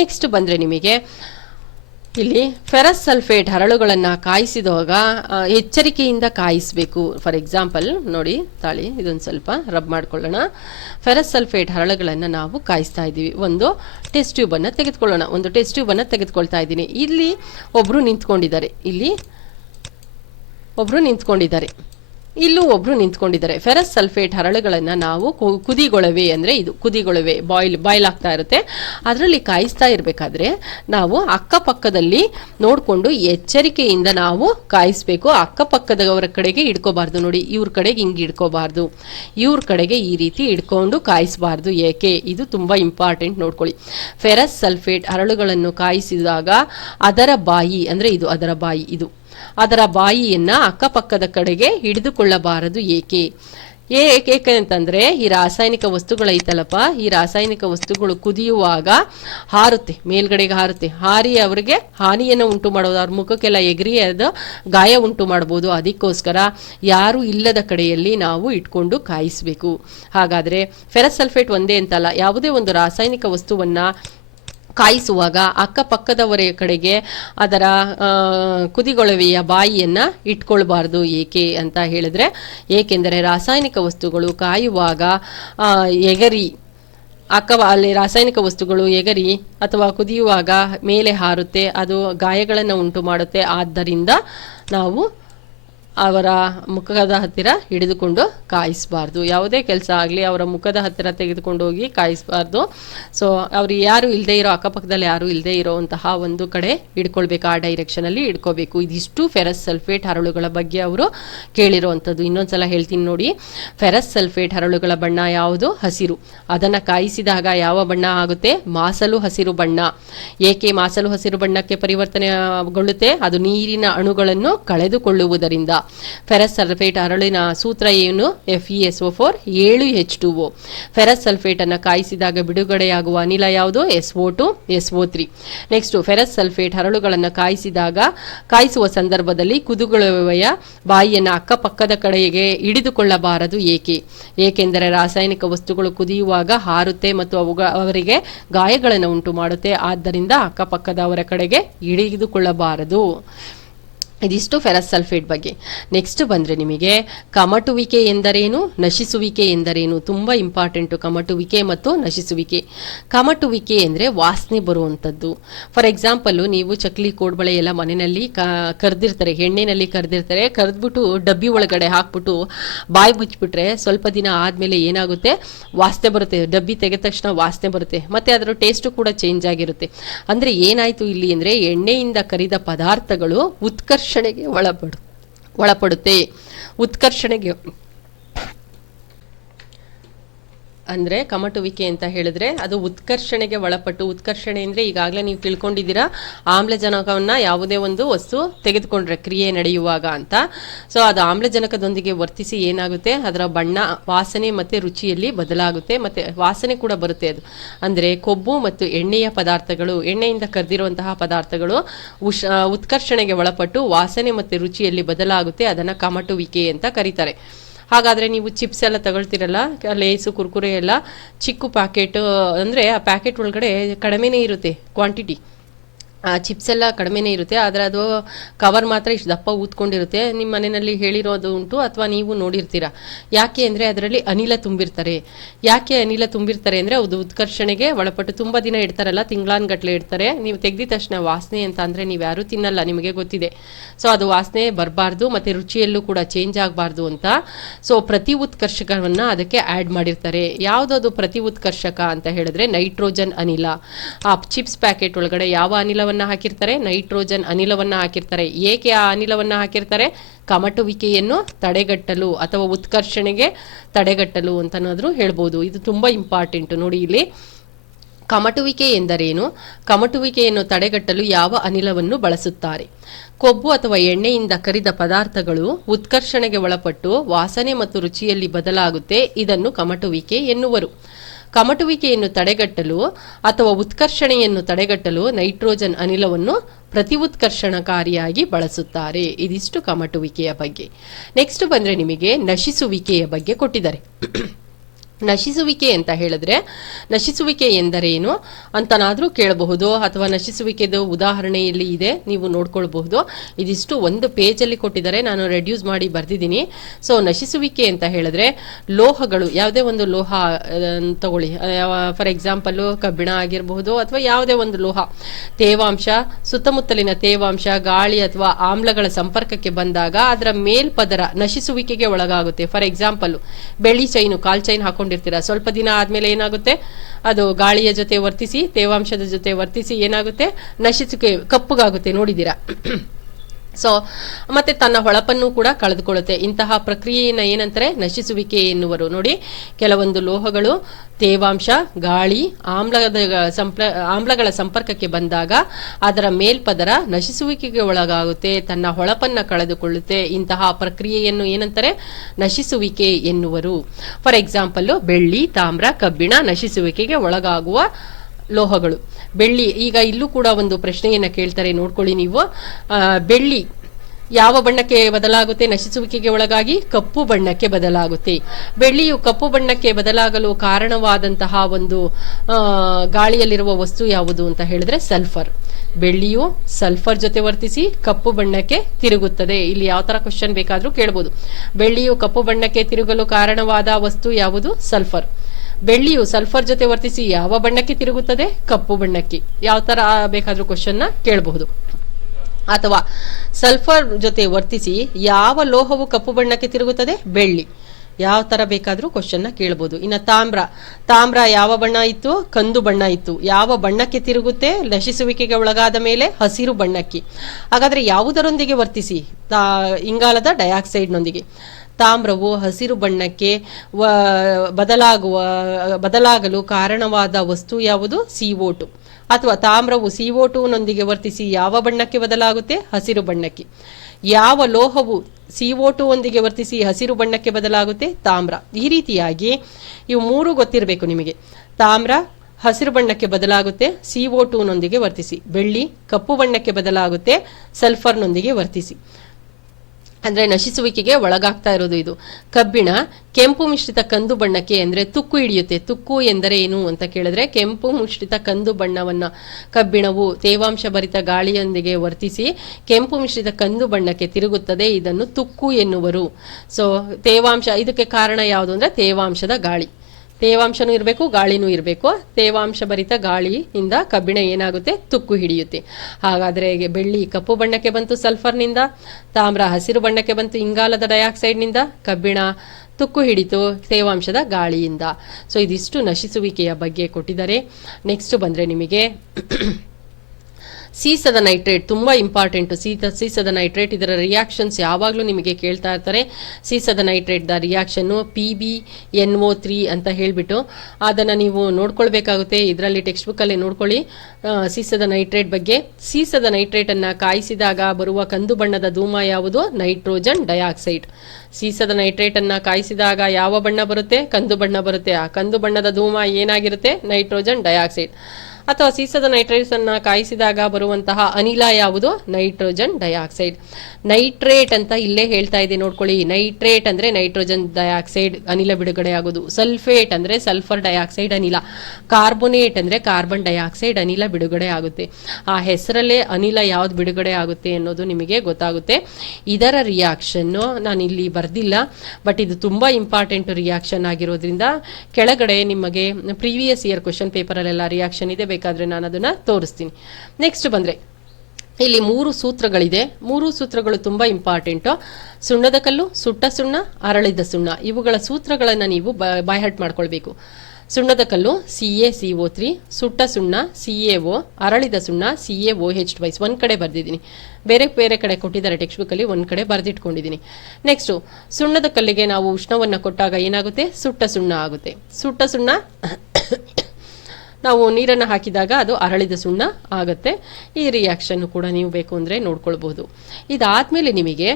ನೆಕ್ಸ್ಟ್ ಬಂದರೆ ನಿಮಗೆ ಇಲ್ಲಿ ಫೆರಸ್ ಸಲ್ಫೇಟ್ ಹರಳುಗಳನ್ನು ಕಾಯಿಸಿದಾಗ ಎಚ್ಚರಿಕೆಯಿಂದ ಕಾಯಿಸಬೇಕು. ಫಾರ್ ಎಕ್ಸಾಂಪಲ್ ನೋಡಿ, ತಾಳಿ ಇದೊಂದು ಸ್ವಲ್ಪ ರಬ್ ಮಾಡ್ಕೊಳ್ಳೋಣ. ಫೆರಸ್ ಸಲ್ಫೇಟ್ ಹರಳುಗಳನ್ನು ನಾವು ಕಾಯಿಸ್ತಾ ಇದ್ದೀವಿ. ಒಂದು ಟೆಸ್ಟ್ ಟ್ಯೂಬನ್ನು ತೆಗೆದುಕೊಳ್ಳೋಣ. ಒಂದು ಟೆಸ್ಟ್ ಟ್ಯೂಬನ್ನು ತೆಗೆದುಕೊಳ್ತಾ ಇದ್ದೀನಿ. ಇಲ್ಲಿ ಒಬ್ಬರು ನಿಂತ್ಕೊಂಡಿದ್ದಾರೆ, ಇಲ್ಲೂ ಒಬ್ರು ನಿಂತ್ಕೊಂಡಿದ್ದಾರೆ. ಫೆರಸ್ ಸಲ್ಫೇಟ್ ಹರಳುಗಳನ್ನು ನಾವು ಕುದಿಗೊಳವೆ ಅಂದರೆ ಇದು ಕುದಿಗೊಳವೆ ಬಾಯ್ಲ್ ಆಗ್ತಾ ಇರುತ್ತೆ, ಅದರಲ್ಲಿ ಕಾಯಿಸ್ತಾ ಇರಬೇಕಾದ್ರೆ ನಾವು ಅಕ್ಕಪಕ್ಕದಲ್ಲಿ ನೋಡಿಕೊಂಡು ಎಚ್ಚರಿಕೆಯಿಂದ ನಾವು ಕಾಯಿಸ್ಬೇಕು. ಅಕ್ಕಪಕ್ಕದವರ ಕಡೆಗೆ ಇಡ್ಕೋಬಾರ್ದು ನೋಡಿ. ಇವ್ರ ಕಡೆಗೆ ಹಿಂಗೆ ಇಡ್ಕೋಬಾರ್ದು, ಇವ್ರ ಕಡೆಗೆ ಈ ರೀತಿ ಇಡ್ಕೊಂಡು ಕಾಯಿಸಬಾರ್ದು. ಏಕೆ? ಇದು ತುಂಬ ಇಂಪಾರ್ಟೆಂಟ್, ನೋಡ್ಕೊಳ್ಳಿ. ಫೆರಸ್ ಸಲ್ಫೇಟ್ ಹರಳುಗಳನ್ನು ಕಾಯಿಸಿದಾಗ ಅದರ ಬಾಯಿ ಅಂದರೆ ಅದರ ಬಾಯಿಯನ್ನು ಅಕ್ಕಪಕ್ಕದ ಕಡೆಗೆ ಹಿಡಿದುಕೊಳ್ಳಬಾರದು. ಏಕೆ? ಏಕೆ ಅಂತಂದ್ರೆ ಈ ರಾಸಾಯನಿಕ ವಸ್ತುಗಳೈತಲ್ಲಪ್ಪ, ಈ ರಾಸಾಯನಿಕ ವಸ್ತುಗಳು ಕುದಿಯುವಾಗ ಹಾರುತ್ತೆ, ಮೇಲ್ಗಡೆಗೆ ಹಾರುತ್ತೆ, ಹಾರಿ ಅವರಿಗೆ ಹಾನಿಯನ್ನು ಉಂಟು ಮಾಡೋದು, ಅವ್ರ ಮುಖಕ್ಕೆಲ್ಲ ಎಗರಿ ಅದು ಗಾಯ ಉಂಟು ಮಾಡ್ಬೋದು. ಅದಕ್ಕೋಸ್ಕರ ಯಾರು ಇಲ್ಲದ ಕಡೆಯಲ್ಲಿ ನಾವು ಇಟ್ಕೊಂಡು ಕಾಯಿಸಬೇಕು. ಹಾಗಾದ್ರೆ ಫೆರಸ್ ಸಲ್ಫೇಟ್ ಒಂದೇ ಅಂತಲ್ಲ, ಯಾವುದೇ ಒಂದು ರಾಸಾಯನಿಕ ವಸ್ತುವನ್ನ ಕಾಯಿಸುವಾಗ ಅಕ್ಕಪಕ್ಕದವರ ಕಡೆಗೆ ಅದರ ಕುದಿಗೊಳವೆಯ ಬಾಯಿಯನ್ನ ಇಟ್ಕೊಳ್ಬಾರ್ದು. ಏಕೆ ಅಂತ ಹೇಳಿದ್ರೆ, ಏಕೆಂದರೆ ರಾಸಾಯನಿಕ ವಸ್ತುಗಳು ಕಾಯುವಾಗ ಎಗರಿ ಅಲ್ಲಿ ರಾಸಾಯನಿಕ ವಸ್ತುಗಳು ಎಗರಿ ಅಥವಾ ಕುದಿಯುವಾಗ ಮೇಲೆ ಹಾರುತ್ತೆ, ಅದು ಗಾಯಗಳನ್ನು ಉಂಟು ಮಾಡುತ್ತೆ. ಆದ್ದರಿಂದ ನಾವು ಅವರ ಮುಖದ ಹತ್ತಿರ ಹಿಡಿದುಕೊಂಡು ಕಾಯಿಸಬಾರ್ದು. ಯಾವುದೇ ಕೆಲಸ ಆಗಲಿ ಅವರ ಮುಖದ ಹತ್ತಿರ ತೆಗೆದುಕೊಂಡು ಹೋಗಿ ಕಾಯಿಸಬಾರ್ದು. ಸೊ ಅವ್ರು ಯಾರು ಇಲ್ಲದೆ ಇರೋ, ಅಕ್ಕಪಕ್ಕದಲ್ಲಿ ಯಾರು ಇಲ್ಲದೆ ಇರೋಂತಹ ಒಂದು ಕಡೆ ಹಿಡ್ಕೊಳ್ಬೇಕು, ಆ ಡೈರೆಕ್ಷನಲ್ಲಿ ಹಿಡ್ಕೋಬೇಕು. ಇದಿಷ್ಟು ಫೆರಸ್ ಸಲ್ಫೇಟ್ ಹರಳುಗಳ ಬಗ್ಗೆ ಅವರು ಕೇಳಿರುವಂಥದ್ದು. ಇನ್ನೊಂದ್ಸಲ ಹೇಳ್ತೀನಿ ನೋಡಿ. ಫೆರಸ್ ಸಲ್ಫೇಟ್ ಹರಳುಗಳ ಬಣ್ಣ ಯಾವುದು? ಹಸಿರು. ಅದನ್ನು ಕಾಯಿಸಿದಾಗ ಯಾವ ಬಣ್ಣ ಆಗುತ್ತೆ? ಮಾಸಲು ಹಸಿರು ಬಣ್ಣ. ಏಕೆ ಮಾಸಲು ಹಸಿರು ಬಣ್ಣಕ್ಕೆ ಪರಿವರ್ತನೆಗೊಳ್ಳುತ್ತೆ? ಅದು ನೀರಿನ ಅಣುಗಳನ್ನು ಕಳೆದುಕೊಳ್ಳುವುದರಿಂದ. ಫೆರಸ್ ಸಲ್ಫೇಟ್ ಹರಳಿನ ಸೂತ್ರ ಏನು? FeSO4 7H2O. ಫೆರಸ್ ಸಲ್ಫೇಟ್ ಅನ್ನು ಕಾಯಿಸಿದಾಗ ಬಿಡುಗಡೆಯಾಗುವ ಅನಿಲ ಯಾವುದು? SO2 SO3. Next, ferrous sulphate ಹರಳುಗಳನ್ನು ಕಾಯಿಸುವ ಸಂದರ್ಭದಲ್ಲಿ ಕುದಿಗೊಳವೆಯ ಬಾಯಿಯನ್ನು ಅಕ್ಕಪಕ್ಕದ ಕಡೆಗೆ ಹಿಡಿದುಕೊಳ್ಳಬಾರದು. ಏಕೆಂದರೆ ರಾಸಾಯನಿಕ ವಸ್ತುಗಳು ಕುದಿಯುವಾಗ ಹಾರುತ್ತೆ ಮತ್ತು ಅವರಿಗೆ ಗಾಯಗಳನ್ನು ಉಂಟು ಮಾಡುತ್ತೆ. ಆದ್ದರಿಂದ ಅಕ್ಕಪಕ್ಕದವರ ಕಡೆಗೆ ಹಿಡಿದುಕೊಳ್ಳಬಾರದು. ಇದಿಷ್ಟು ಫೆರಸ್ ಸಲ್ಫೇಟ್ ಬಗ್ಗೆ. ನೆಕ್ಸ್ಟ್ ಬಂದರೆ ನಿಮಗೆ ಕಮಟುವಿಕೆ ಎಂದರೇನು, ನಶಿಸುವಿಕೆ ಎಂದರೇನು? ತುಂಬ ಇಂಪಾರ್ಟೆಂಟು ಕಮಟುವಿಕೆ ಮತ್ತು ನಶಿಸುವಿಕೆ. ಕಮಟುವಿಕೆ ಅಂದರೆ ವಾಸನೆ ಬರುವಂಥದ್ದು. ಫಾರ್ ಎಕ್ಸಾಂಪಲ್ಲು, ನೀವು ಚಕ್ಲಿ ಕೋಡ್ಬಳೆ ಎಲ್ಲ ಮನೆಯಲ್ಲಿ ಕರೆದಿರ್ತಾರೆ, ಎಣ್ಣೆಯಲ್ಲಿ ಕರೆದಿರ್ತಾರೆ, ಕರೆದ್ಬಿಟ್ಟು ಡಬ್ಬಿ ಒಳಗಡೆ ಹಾಕ್ಬಿಟ್ಟು ಬಾಯಿ ಮುಚ್ಚಿಬಿಟ್ರೆ ಸ್ವಲ್ಪ ದಿನ ಆದಮೇಲೆ ಏನಾಗುತ್ತೆ? ವಾಸನೆ ಬರುತ್ತೆ. ಡಬ್ಬಿ ತೆಗೆದ ತಕ್ಷಣ ವಾಸನೆ ಬರುತ್ತೆ, ಮತ್ತು ಅದರ ಟೇಸ್ಟು ಕೂಡ ಚೇಂಜ್ ಆಗಿರುತ್ತೆ. ಅಂದರೆ ಏನಾಯಿತು ಇಲ್ಲಿ ಅಂದರೆ, ಎಣ್ಣೆಯಿಂದ ಕರಿದ ಪದಾರ್ಥಗಳು ಉತ್ಕರ್ಷಣೆಗೆ ಒಳಪಡುತ್ತೆ. ಉತ್ಕರ್ಷಣೆಗೆ ಅಂದರೆ ಕಮಟುವಿಕೆ ಅಂತ ಹೇಳಿದ್ರೆ ಅದು ಉತ್ಕರ್ಷಣೆಗೆ ಒಳಪಟ್ಟು, ಉತ್ಕರ್ಷಣೆ ಅಂದರೆ ಈಗಾಗಲೇ ನೀವು ತಿಳ್ಕೊಂಡಿದ್ದೀರಾ, ಆಮ್ಲಜನಕವನ್ನು ಯಾವುದೇ ಒಂದು ವಸ್ತು ತೆಗೆದುಕೊಂಡ್ರೆ ಕ್ರಿಯೆ ನಡೆಯುವಾಗ ಅಂತ. ಸೊ ಅದು ಆಮ್ಲಜನಕದೊಂದಿಗೆ ವರ್ತಿಸಿ ಏನಾಗುತ್ತೆ? ಅದರ ಬಣ್ಣ, ವಾಸನೆ ಮತ್ತು ರುಚಿಯಲ್ಲಿ ಬದಲಾಗುತ್ತೆ, ಮತ್ತು ವಾಸನೆ ಕೂಡ ಬರುತ್ತೆ. ಅದು ಅಂದರೆ ಕೊಬ್ಬು ಮತ್ತು ಎಣ್ಣೆಯ ಪದಾರ್ಥಗಳು, ಎಣ್ಣೆಯಿಂದ ಕರೆದಿರುವಂತಹ ಪದಾರ್ಥಗಳು ಉತ್ಕರ್ಷಣೆಗೆ ಒಳಪಟ್ಟು ವಾಸನೆ ಮತ್ತು ರುಚಿಯಲ್ಲಿ ಬದಲಾಗುತ್ತೆ. ಅದನ್ನು ಕಮಟುವಿಕೆ ಅಂತ ಕರೀತಾರೆ. ಹಾಗಾದರೆ ನೀವು ಚಿಪ್ಸ್ ಎಲ್ಲ ತಗೊಳ್ತಿರಲ್ಲ, ಲೇಸು ಕುರ್ಕುರೆ ಎಲ್ಲ ಚಿಕ್ಕ ಪ್ಯಾಕೆಟ್, ಅಂದರೆ ಆ ಪ್ಯಾಕೆಟ್ ಒಳಗಡೆ ಕಡಿಮೆನೇ ಇರುತ್ತೆ ಕ್ವಾಂಟಿಟಿ, ಚಿಪ್ಸ್ ಎಲ್ಲ ಕಡಿಮೆನೇ ಇರುತ್ತೆ, ಆದರೆ ಅದು ಕವರ್ ಮಾತ್ರ ಇಷ್ಟು ದಪ್ಪ ಊದ್ಕೊಂಡಿರುತ್ತೆ. ನಿಮ್ಮ ಮನೆಯಲ್ಲಿ ಹೇಳಿರೋದು ಉಂಟು ಅಥವಾ ನೀವು ನೋಡಿರ್ತೀರ. ಯಾಕೆ ಅಂದರೆ ಅದರಲ್ಲಿ ಅನಿಲ ತುಂಬಿರ್ತಾರೆ. ಯಾಕೆ ಅನಿಲ ತುಂಬಿರ್ತಾರೆ ಅಂದರೆ ಅದು ಉತ್ಕರ್ಷಣೆಗೆ ಒಳಪಟ್ಟು ತುಂಬ ದಿನ ಇಡ್ತಾರಲ್ಲ, ತಿಂಗಳಾನ್ಗಟ್ಲೆ ಇಡ್ತಾರೆ. ನೀವು ತೆಗೆದ ತಕ್ಷಣ ವಾಸನೆ ಅಂತ ಅಂದರೆ ನೀವು ಯಾರೂ ತಿನ್ನಲ್ಲ, ನಿಮಗೆ ಗೊತ್ತಿದೆ. ಸೊ ಅದು ವಾಸನೆ ಬರಬಾರ್ದು ಮತ್ತು ರುಚಿಯಲ್ಲೂ ಕೂಡ ಚೇಂಜ್ ಆಗಬಾರ್ದು ಅಂತ ಸೊ ಪ್ರತಿ ಉತ್ಕರ್ಷಕವನ್ನು ಅದಕ್ಕೆ ಆ್ಯಡ್ ಮಾಡಿರ್ತಾರೆ. ಯಾವುದದು ಪ್ರತಿ ಉತ್ಕರ್ಷಕ ಅಂತ ಹೇಳಿದ್ರೆ ನೈಟ್ರೋಜನ್ ಅನಿಲ. ಆ ಚಿಪ್ಸ್ ಪ್ಯಾಕೆಟ್ ಒಳಗಡೆ ಯಾವ ಅನಿಲವನ್ನು ಹಾಕಿರ್ತಾರೆ? ನೈಟ್ರೋಜನ್ ಅನಿಲವನ್ನು ಹಾಕಿರ್ತಾರೆ. ಏಕೆ ಆ ಅನಿಲವನ್ನು ಹಾಕಿರ್ತಾರೆ? ಕಮಟುವಿಕೆಯನ್ನು ತಡೆಗಟ್ಟಲು ಅಥವಾ ಉತ್ಕರ್ಷಣೆಗೆ ತಡೆಗಟ್ಟಲು ಅಂತನಾದರೂ ಹೇಳ್ಬೋದು. ಇದು ತುಂಬ ಇಂಪಾರ್ಟೆಂಟು ನೋಡಿ ಇಲ್ಲಿ. ಕಮಟುವಿಕೆ ಎಂದರೇನು? ಕಮಟುವಿಕೆಯನ್ನು ತಡೆಗಟ್ಟಲು ಯಾವ ಅನಿಲವನ್ನು ಬಳಸುತ್ತಾರೆ? ಕೊಬ್ಬು ಅಥವಾ ಎಣ್ಣೆಯಿಂದ ಕರಿದ ಪದಾರ್ಥಗಳು ಉತ್ಕರ್ಷಣೆಗೆ ಒಳಪಟ್ಟು ವಾಸನೆ ಮತ್ತು ರುಚಿಯಲ್ಲಿ ಬದಲಾಗುತ್ತೆ. ಇದನ್ನು ಕಮಟುವಿಕೆ ಎನ್ನುವರು. ಕಮಟುವಿಕೆಯನ್ನು ತಡೆಗಟ್ಟಲು ಅಥವಾ ಉತ್ಕರ್ಷಣೆಯನ್ನು ತಡೆಗಟ್ಟಲು ನೈಟ್ರೋಜನ್ ಅನಿಲವನ್ನು ಪ್ರತಿ ಉತ್ಕರ್ಷಣಕಾರಿಯಾಗಿ ಬಳಸುತ್ತಾರೆ. ಇದಿಷ್ಟು ಕಮಟುವಿಕೆಯ ಬಗ್ಗೆ. ನೆಕ್ಸ್ಟ್ ಬಂದರೆ ನಿಮಗೆ ನಶಿಸುವಿಕೆಯ ಬಗ್ಗೆ ಕೊಟ್ಟಿದ್ದಾರೆ. ನಶಿಸುವಿಕೆ ಅಂತ ಹೇಳಿದ್ರೆ ನಶಿಸುವಿಕೆ ಎಂದರೇನು ಅಂತನಾದರೂ ಕೇಳಬಹುದು, ಅಥವಾ ನಶಿಸುವಿಕೆದು ಉದಾಹರಣೆಯಲ್ಲಿ ಇದೆ, ನೀವು ನೋಡ್ಕೊಳ್ಬಹುದು. ಇದಿಷ್ಟು ಒಂದು ಪೇಜಲ್ಲಿ ಕೊಟ್ಟಿದ್ದಾರೆ, ನಾನು ರೆಡ್ಯೂಸ್ ಮಾಡಿ ಬರೆದಿದ್ದೀನಿ. ಸೊ ನಶಿಸುವಿಕೆ ಅಂತ ಹೇಳಿದ್ರೆ ಲೋಹಗಳು, ಯಾವುದೇ ಒಂದು ಲೋಹ ತಗೊಳ್ಳಿ, ಫಾರ್ ಎಕ್ಸಾಂಪಲ್ಲು ಕಬ್ಬಿಣ ಆಗಿರಬಹುದು ಅಥವಾ ಯಾವುದೇ ಒಂದು ಲೋಹ, ತೇವಾಂಶ, ಸುತ್ತಮುತ್ತಲಿನ ತೇವಾಂಶ, ಗಾಳಿ ಅಥವಾ ಆಮ್ಲಗಳ ಸಂಪರ್ಕಕ್ಕೆ ಬಂದಾಗ ಅದರ ಮೇಲ್ಪದರ ನಶಿಸುವಿಕೆಗೆ ಒಳಗಾಗುತ್ತೆ. ಫಾರ್ ಎಕ್ಸಾಂಪಲ್ಲು ಬೆಳ್ಳಿ ಚೈನು, ಕಾಲ್ ಚೈನ್ ಹಾಕೊಂಡು ಸ್ವಲ್ಪ ದಿನ ಆದ್ಮೇಲೆ ಏನಾಗುತ್ತೆ? ಅದು ಗಾಳಿಯ ಜೊತೆ ವರ್ತಿಸಿ, ತೇವಾಂಶದ ಜೊತೆ ವರ್ತಿಸಿ ಏನಾಗುತ್ತೆ? ನಶಿಸುವಿಕೆ, ಕಪ್ಪುಗಾಗುತ್ತೆ. ನೋಡಿದ್ದೀರಾ? ಸೊ ಮತ್ತೆ ತನ್ನ ಹೊಳಪನ್ನು ಕೂಡ ಕಳೆದುಕೊಳ್ಳುತ್ತೆ. ಇಂತಹ ಪ್ರಕ್ರಿಯೆಯನ್ನು ಏನಂತಾರೆ, ನಶಿಸುವಿಕೆ ಎನ್ನುವರು. ನೋಡಿ, ಕೆಲವೊಂದು ಲೋಹಗಳು ತೇವಾಂಶ, ಗಾಳಿ, ಆಮ್ಲಗಳ ಸಂಪರ್ಕಕ್ಕೆ ಬಂದಾಗ ಅದರ ಮೇಲ್ಪದರ ನಶಿಸುವಿಕೆಗೆ ಒಳಗಾಗುತ್ತೆ, ತನ್ನ ಹೊಳಪನ್ನು ಕಳೆದುಕೊಳ್ಳುತ್ತೆ. ಇಂತಹ ಪ್ರಕ್ರಿಯೆಯನ್ನು ಏನಂತಾರೆ, ನಶಿಸುವಿಕೆ ಎನ್ನುವರು. ಫಾರ್ ಎಕ್ಸಾಂಪಲ್, ಬೆಳ್ಳಿ, ತಾಮ್ರ, ಕಬ್ಬಿಣ ನಶಿಸುವಿಕೆಗೆ ಒಳಗಾಗುವ ಲೋಹಗಳು. ಬೆಳ್ಳಿ, ಈಗ ಇಲ್ಲೂ ಕೂಡ ಒಂದು ಪ್ರಶ್ನೆಯನ್ನ ಕೇಳ್ತಾರೆ, ನೋಡ್ಕೊಳ್ಳಿ ನೀವು. ಬೆಳ್ಳಿ ಯಾವ ಬಣ್ಣಕ್ಕೆ ಬದಲಾಗುತ್ತೆ? ನಶಿಸುವಿಕೆಗೆ ಒಳಗಾಗಿ ಕಪ್ಪು ಬಣ್ಣಕ್ಕೆ ಬದಲಾಗುತ್ತೆ. ಬೆಳ್ಳಿಯು ಕಪ್ಪು ಬಣ್ಣಕ್ಕೆ ಬದಲಾಗಲು ಕಾರಣವಾದಂತಹ ಒಂದು ಗಾಳಿಯಲ್ಲಿರುವ ವಸ್ತು ಯಾವುದು ಅಂತ ಹೇಳಿದ್ರೆ ಸಲ್ಫರ್. ಬೆಳ್ಳಿಯು ಸಲ್ಫರ್ ಜೊತೆ ವರ್ತಿಸಿ ಕಪ್ಪು ಬಣ್ಣಕ್ಕೆ ತಿರುಗುತ್ತದೆ. ಇಲ್ಲಿ ಯಾವ ತರ ಕ್ವಶನ್ ಬೇಕಾದ್ರೂ ಕೇಳಬಹುದು. ಬೆಳ್ಳಿಯು ಕಪ್ಪು ಬಣ್ಣಕ್ಕೆ ತಿರುಗಲು ಕಾರಣವಾದ ವಸ್ತು ಯಾವುದು? ಸಲ್ಫರ್. ಬೆಳ್ಳಿಯು ಸಲ್ಫರ್ ಜೊತೆ ವರ್ತಿಸಿ ಯಾವ ಬಣ್ಣಕ್ಕೆ ತಿರುಗುತ್ತದೆ? ಕಪ್ಪು ಬಣ್ಣಕ್ಕೆ. ಯಾವ ತರ ಬೇಕಾದ್ರೂ ಕ್ವಶನ್ ಕೇಳಬಹುದು. ಅಥವಾ ಸಲ್ಫರ್ ಜೊತೆ ವರ್ತಿಸಿ ಯಾವ ಲೋಹವು ಕಪ್ಪು ಬಣ್ಣಕ್ಕೆ ತಿರುಗುತ್ತದೆ? ಬೆಳ್ಳಿ. ಯಾವ ತರ ಬೇಕಾದ್ರೂ ಕ್ವಶನ್ ಕೇಳಬಹುದು. ಇನ್ನು ತಾಮ್ರ ಯಾವ ಬಣ್ಣ ಇತ್ತು? ಕಂದು ಬಣ್ಣ ಇತ್ತು. ಯಾವ ಬಣ್ಣಕ್ಕೆ ತಿರುಗುತ್ತೆ? ನಶಿಸುವಿಕೆಗೆ ಒಳಗಾದ ಮೇಲೆ ಹಸಿರು ಬಣ್ಣಕ್ಕೆ. ಹಾಗಾದ್ರೆ ಯಾವುದರೊಂದಿಗೆ ವರ್ತಿಸಿ? ಇಂಗಾಲದ ಡೈಆಕ್ಸೈಡ್ನೊಂದಿಗೆ. ತಾಮ್ರವು ಹಸಿರು ಬಣ್ಣಕ್ಕೆ ಬದಲಾಗಲು ಕಾರಣವಾದ ವಸ್ತು ಯಾವುದು? CO2. ಅಥವಾ ತಾಮ್ರವು CO2 ನೊಂದಿಗೆ ವರ್ತಿಸಿ ಯಾವ ಬಣ್ಣಕ್ಕೆ ಬದಲಾಗುತ್ತೆ? ಹಸಿರು ಬಣ್ಣಕ್ಕೆ. ಯಾವ ಲೋಹವು CO2 ಒಂದಿಗೆ ವರ್ತಿಸಿ ಹಸಿರು ಬಣ್ಣಕ್ಕೆ ಬದಲಾಗುತ್ತೆ? ತಾಮ್ರ. ಈ ರೀತಿಯಾಗಿ ಇವು ಮೂರು ಗೊತ್ತಿರಬೇಕು ನಿಮಗೆ. ತಾಮ್ರ ಹಸಿರು ಬಣ್ಣಕ್ಕೆ ಬದಲಾಗುತ್ತೆ CO2 ನೊಂದಿಗೆ ವರ್ತಿಸಿ. ಬೆಳ್ಳಿ ಕಪ್ಪು ಬಣ್ಣಕ್ಕೆ ಬದಲಾಗುತ್ತೆ ಸಲ್ಫರ್ನೊಂದಿಗೆ ವರ್ತಿಸಿ. ಅಂದ್ರೆ ನಶಿಸುವಿಕೆಗೆ ಒಳಗಾಗ್ತಾ ಇರೋದು ಇದು. ಕಬ್ಬಿಣ ಕೆಂಪು ಮಿಶ್ರಿತ ಕಂದು ಬಣ್ಣಕ್ಕೆ, ಅಂದ್ರೆ ತುಕ್ಕು ಹಿಡಿಯುತ್ತೆ. ತುಕ್ಕು ಎಂದರೆ ಏನು ಅಂತ ಕೇಳಿದ್ರೆ, ಕೆಂಪು ಮಿಶ್ರಿತ ಕಂದು ಬಣ್ಣವನ್ನ ಕಬ್ಬಿಣವು ತೇವಾಂಶ ಭರಿತ ಗಾಳಿಯೊಂದಿಗೆ ವರ್ತಿಸಿ ಕೆಂಪು ಮಿಶ್ರಿತ ಕಂದು ಬಣ್ಣಕ್ಕೆ ತಿರುಗುತ್ತದೆ. ಇದನ್ನು ತುಕ್ಕು ಎನ್ನುವರು. ಸೊ ತೇವಾಂಶ, ಇದಕ್ಕೆ ಕಾರಣ ಯಾವುದು ಅಂದ್ರೆ ತೇವಾಂಶದ ಗಾಳಿ. ತೇವಾಂಶನೂ ಇರಬೇಕು, ಗಾಳಿನೂ ಇರಬೇಕು. ತೇವಾಂಶ ಭರಿತ ಗಾಳಿಯಿಂದ ಕಬ್ಬಿಣ ಏನಾಗುತ್ತೆ? ತುಕ್ಕು ಹಿಡಿಯುತ್ತೆ. ಹಾಗಾದ್ರೆ ಬೆಳ್ಳಿ ಕಪ್ಪು ಬಣ್ಣಕ್ಕೆ ಬಂತು ಸಲ್ಫರ್ನಿಂದ, ತಾಮ್ರ ಹಸಿರು ಬಣ್ಣಕ್ಕೆ ಬಂತು ಇಂಗಾಲದ ಡೈಆಕ್ಸೈಡ್ನಿಂದ, ಕಬ್ಬಿಣ ತುಕ್ಕು ಹಿಡಿತು ತೇವಾಂಶದ ಗಾಳಿಯಿಂದ. ಸೊ ಇದಿಷ್ಟು ನಶಿಸುವಿಕೆಯ ಬಗ್ಗೆ ಕೊಟ್ಟಿದ್ದಾರೆ. ನೆಕ್ಸ್ಟ್ ಬಂದ್ರೆ ನಿಮಗೆ ಸೀಸದ ನೈಟ್ರೇಟ್ ತುಂಬಾ ಇಂಪಾರ್ಟೆಂಟ್. ಸೀಸದ ನೈಟ್ರೇಟ್, ಇದರ ರಿಯಾಕ್ಷನ್ಸ್ ಯಾವಾಗಲೂ ನಿಮಗೆ ಕೇಳ್ತಾ ಇರ್ತಾರೆ. ಸೀಸದ ನೈಟ್ರೇಟ್ ದ ರಿಯಾಕ್ಷನ್ PbNO3 ಅಂತ ಹೇಳ್ಬಿಟ್ಟು ಅದನ್ನ ನೀವು ನೋಡ್ಕೊಳ್ಬೇಕಾಗುತ್ತೆ. ಇದರಲ್ಲಿ ಟೆಕ್ಸ್ಟ್ ಬುಕ್ ಅಲ್ಲಿ ನೋಡ್ಕೊಳ್ಳಿ ಸೀಸದ ನೈಟ್ರೇಟ್ ಬಗ್ಗೆ. ಸೀಸದ ನೈಟ್ರೇಟ್ ಅನ್ನ ಕಾಯಿಸಿದಾಗ ಬರುವ ಕಂದು ಬಣ್ಣದ ಧೂಮ ಯಾವುದು? Nitrogen dioxide. ಸೀಸದ ನೈಟ್ರೇಟ್ ಅನ್ನ ಕಾಯಿಸಿದಾಗ ಯಾವ ಬಣ್ಣ ಬರುತ್ತೆ? ಕಂದು ಬಣ್ಣ ಬರುತ್ತೆ. ಆ ಕಂದು ಬಣ್ಣದ ಧೂಮ ಏನಾಗಿರುತ್ತೆ? Nitrogen dioxide. ಅಥವಾ ಸೀಸದ ನೈಟ್ರೇಟ್ಸ್ ಅನ್ನ ಕಾಯಿಸಿದಾಗ ಬರುವಂತಹ ಅನಿಲ ಯಾವುದು? Nitrogen dioxide. ನೈಟ್ರೇಟ್ ಅಂತ ಇಲ್ಲೇ ಹೇಳ್ತಾ ಇದೆ ನೋಡ್ಕೊಳ್ಳಿ. ನೈಟ್ರೇಟ್ ಅಂದ್ರೆ ನೈಟ್ರೋಜನ್ ಡೈಆಕ್ಸೈಡ್ ಅನಿಲ ಬಿಡುಗಡೆ ಆಗೋದು. ಸಲ್ಫೇಟ್ ಅಂದ್ರೆ ಸಲ್ಫರ್ ಡೈಆಕ್ಸೈಡ್ ಅನಿಲ. ಕಾರ್ಬೋನೇಟ್ ಅಂದ್ರೆ ಕಾರ್ಬನ್ ಡೈಆಕ್ಸೈಡ್ ಅನಿಲ ಬಿಡುಗಡೆ ಆಗುತ್ತೆ. ಆ ಹೆಸರಲ್ಲೇ ಅನಿಲ ಯಾವ್ದು ಬಿಡುಗಡೆ ಆಗುತ್ತೆ ಅನ್ನೋದು ನಿಮಗೆ ಗೊತ್ತಾಗುತ್ತೆ. ಇದರ ರಿಯಾಕ್ಷನ್ ನಾನು ಇಲ್ಲಿ ಬರ್ದಿಲ್ಲ, ಬಟ್ ಇದು ತುಂಬಾ ಇಂಪಾರ್ಟೆಂಟ್ ರಿಯಾಕ್ಷನ್ ಆಗಿರೋದ್ರಿಂದ ಕೆಳಗಡೆ ನಿಮಗೆ ಪ್ರೀವಿಯಸ್ ಇಯರ್ ಕ್ವಶನ್ ಪೇಪರ್ ಅಲ್ಲೆಲ್ಲ ರಿಯಾಕ್ಷನ್ ಇದೆ, ಬೇಕಾದ್ರೆ ನಾನು ಅದನ್ನ ತೋರಿಸ್ತೀನಿ. ನೆಕ್ಸ್ಟ್ ಬಂದ್ರೆ ಇಲ್ಲಿ 3 ಸೂತ್ರಗಳಿದೆ. 3 ಸೂತ್ರಗಳು ತುಂಬಾ ಇಂಪಾರ್ಟೆಂಟ್. ಸುಣ್ಣದ ಕಲ್ಲು, ಸುಟ್ಟ ಸುಣ್ಣ, ಅರಳಿದ ಸುಣ್ಣ. ಇವುಗಳ ಸೂತ್ರಗಳನ್ನ ನೀವು ಬೈ ಹಾರ್ಟ್ ಮಾಡ್ಕೊಳ್ಬೇಕು. ಸುಣ್ಣದ ಕಲ್ಲು CaCO3, ಸುಟ್ಟ ಸುಣ್ಣ CaO, ಅರಳಿದ ಸುಣ್ಣ CaOH2. ಒಂದ್ ಕಡೆ ಬರ್ದಿದ್ದೀನಿ, ಬೇರೆ ಬೇರೆ ಕಡೆ ಕೊಟ್ಟಿದ್ದಾರೆ ಟೆಕ್ಸ್ಟ್ ಬುಕ್ ಅಲ್ಲಿ, ಒಂದ್ ಕಡೆ ಬರ್ದಿಟ್ಕೊಂಡಿದ್ದೀನಿ. ನೆಕ್ಸ್ಟ್ ಸುಣ್ಣದ ಕಲ್ಲಿಗೆ ನಾವು ಉಷ್ಣವನ್ನ ಕೊಟ್ಟಾಗ ಏನಾಗುತ್ತೆ? ಸುಟ್ಟ ಸುಣ್ಣ ಆಗುತ್ತೆ. ಸುಟ್ಟ ಸುಣ್ಣ ನಾವು ನೀರನ್ನು ಹಾಕಿದಾಗ ಅದು ಅರಳಿದ ಸುಣ್ಣ ಆಗುತ್ತೆ. ಈ ರಿಯಾಕ್ಷನ್ ಕೂಡ ನೀವು ಬೇಕು ಅಂದರೆ ನೋಡ್ಕೊಳ್ಬಹುದು. ಇದಾದ್ಮೇಲೆ ನಿಮಗೆ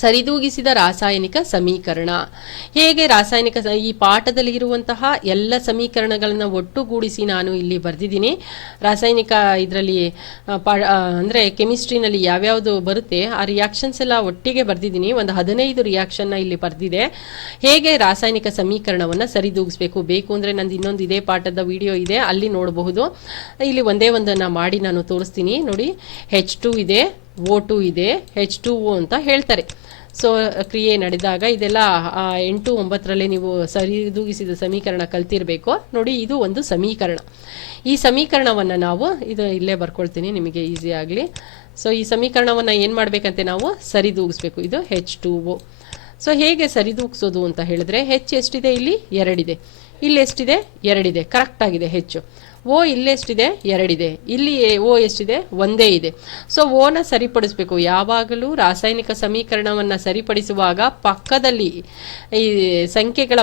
ಸರಿದೂಗಿಸಿದ ರಾಸಾಯನಿಕ ಸಮೀಕರಣ. ಹೇಗೆ ರಾಸಾಯನಿಕ ಈ ಪಾಠದಲ್ಲಿ ಇರುವಂತಹ ಎಲ್ಲ ಸಮೀಕರಣಗಳನ್ನ ಒಟ್ಟುಗೂಡಿಸಿ ನಾನು ಇಲ್ಲಿ ಬರ್ದಿದ್ದೀನಿ. ರಾಸಾಯನಿಕ ಇದರಲ್ಲಿ ಅಂದರೆ ಕೆಮಿಸ್ಟ್ರಿನಲ್ಲಿ ಯಾವ್ಯಾವುದು ಬರುತ್ತೆ ಆ ರಿಯಾಕ್ಷನ್ಸ್ ಎಲ್ಲ ಒಟ್ಟಿಗೆ ಬರ್ದಿದ್ದೀನಿ. ಒಂದು 15 ರಿಯಾಕ್ಷನ್ನ ಇಲ್ಲಿ ಬರ್ದಿದೆ. ಹೇಗೆ ರಾಸಾಯನಿಕ ಸಮೀಕರಣವನ್ನು ಸರಿದೂಗಿಸ್ಬೇಕು ಬೇಕು ಅಂದರೆ ನಂದು ಇನ್ನೊಂದು ಇದೇ ಪಾಠದ ವಿಡಿಯೋ ಇದೆ, ಅಲ್ಲಿ ನೋಡಬಹುದು. ಇಲ್ಲಿ ಒಂದೇ ಒಂದನ್ನು ಮಾಡಿ ನಾನು ತೋರಿಸ್ತೀನಿ ನೋಡಿ. H2 ಇದೆ, O2 ಇದೆ, H2O ಅಂತ ಹೇಳ್ತಾರೆ. ಸೊ ಕ್ರಿಯೆ ನಡೆದಾಗ ಇದೆಲ್ಲ 8, 9ರಲ್ಲಿ ನೀವು ಸರಿದೂಗಿಸಿದ ಸಮೀಕರಣ ಕಲ್ತಿರ್ಬೇಕು ನೋಡಿ. ಇದು ಒಂದು ಸಮೀಕರಣ. ಈ ಸಮೀಕರಣವನ್ನು ನಾವು ಇದು ಇಲ್ಲೇ ಬರ್ಕೊಳ್ತೀನಿ ನಿಮಗೆ ಈಸಿ ಆಗಲಿ. ಸೊ ಈ ಸಮೀಕರಣವನ್ನು ಏನು ಮಾಡಬೇಕಂತೆ ನಾವು ಸರಿದೂಗಿಸ್ಬೇಕು. ಇದು H2O. ಸೊ ಹೇಗೆ ಸರಿದೂಗಿಸೋದು ಅಂತ ಹೇಳಿದ್ರೆ H ಎಷ್ಟಿದೆ? ಇಲ್ಲಿ 2 ಇದೆ. ಇಲ್ಲಿ ಎಷ್ಟಿದೆ? 2 ಇದೆ, ಕರೆಕ್ಟ್ ಆಗಿದೆ ಹೆಚ್ಚು. ಓ ಇಲ್ಲೆಷ್ಟಿದೆ? 2 ಇದೆ. ಇಲ್ಲಿ ಓ ಎಷ್ಟಿದೆ? 1 ಇದೆ. ಸೊ ಓನ ಸರಿಪಡಿಸ್ಬೇಕು. ಯಾವಾಗಲೂ ರಾಸಾಯನಿಕ ಸಮೀಕರಣವನ್ನು ಸರಿಪಡಿಸುವಾಗ ಪಕ್ಕದಲ್ಲಿ ಈ ಸಂಕೇತಗಳ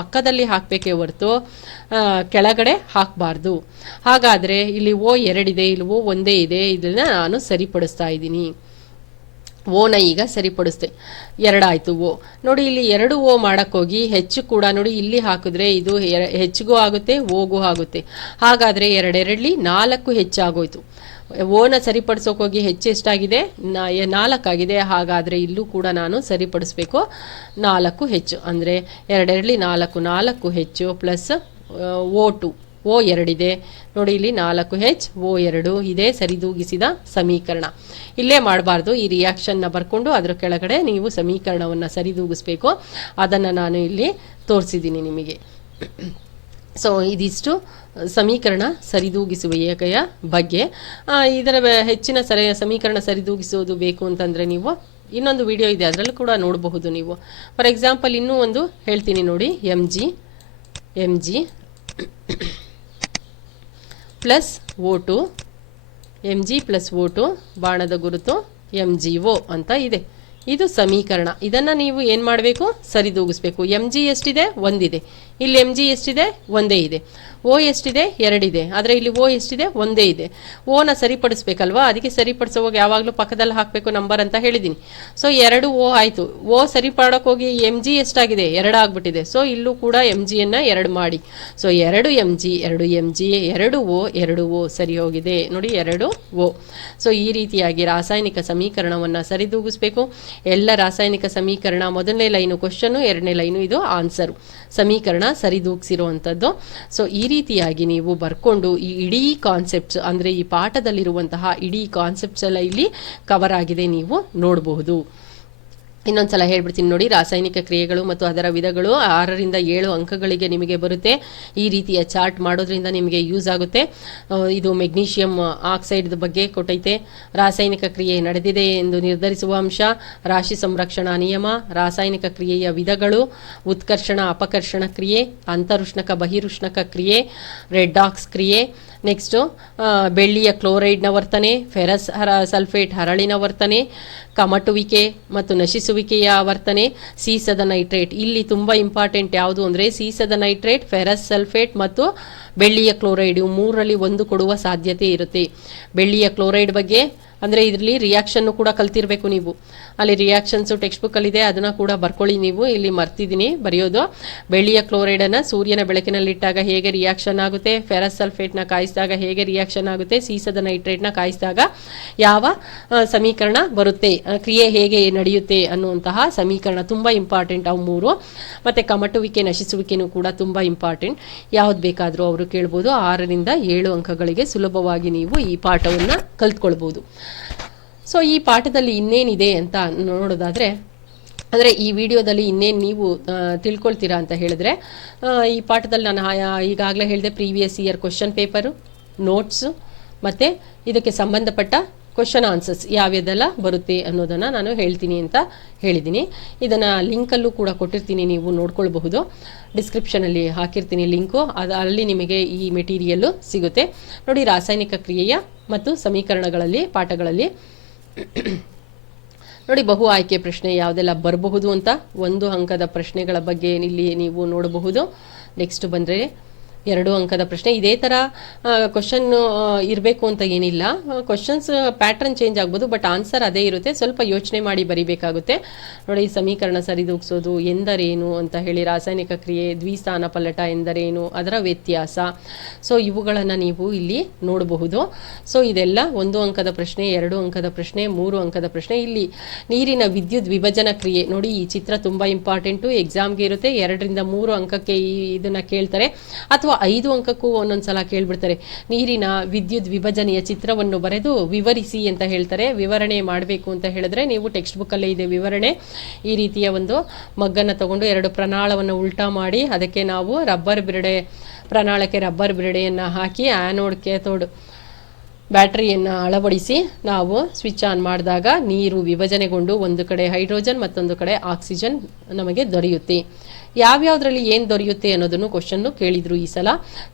ಪಕ್ಕದಲ್ಲಿ ಹಾಕಬೇಕೇ ಹೊರತು ಕೆಳಗಡೆ ಹಾಕಬಾರ್ದು. ಹಾಗಾದರೆ ಇಲ್ಲಿ ಓ 2 ಇದೆ, ಇಲ್ಲಿ ಓ 1 ಇದೆ. ಇದನ್ನು ನಾನು ಸರಿಪಡಿಸ್ತಾ ಇದ್ದೀನಿ. ಓನ ಈಗ ಸರಿಪಡಿಸ್ತೆ. 2 ಆಯಿತು ಓ. ನೋಡಿ ಇಲ್ಲಿ 2 ಓ ಮಾಡೋಕ್ಕೋಗಿ ಹೆಚ್ಚು ಕೂಡ ನೋಡಿ ಇಲ್ಲಿ ಹಾಕಿದ್ರೆ ಇದು ಹೆಚ್ಚಿಗೂ ಆಗುತ್ತೆ, ಓಗೂ ಆಗುತ್ತೆ. ಹಾಗಾದರೆ 2 2ಲಿ 4 ಹೆಚ್ಚಾಗೋಯ್ತು. ಓನ ಸರಿಪಡಿಸೋಕೋಗಿ ಹೆಚ್ಚು ಎಷ್ಟಾಗಿದೆ? 4 ಆಗಿದೆ. ಹಾಗಾದರೆ ಇಲ್ಲೂ ಕೂಡ ನಾನು ಸರಿಪಡಿಸ್ಬೇಕು, 4 ಹೆಚ್ಚು. ಅಂದರೆ 2 2ಲಿ 4, 4 ಹೆಚ್ಚು ಪ್ಲಸ್ O2 ಓ 2 ಇದೆ. ನೋಡಿ ಇಲ್ಲಿ 4H ಓ 2 ಇದೆ ಸರಿದೂಗಿಸಿದ ಸಮೀಕರಣ. ಇಲ್ಲೇ ಮಾಡಬಾರ್ದು, ಈ ರಿಯಾಕ್ಷನ್ನ ಬರ್ಕೊಂಡು ಅದರ ಕೆಳಗಡೆ ನೀವು ಸಮೀಕರಣವನ್ನು ಸರಿದೂಗಿಸ್ಬೇಕು. ಅದನ್ನು ನಾನು ಇಲ್ಲಿ ತೋರಿಸಿದ್ದೀನಿ ನಿಮಗೆ. ಸೊ ಇದಿಷ್ಟು ಸಮೀಕರಣ ಸರಿದೂಗಿಸುವಿಕೆಯ ಬಗ್ಗೆ. ಇದರ ಹೆಚ್ಚಿನ ಸಮೀಕರಣ ಸರಿದೂಗಿಸೋದು ಬೇಕು ಅಂತಂದರೆ ನೀವು ಇನ್ನೊಂದು ವಿಡಿಯೋ ಇದೆ, ಅದರಲ್ಲೂ ಕೂಡ ನೋಡಬಹುದು ನೀವು. ಫಾರ್ ಎಕ್ಸಾಂಪಲ್ ಇನ್ನೂ ಒಂದು ಹೇಳ್ತೀನಿ ನೋಡಿ. M G plus O2, mg plus O2 ಬಾಣದ ಗುರುತು MgO ಅಂತ ಇದೆ. ಇದು ಸಮೀಕರಣ. ಇದನ್ನು ನೀವು ಏನು ಮಾಡಬೇಕು? ಸರಿದೂಗಿಸ್ಬೇಕು. mg ಎಷ್ಟಿದೆ? 1 ಇದೆ. ಇಲ್ಲಿ mg ಎಷ್ಟಿದೆ? 1 ಇದೆ. ಓ ಎಷ್ಟಿದೆ? 2 ಇದೆ. ಆದರೆ ಇಲ್ಲಿ ಓ ಎಷ್ಟಿದೆ? 1 ಇದೆ. ಓನ ಸರಿಪಡಿಸ್ಬೇಕಲ್ವಾ? ಅದಕ್ಕೆ ಸರಿಪಡಿಸೋವಾಗ ಯಾವಾಗಲೂ ಪಕ್ಕದಲ್ಲಿ ಹಾಕಬೇಕು ನಂಬರ್ ಅಂತ ಹೇಳಿದ್ದೀನಿ. ಸೊ 2 ಓ ಆಯಿತು. ಓ ಸರಿಪಡೋಕ್ಕೋಗಿ mg ಎಷ್ಟಾಗಿದೆ? 2 ಆಗಿಬಿಟ್ಟಿದೆ. ಸೊ ಇಲ್ಲೂ ಕೂಡ mgಯನ್ನು 2 ಮಾಡಿ. ಸೊ 2 mg 2 ಓ 2 ಓ ಸರಿ ಹೋಗಿದೆ ನೋಡಿ, 2 ಓ. ಸೊ ಈ ರೀತಿಯಾಗಿ ರಾಸಾಯನಿಕ ಸಮೀಕರಣವನ್ನು ಸರಿದೂಗಿಸ್ಬೇಕು. ಎಲ್ಲ ರಾಸಾಯನಿಕ ಸಮೀಕರಣ ಮೊದಲನೇ ಲೈನು ಕ್ವಶನ್ನು, 2ನೇ ಲೈನು ಇದು ಆನ್ಸರು. ಸಮೀಕರಣ ಸರಿದೂಗಿಸಿರುವಂಥದ್ದು. ಸೊ ಈ ರೀತಿಯಾಗಿ ನೀವು ಬರ್ಕೊಂಡು ಈ ಇಡೀ ಕಾನ್ಸೆಪ್ಟ್ಸ್ ಅಂದರೆ ಈ ಪಾಠದಲ್ಲಿರುವಂತಹ ಇಡೀ ಕಾನ್ಸೆಪ್ಟ್ಸ್ ಎಲ್ಲ ಇಲ್ಲಿ ಕವರ್ ಆಗಿದೆ, ನೀವು ನೋಡಬಹುದು. ಇನ್ನೊಂದ್ಸಲ ಹೇಳ್ಬಿಡ್ತೀನಿ ನೋಡಿ. ರಾಸಾಯನಿಕ ಕ್ರಿಯೆಗಳು ಮತ್ತು ಅದರ ವಿಧಗಳು 6ರಿಂದ 7 ಅಂಕಗಳಿಗೆ ನಿಮಗೆ ಬರುತ್ತೆ. ಈ ರೀತಿಯ ಚಾರ್ಟ್ ಮಾಡೋದ್ರಿಂದ ನಿಮಗೆ ಯೂಸ್ ಆಗುತ್ತೆ. ಇದು ಮೆಗ್ನೀಷಿಯಂ ಆಕ್ಸೈಡ್ ಬಗ್ಗೆ ಕೊಟ್ಟೈತೆ. ರಾಸಾಯನಿಕ ಕ್ರಿಯೆ ನಡೆದಿದೆ ಎಂದು ನಿರ್ಧರಿಸುವ ಅಂಶ, ರಾಶಿ ಸಂರಕ್ಷಣಾ ನಿಯಮ, ರಾಸಾಯನಿಕ ಕ್ರಿಯೆಯ ವಿಧಗಳು, ಉತ್ಕರ್ಷಣ ಅಪಕರ್ಷಣ ಕ್ರಿಯೆ, ಅಂತರುಷ್ಣಕ ಬಹಿರುಷ್ಣಕ ಕ್ರಿಯೆ, ರೆಡ್ಡಾಕ್ಸ್ ಕ್ರಿಯೆ, ನೆಕ್ಸ್ಟು ಬೆಳ್ಳಿಯ ಕ್ಲೋರೈಡ್ನ ವರ್ತನೆ, ಫೆರಸ್ ಸಲ್ಫೇಟ್ ಹರಳಿನ ವರ್ತನೆ, ಕಮಟುವಿಕೆ ಮತ್ತು ನಶಿಸುವಿಕೆಯ ವರ್ತನೆ, ಸೀಸದ ನೈಟ್ರೇಟ್. ಇಲ್ಲಿ ತುಂಬ ಇಂಪಾರ್ಟೆಂಟ್ ಯಾವುದು ಅಂದರೆ ಸೀಸದ ನೈಟ್ರೇಟ್, ಫೆರಸ್ ಸಲ್ಫೇಟ್ ಮತ್ತು ಬೆಳ್ಳಿಯ ಕ್ಲೋರೈಡ್, 3ರಲ್ಲಿ 1 ಕೊಡುವ ಸಾಧ್ಯತೆ ಇರುತ್ತೆ. ಬೆಳ್ಳಿಯ ಕ್ಲೋರೈಡ್ ಬಗ್ಗೆ ಅಂದರೆ ಇದರಲ್ಲಿ ರಿಯಾಕ್ಷನ್ನು ಕೂಡ ಕಲ್ತಿರಬೇಕು ನೀವು. ಅಲ್ಲಿ ರಿಯಾಕ್ಷನ್ಸು ಟೆಕ್ಸ್ಟ್ ಬುಕ್ಕಲ್ಲಿದೆ, ಅದನ್ನು ಕೂಡ ಬರ್ಕೊಳ್ಳಿ ನೀವು. ಇಲ್ಲಿ ಮರ್ತಿದ್ದೀನಿ ಬರೆಯೋದು. ಬೆಳ್ಳಿಯ ಕ್ಲೋರೈಡನ್ನು ಸೂರ್ಯನ ಬೆಳಕಿನಲ್ಲಿಟ್ಟಾಗ ಹೇಗೆ ರಿಯಾಕ್ಷನ್ ಆಗುತ್ತೆ, ಫೆರಸ್ ಸಲ್ಫೇಟ್ನ ಕಾಯಿಸಿದಾಗ ಹೇಗೆ ರಿಯಾಕ್ಷನ್ ಆಗುತ್ತೆ, ಸೀಸದ ನೈಟ್ರೇಟ್ನ ಕಾಯಿಸಿದಾಗ ಯಾವ ಸಮೀಕರಣ ಬರುತ್ತೆ, ಕ್ರಿಯೆ ಹೇಗೆ ನಡೆಯುತ್ತೆ ಅನ್ನುವಂತಹ ಸಮೀಕರಣ ತುಂಬ ಇಂಪಾರ್ಟೆಂಟ್ ಅವು 3. ಮತ್ತು ಕಮಟುವಿಕೆ ನಶಿಸುವಿಕೆನೂ ಕೂಡ ತುಂಬ ಇಂಪಾರ್ಟೆಂಟ್. ಯಾವ್ದು ಬೇಕಾದರೂ ಅವರು ಕೇಳ್ಬೋದು. 6ರಿಂದ 7 ಅಂಕಗಳಿಗೆ ಸುಲಭವಾಗಿ ನೀವು ಈ ಪಾಠವನ್ನು ಕಲ್ತ್ಕೊಳ್ಬೋದು. ಸೊ ಈ ಪಾಠದಲ್ಲಿ ಇನ್ನೇನಿದೆ ಅಂತ ನೋಡೋದಾದರೆ, ಅಂದರೆ ಈ ವಿಡಿಯೋದಲ್ಲಿ ಇನ್ನೇನು ನೀವು ತಿಳ್ಕೊಳ್ತೀರಾ ಅಂತ ಹೇಳಿದ್ರೆ, ಈ ಪಾಠದಲ್ಲಿ ನಾನು ಈಗಾಗಲೇ ಹೇಳಿದೆ previous year question paper, notes ಮತ್ತು ಇದಕ್ಕೆ ಸಂಬಂಧಪಟ್ಟ ಕ್ವಶನ್ ಆನ್ಸರ್ಸ್ ಯಾವ್ಯಾವುದೆಲ್ಲ ಬರುತ್ತೆ ಅನ್ನೋದನ್ನು ನಾನು ಹೇಳ್ತೀನಿ ಅಂತ ಹೇಳಿದ್ದೀನಿ. ಇದನ್ನು ಲಿಂಕಲ್ಲೂ ಕೂಡ ಕೊಟ್ಟಿರ್ತೀನಿ, ನೀವು ನೋಡ್ಕೊಳ್ಬಹುದು. ಡಿಸ್ಕ್ರಿಪ್ಷನಲ್ಲಿ ಹಾಕಿರ್ತೀನಿ ಲಿಂಕು, ಅಲ್ಲಿ ನಿಮಗೆ ಈ ಮೆಟೀರಿಯಲ್ಲು ಸಿಗುತ್ತೆ ನೋಡಿ. ರಾಸಾಯನಿಕ ಕ್ರಿಯೆಯ ಮತ್ತು ಸಮೀಕರಣಗಳಲ್ಲಿ ಪಾಠಗಳಲ್ಲಿ ನೋಡಿ ಬಹು ಆಯ್ಕೆ ಪ್ರಶ್ನೆ ಯಾವುದೆಲ್ಲ ಬರಬಹುದು ಅಂತ 1 ಅಂಕದ ಪ್ರಶ್ನೆಗಳ ಬಗ್ಗೆ ಇಲ್ಲಿ ನೀವು ನೋಡಬಹುದು. ನೆಕ್ಸ್ಟ್ ಬಂದರೆ 2 ಅಂಕದ ಪ್ರಶ್ನೆ. ಇದೇ ಥರ ಕ್ವಶನ್ ಇರಬೇಕು ಅಂತ ಏನಿಲ್ಲ. ಕ್ವಶನ್ಸ್ ಪ್ಯಾಟ್ರನ್ ಚೇಂಜ್ ಆಗ್ಬೋದು, ಬಟ್ ಆನ್ಸರ್ ಅದೇ ಇರುತ್ತೆ. ಸ್ವಲ್ಪ ಯೋಚನೆ ಮಾಡಿ ಬರಿಬೇಕಾಗುತ್ತೆ ನೋಡಿ. ಸಮೀಕರಣ ಸರಿದೂಗಿಸೋದು ಎಂದರೇನು ಅಂತ ಹೇಳಿ, ರಾಸಾಯನಿಕ ಕ್ರಿಯೆ, ದ್ವಿಸ್ಥಾನ ಪಲ್ಲಟ ಎಂದರೇನು, ಅದರ ವ್ಯತ್ಯಾಸ. ಸೊ ಇವುಗಳನ್ನು ನೀವು ಇಲ್ಲಿ ನೋಡಬಹುದು. ಸೊ ಇದೆಲ್ಲ 1 ಅಂಕದ ಪ್ರಶ್ನೆ, 2 ಅಂಕದ ಪ್ರಶ್ನೆ, 3 ಅಂಕದ ಪ್ರಶ್ನೆ. ಇಲ್ಲಿ ನೀರಿನ ವಿದ್ಯುತ್ ವಿಭಜನ ಕ್ರಿಯೆ ನೋಡಿ, ಈ ಚಿತ್ರ ತುಂಬ ಇಂಪಾರ್ಟೆಂಟು, ಎಕ್ಸಾಮ್ಗೆ ಇರುತ್ತೆ. 2ರಿಂದ 3 ಅಂಕಕ್ಕೆ ಇದನ್ನು ಕೇಳ್ತಾರೆ, ಅಥವಾ 5 ಅಂಕಕ್ಕೂ ಒಂದೊಂದು ಸಲ ಕೇಳ್ಬಿಡ್ತಾರೆ. ನೀರಿನ ವಿದ್ಯುತ್ ವಿಭಜನೆಯ ಚಿತ್ರವನ್ನು ಬರೆದು ವಿವರಿಸಿ ಅಂತ ಹೇಳ್ತಾರೆ. ವಿವರಣೆ ಮಾಡಬೇಕು ಅಂತ ಹೇಳಿದ್ರೆ ನೀವು ಟೆಕ್ಸ್ಟ್ ಬುಕ್ಕಲ್ಲೇ ಇದೆ ವಿವರಣೆ. ಈ ರೀತಿಯ ಒಂದು ಮಗ್ಗನ್ನು ತಗೊಂಡು 2 ಪ್ರನಾಳವನ್ನು ಉಲ್ಟಾ ಮಾಡಿ ಅದಕ್ಕೆ ನಾವು ಪ್ರನಾಳಕ್ಕೆ ರಬ್ಬರ್ ಬಿರಡೆಯನ್ನು ಹಾಕಿ ಆ್ಯನೋಡ್ ಕ್ಯಾಥೋಡ್ ಬ್ಯಾಟರಿಯನ್ನು ಅಳವಡಿಸಿ ನಾವು ಸ್ವಿಚ್ ಆನ್ ಮಾಡಿದಾಗ ನೀರು ವಿಭಜನೆಗೊಂಡು ಒಂದು ಕಡೆ ಹೈಡ್ರೋಜನ್ ಮತ್ತೊಂದು ಕಡೆ ಆಕ್ಸಿಜನ್ ನಮಗೆ ದೊರೆಯುತ್ತೆ. ಯಾವ್ಯಾವುದರಲ್ಲಿ ಏನು ದೊರೆಯುತ್ತೆ ಅನ್ನೋದನ್ನು ಕ್ವಶನ್ನು ಕೇಳಿದ್ರು ಈ ಸಲ.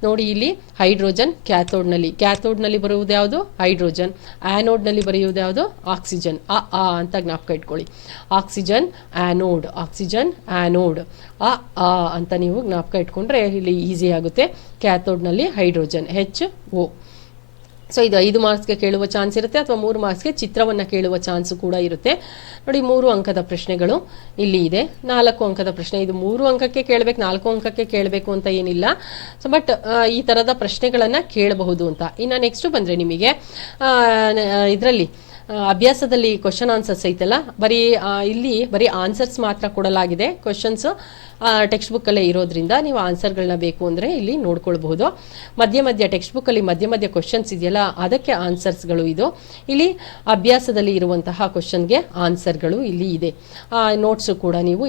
ನೋಡಿ ಇಲ್ಲಿ ಹೈಡ್ರೋಜನ್ ಕ್ಯಾಥೋಡ್ನಲ್ಲಿ ಬರುವುದು ಯಾವುದು? ಹೈಡ್ರೋಜನ್. ಆ್ಯನೋಡ್ನಲ್ಲಿ ಬರೆಯುವುದು ಯಾವುದು? ಆಕ್ಸಿಜನ್. ಅಂತ ಜ್ಞಾಪಕ ಇಟ್ಕೊಳ್ಳಿ. ಆಕ್ಸಿಜನ್ ಆ್ಯನೋಡ್ ಅಂತ ನೀವು ಜ್ಞಾಪಕ ಇಟ್ಕೊಂಡ್ರೆ ಇಲ್ಲಿ ಈಸಿ ಆಗುತ್ತೆ. ಕ್ಯಾಥೋಡ್ನಲ್ಲಿ ಹೈಡ್ರೋಜನ್ HO. ಸೊ ಇದು 5 ಮಾರ್ಕ್ಸ್ಗೆ ಕೇಳುವ ಚಾನ್ಸ್ ಇರುತ್ತೆ, ಅಥವಾ 3 ಮಾರ್ಕ್ಸ್ಗೆ ಚಿತ್ರವನ್ನು ಕೇಳುವ ಚಾನ್ಸ್ ಕೂಡ ಇರುತ್ತೆ. ನೋಡಿ 3 ಅಂಕದ ಪ್ರಶ್ನೆಗಳು ಇಲ್ಲಿ ಇದೆ. 4 ಅಂಕದ ಪ್ರಶ್ನೆ, ಇದು 3 ಅಂಕಕ್ಕೆ ಕೇಳಬೇಕು 4 ಅಂಕಕ್ಕೆ ಕೇಳಬೇಕು ಅಂತ ಏನಿಲ್ಲ. ಸೊ ಬಟ್ ಈ ಥರದ ಪ್ರಶ್ನೆಗಳನ್ನು ಕೇಳಬಹುದು ಅಂತ. ಇನ್ನು ನೆಕ್ಸ್ಟ್ ಬಂದರೆ ನಿಮಗೆ ಇದರಲ್ಲಿ ಅಭ್ಯಾಸದಲ್ಲಿ ಕ್ವಶನ್ ಆನ್ಸರ್ಸ್ ಐತಲ್ಲ, ಇಲ್ಲಿ ಬರೀ ಆನ್ಸರ್ಸ್ ಮಾತ್ರ ಕೊಡಲಾಗಿದೆ. ಕ್ವಶನ್ಸ್ ಟೆಕ್ಸ್ಟ್ ಬುಕ್ಕಲ್ಲೇ ಇರೋದ್ರಿಂದ ನೀವು ಆನ್ಸರ್ಗಳನ್ನ ಬೇಕು ಅಂದರೆ ಇಲ್ಲಿ ನೋಡ್ಕೊಳ್ಬಹುದು. ಮಧ್ಯ ಟೆಕ್ಸ್ಟ್ ಬುಕ್ಕಲ್ಲಿ ಮಧ್ಯ ಕ್ವಶನ್ಸ್ ಇದೆಯಲ್ಲ, ಅದಕ್ಕೆ ಆನ್ಸರ್ಸ್ಗಳು ಇದು. ಇಲ್ಲಿ ಅಭ್ಯಾಸದಲ್ಲಿ ಇರುವಂತಹ ಕ್ವಶನ್ಗೆ ಆನ್ಸರ್ಗಳು ಇಲ್ಲಿ ಇದೆ. ನೋಟ್ಸು ಕೂಡ ನೀವು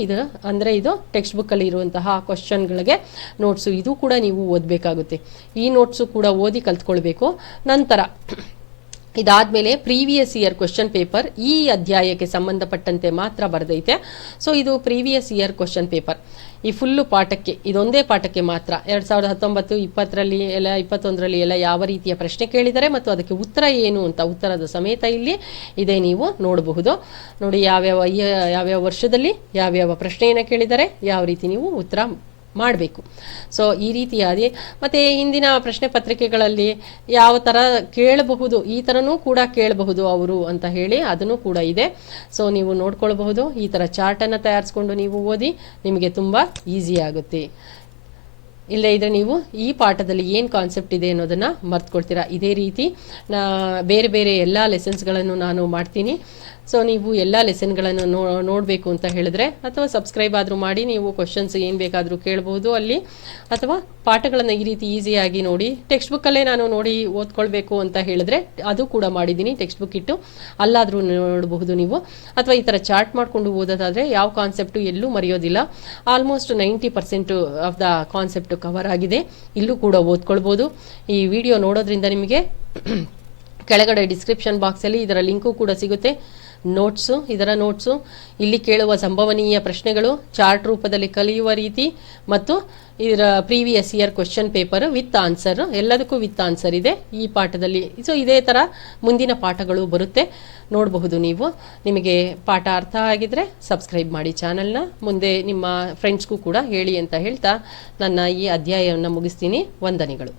ಇದು ಟೆಕ್ಸ್ಟ್ ಬುಕ್ಕಲ್ಲಿ ಇರುವಂತಹ ಕ್ವಶನ್ಗಳಿಗೆ ನೋಟ್ಸು, ಇದು ಕೂಡ ನೀವು ಓದಬೇಕಾಗುತ್ತೆ. ಈ ನೋಟ್ಸು ಕೂಡ ಓದಿ ಕಲ್ತ್ಕೊಳ್ಬೇಕು. ನಂತರ ಇದಾದಮೇಲೆ ಪ್ರೀವಿಯಸ್ ಇಯರ್ ಕ್ವಶನ್ ಪೇಪರ್ ಈ ಅಧ್ಯಾಯಕ್ಕೆ ಸಂಬಂಧಪಟ್ಟಂತೆ ಮಾತ್ರ ಬರೆದೈತೆ. ಸೊ ಇದು ಪ್ರೀವಿಯಸ್ ಇಯರ್ ಕ್ವಶನ್ ಪೇಪರ್. ಈ ಫುಲ್ಲು ಪಾಠಕ್ಕೆ, ಇದೊಂದೇ ಪಾಠಕ್ಕೆ ಮಾತ್ರ 2019, 20 ಎಲ್ಲ 21 ಎಲ್ಲ ಯಾವ ರೀತಿಯ ಪ್ರಶ್ನೆ ಕೇಳಿದರೆ ಮತ್ತು ಅದಕ್ಕೆ ಉತ್ತರ ಏನು ಅಂತ ಉತ್ತರದ ಸಮೇತ ಇಲ್ಲಿ ಇದೆ, ನೀವು ನೋಡಬಹುದು. ನೋಡಿ ಯಾವ್ಯಾವ ವರ್ಷದಲ್ಲಿ ಯಾವ್ಯಾವ ಪ್ರಶ್ನೆಯನ್ನು ಕೇಳಿದರೆ ಯಾವ ರೀತಿ ನೀವು ಉತ್ತರ ಮಾಡಬೇಕು. ಸೊ ಈ ರೀತಿಯಾಗಿ ಮತ್ತು ಹಿಂದಿನ ಪ್ರಶ್ನೆ ಪತ್ರಿಕೆಗಳಲ್ಲಿ ಯಾವ ಥರ ಕೇಳಬಹುದು, ಈ ಥರನೂ ಕೂಡ ಕೇಳಬಹುದು ಅವರು ಅಂತ ಹೇಳಿ ಅದನ್ನು ಕೂಡ ಇದೆ. ಸೊ ನೀವು ನೋಡ್ಕೊಳ್ಬಹುದು. ಈ ಥರ ಚಾರ್ಟನ್ನು ತಯಾರಿಸ್ಕೊಂಡು ನೀವು ಓದಿ, ನಿಮಗೆ ತುಂಬ ಈಸಿ ಆಗುತ್ತೆ. ಇಲ್ಲೇ ಇದ್ರೆ ನೀವು ಈ ಪಾಠದಲ್ಲಿ ಏನು ಕಾನ್ಸೆಪ್ಟ್ ಇದೆ ಅನ್ನೋದನ್ನು ಮರ್ತ್ಕೊಳ್ತೀರಾ. ಇದೇ ರೀತಿ ಬೇರೆ ಎಲ್ಲ ಲೆಸನ್ಸ್ಗಳನ್ನು ನಾನು ಮಾಡ್ತೀನಿ. ಸೊ ನೀವು ಎಲ್ಲ ಲೆಸನ್ಗಳನ್ನು ನೋಡಬೇಕು ಅಂತ ಹೇಳಿದ್ರೆ, ಅಥವಾ ಸಬ್ಸ್ಕ್ರೈಬ್ ಆದರೂ ಮಾಡಿ, ನೀವು ಕ್ವಶನ್ಸ್ ಏನು ಬೇಕಾದರೂ ಕೇಳ್ಬೋದು ಅಲ್ಲಿ, ಅಥವಾ ಪಾಠಗಳನ್ನು ಈ ರೀತಿ ಈಸಿಯಾಗಿ ನೋಡಿ. ಟೆಕ್ಸ್ಟ್ ಬುಕ್ಕಲ್ಲೇ ನಾನು ನೋಡಿ ಓದ್ಕೊಳ್ಬೇಕು ಅಂತ ಹೇಳಿದ್ರೆ ಅದು ಕೂಡ ಮಾಡಿದ್ದೀನಿ, ಟೆಕ್ಸ್ಟ್ ಬುಕ್ ಇಟ್ಟು ಅಲ್ಲಾದರೂ ನೋಡಬಹುದು ನೀವು. ಅಥವಾ ಈ ಥರ ಚಾರ್ಟ್ ಮಾಡಿಕೊಂಡು ಓದೋದಾದರೆ ಯಾವ ಕಾನ್ಸೆಪ್ಟು ಎಲ್ಲೂ ಮರೆಯೋದಿಲ್ಲ. Almost 90% of the concept cover ಆಗಿದೆ. ಇಲ್ಲೂ ಕೂಡ ಓದ್ಕೊಳ್ಬೋದು. ಈ ವಿಡಿಯೋ ನೋಡೋದ್ರಿಂದ ನಿಮಗೆ ಕೆಳಗಡೆ ಡಿಸ್ಕ್ರಿಪ್ಷನ್ ಬಾಕ್ಸಲ್ಲಿ ಇದರ ಲಿಂಕು ಕೂಡ ಸಿಗುತ್ತೆ. ಇದರ ನೋಟ್ಸು, ಇಲ್ಲಿ ಕೇಳುವ ಸಂಭವನೀಯ ಪ್ರಶ್ನೆಗಳು, ಚಾರ್ಟ್ ರೂಪದಲ್ಲಿ ಕಲಿಯುವ ರೀತಿ, ಮತ್ತು ಇದರ previous year question paper with answer, ಎಲ್ಲದಕ್ಕೂ ವಿತ್ ಆನ್ಸರ್ ಇದೆ ಈ ಪಾಠದಲ್ಲಿ. ಸೊ ಇದೇ ಥರ ಮುಂದಿನ ಪಾಠಗಳು ಬರುತ್ತೆ, ನೋಡಬಹುದು ನೀವು. ನಿಮಗೆ ಪಾಠ ಅರ್ಥ ಆಗಿದ್ರೆ ಸಬ್ಸ್ಕ್ರೈಬ್ ಮಾಡಿ ಚಾನಲ್ನ. ಮುಂದೆ ನಿಮ್ಮ ಫ್ರೆಂಡ್ಸ್ಗೂ ಕೂಡ ಹೇಳಿ ಅಂತ ಹೇಳ್ತಾ ನನ್ನ ಈ ಅಧ್ಯಾಯವನ್ನು ಮುಗಿಸ್ತೀನಿ. ವಂದನೆಗಳು.